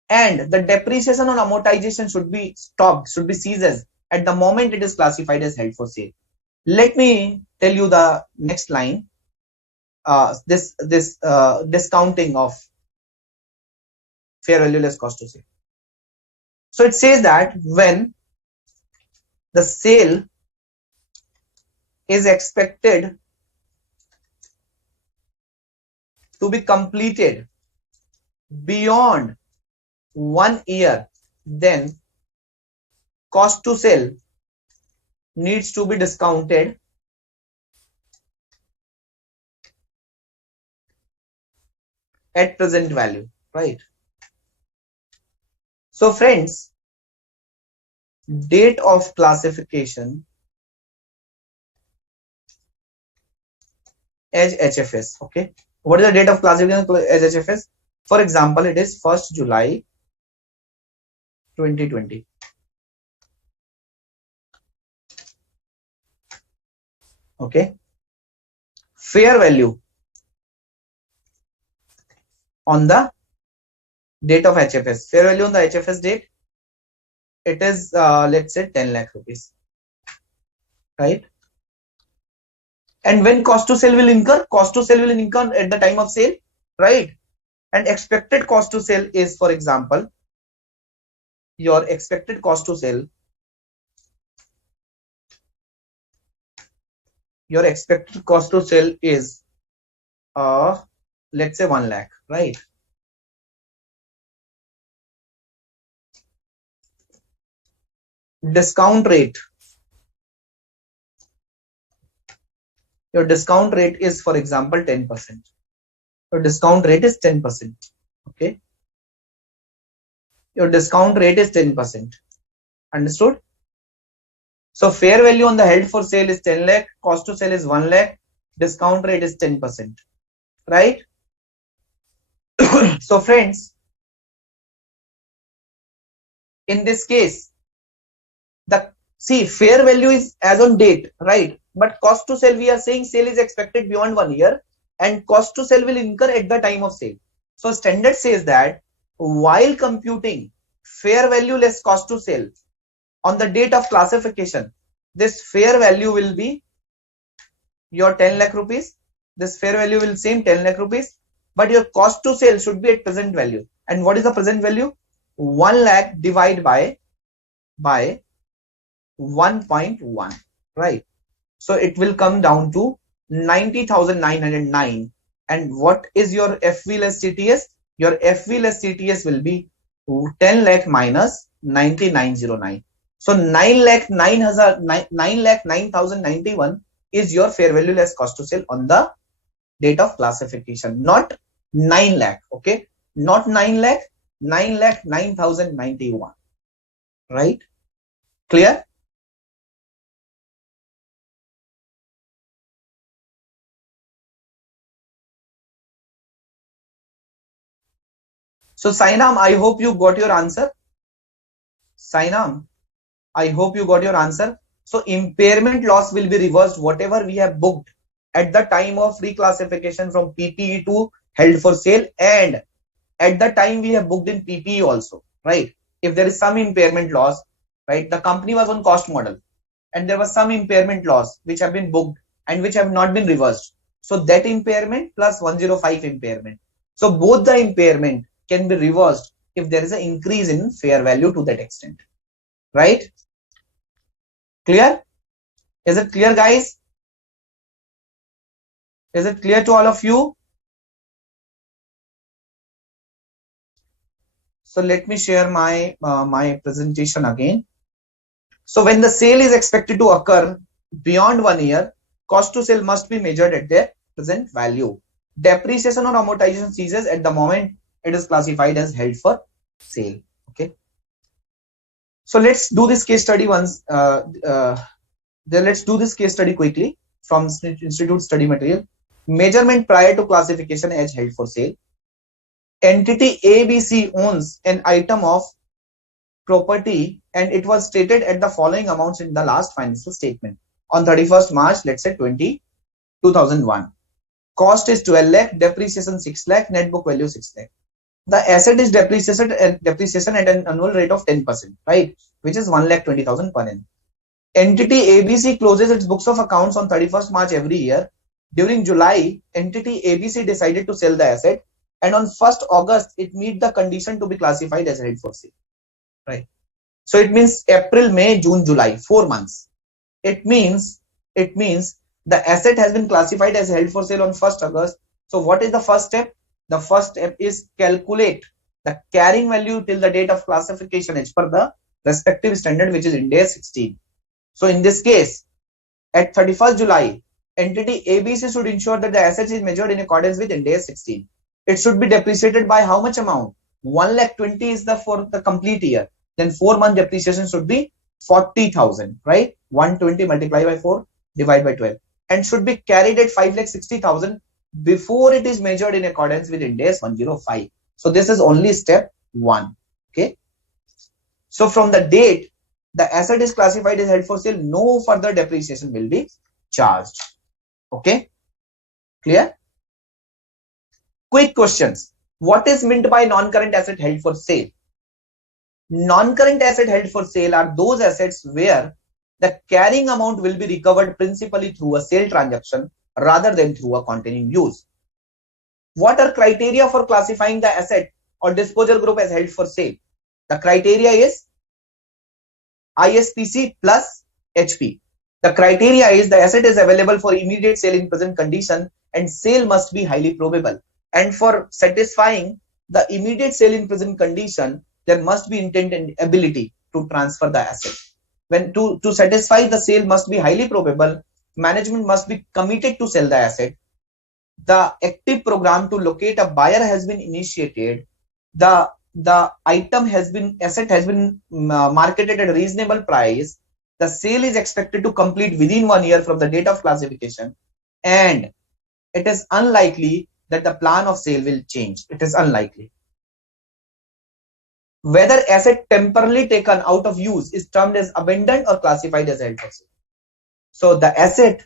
And the depreciation on amortization should be stopped, should be ceased at the moment it is classified as held for sale. Let me tell you the next line. This discounting of fair value less cost to sale. So it says that when the sale is expected to be completed beyond 1 year, then cost to sell needs to be discounted at present value, right? So friends, date of classification as HFS. Okay, what is the date of classification as HFS? For example, it is 1st July 2020. Okay, fair value on the date of HFS. Fair value on the HFS date, it is let's say 10 lakh rupees, right? And when cost to sell will incur? Cost to sell will incur at the time of sale, right? And expected cost to sell is, for example, your expected cost to sell, your expected cost to sell is let's say 1 lakh, right? Discount rate, your discount rate is, for example, 10%. Your discount rate is 10%. Okay, your discount rate is 10%. Understood? So fair value on the held for sale is 10 lakh, cost to sell is 1 lakh, discount rate is 10%, right? So friends, in this case, the fair value is as on date, right? But cost to sell, we are saying sale is expected beyond 1 year and cost to sell will incur at the time of sale. So standard says that while computing fair value less cost to sell on the date of classification, this fair value will be your 10 lakh rupees. This fair value will same 10 lakh rupees, but your cost to sell should be at present value. And what is the present value? 1 lakh divided by 1.1, right? So it will come down to 90,909. And what is your FV less CTS? Your FV less CTS will be 10 lakh minus 9909. So 9,09,091 is your fair value less cost to sell on the date of classification, not 9 lakh. Okay, not 9 lakh, 9,09,091, right? Clear? So Sainam, I hope you got your answer. Sainam, I hope you got your answer. So impairment loss will be reversed whatever we have booked at the time of reclassification from PPE to held for sale, and at the time we have booked in PPE also, right? If there is some impairment loss, right? The company was on cost model and there was some impairment loss which have been booked and which have not been reversed. So that impairment plus 105 impairment. So both the impairment can be reversed if there is an increase in fair value to that extent, right? Clear? Is it clear, guys? Is it clear to all of you? So let me share my my presentation again. So when the sale is expected to occur beyond 1 year, cost to sale must be measured at their present value. Depreciation or amortization ceases at the moment it is classified as held for sale. Okay. So let's do this case study once. Let's do this case study quickly from Institute Study Material. Measurement prior to classification as held for sale. Entity ABC owns an item of property and it was stated at the following amounts in the last financial statement. On 31st March, let's say 2001. Cost is 12 lakh, depreciation 6 lakh, net book value 6 lakh. The asset is depreciation at an annual rate of 10%, right? Which is 1,20,000 per annum. Entity ABC closes its books of accounts on 31st March every year. During July, entity ABC decided to sell the asset, and on 1st August, it meet the condition to be classified as held for sale, right? So it means April, May, June, July, 4 months. It means the asset has been classified as held for sale on 1st August. So what is the first step? The first step is calculate the carrying value till the date of classification as per the respective standard, which is Ind AS 16. So in this case, at 31st July, entity ABC should ensure that the asset is measured in accordance with Ind AS 16. It should be depreciated by how much amount? 1,20,000 is for the complete year. Then 4-month depreciation should be 40,000, right? 120 multiplied by 4 divided by 12, and should be carried at 5,60,000 before it is measured in accordance with Ind AS 105. So this is only step 1. Okay. So from the date the asset is classified as held for sale, no further depreciation will be charged. Okay. Clear? Quick questions. What is meant by non-current asset held for sale? Non-current asset held for sale are those assets where the carrying amount will be recovered principally through a sale transaction rather than through a continuing use. What are criteria for classifying the asset or disposal group as held for sale? The criteria is ISPC plus HP. The criteria is the asset is available for immediate sale in present condition and sale must be highly probable. And for satisfying the immediate sale in present condition, there must be intent and ability to transfer the asset. When to satisfy the sale must be highly probable, management must be committed to sell the asset. The active program to locate a buyer has been initiated. The asset has been marketed at a reasonable price. The sale is expected to complete within 1 year from the date of classification, and it is unlikely that the plan of sale will change. It is unlikely. Whether asset temporarily taken out of use is termed as abandoned or classified as held for sale. So the asset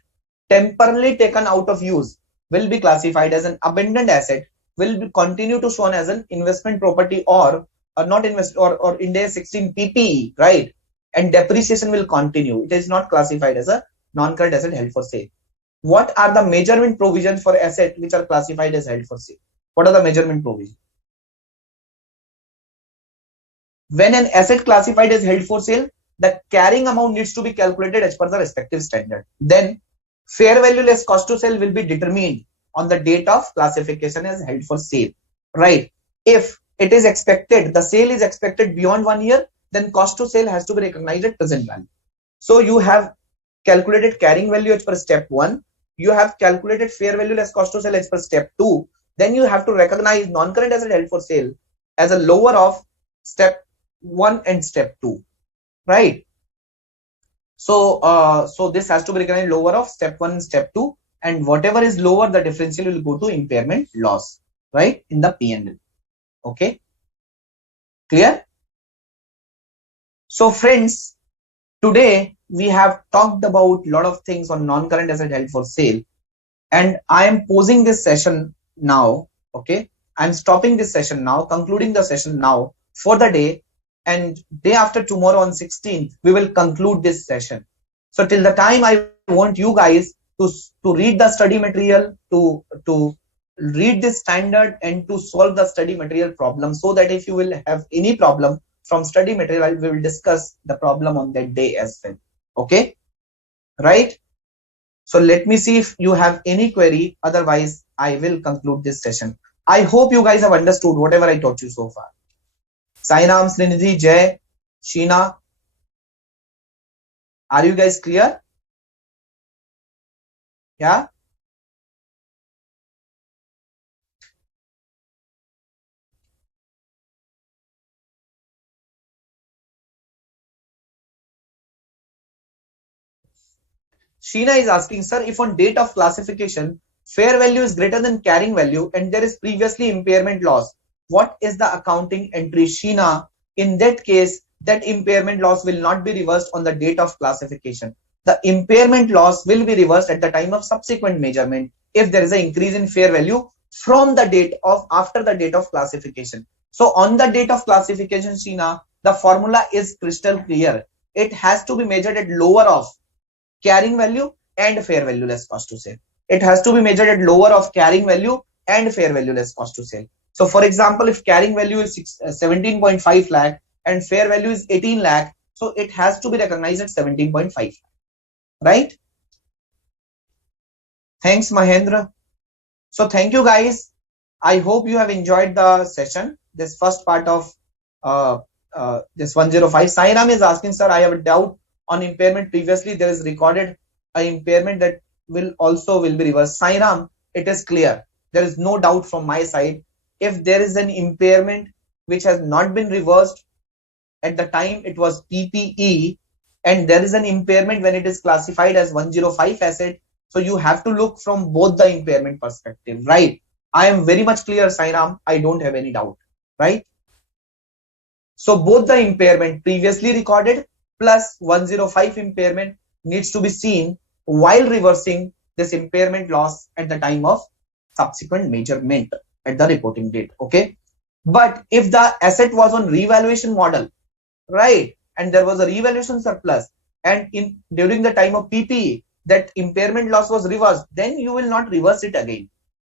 temporarily taken out of use will be classified as an abandoned asset, will be continue to shown as an investment property or not invest or Ind AS 16 PPE, right? And depreciation will continue. It is not classified as a non-current asset held for sale. What are the measurement provisions for assets which are classified as held for sale? What are the measurement provisions? When an asset classified as held for sale, the carrying amount needs to be calculated as per the respective standard. Then fair value less cost to sell will be determined on the date of classification as held for sale, right? If it is expected, the sale is expected beyond 1 year, then cost to sale has to be recognized at present value. So you have calculated carrying value as per step 1. You have calculated fair value less cost to sell as per step 2. Then you have to recognize non-current asset held for sale as a lower of step 1 and step 2, right? So so this has to be recognized lower of step 1 and step 2, and whatever is lower, the differential will go to impairment loss, right, in the P&L. Okay. Clear? So friends, today we have talked about a lot of things on non-current asset held for sale, and I am posing this session now. Okay, I'm stopping this session now, concluding the session now for the day, and day after tomorrow on 16th we will conclude this session. So till the time, I want you guys to read the study material, to read this standard and to solve the study material problem, so that if you will have any problem from study material, we will discuss the problem on that day as well. Okay, right? So let me see if you have any query. Otherwise, I will conclude this session. I hope you guys have understood whatever I taught you so far. Sainam, Srinidhi, Jay, Sheena, are you guys clear? Yeah? Sheena is asking, sir, if on date of classification, fair value is greater than carrying value and there is previously impairment loss, what is the accounting entry? Sheena, in that case, that impairment loss will not be reversed on the date of classification. The impairment loss will be reversed at the time of subsequent measurement if there is an increase in fair value from the date of after the date of classification. So on the date of classification, Sheena, the formula is crystal clear. It has to be measured at lower of carrying value and fair value less cost to sale. It has to be measured at lower of carrying value and fair value less cost to sale. So for example, if carrying value is 17.5 lakh and fair value is 18 lakh, so it has to be recognized at 17.5, right? Thanks, Mahendra. So thank you guys. I hope you have enjoyed the session, this first part of this 105. Sairam is asking, sir, I have a doubt on impairment. Previously, there is recorded an impairment that will be reversed. Sairam, it is clear. There is no doubt from my side. If there is an impairment which has not been reversed at the time it was PPE, and there is an impairment when it is classified as 105 asset, so you have to look from both the impairment perspective, right? I am very much clear, Sairam. I don't have any doubt, right? So both the impairment previously recorded plus 105 impairment needs to be seen while reversing this impairment loss at the time of subsequent measurement at the reporting date. Okay. But if the asset was on revaluation model, right, and there was a revaluation surplus, and in during the time of PPE that impairment loss was reversed, then you will not reverse it again.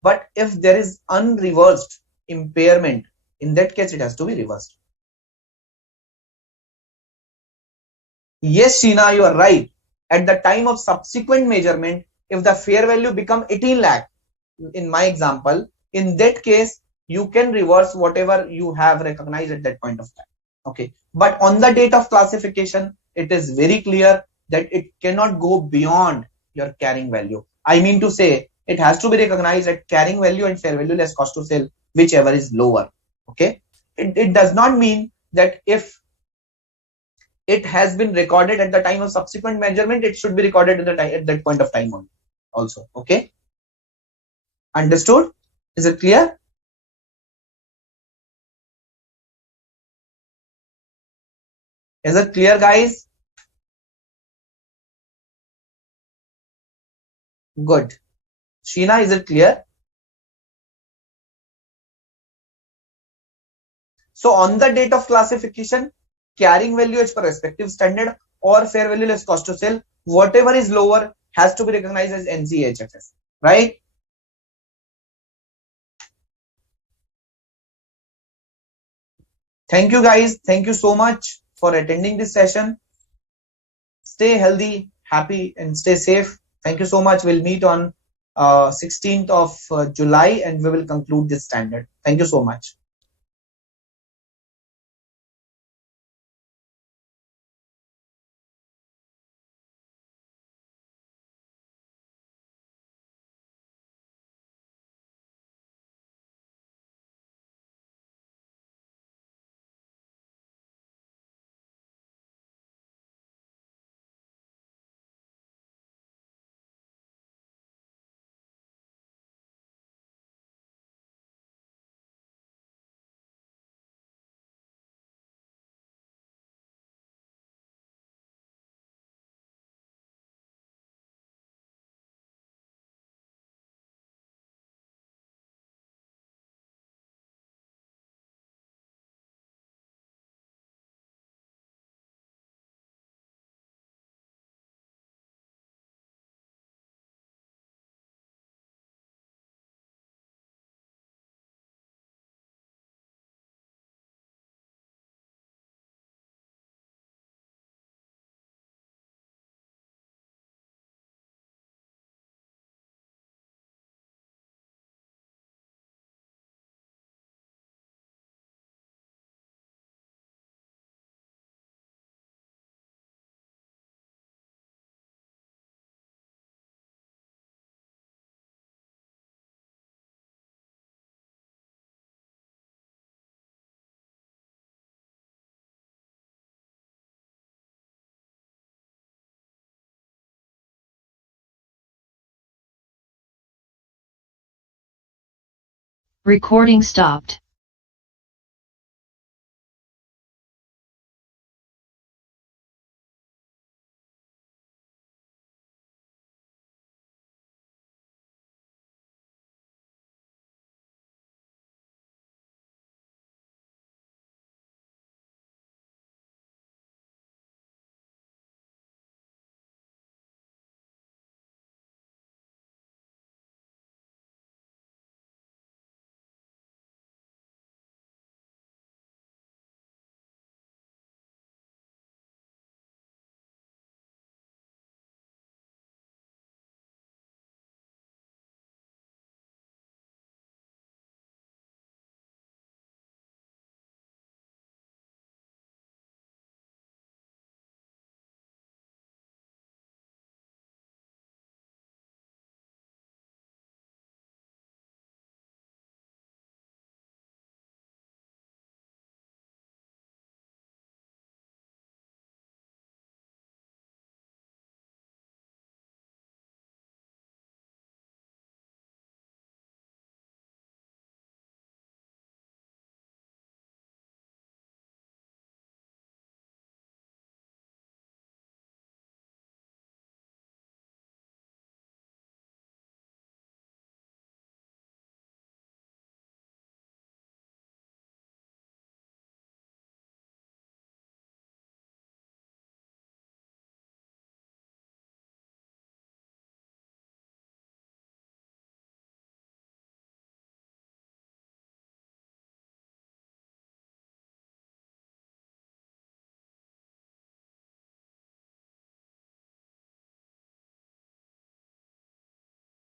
But if there is unreversed impairment, in that case it has to be reversed. Yes, Sheena, you are right. At the time of subsequent measurement, if the fair value become 18 lakh, in my example, in that case, you can reverse whatever you have recognized at that point of time. Okay. But on the date of classification, it is very clear that it cannot go beyond your carrying value. I mean to say, it has to be recognized at carrying value and fair value less cost to sale, whichever is lower. Okay. It does not mean that if it has been recorded at the time of subsequent measurement, it should be recorded at the time at that point of time only also. Okay, understood? Is it clear? Is it clear, guys? Good. Sheena, is it clear? So on the date of classification, carrying value as per respective standard or fair value less cost to sell, whatever is lower has to be recognized as NCHFS, right? Thank you guys. Thank you so much for attending this session. Stay healthy, happy, and stay safe. Thank you so much. We'll meet on 16th of July and we will conclude this standard. Thank you so much. Recording stopped.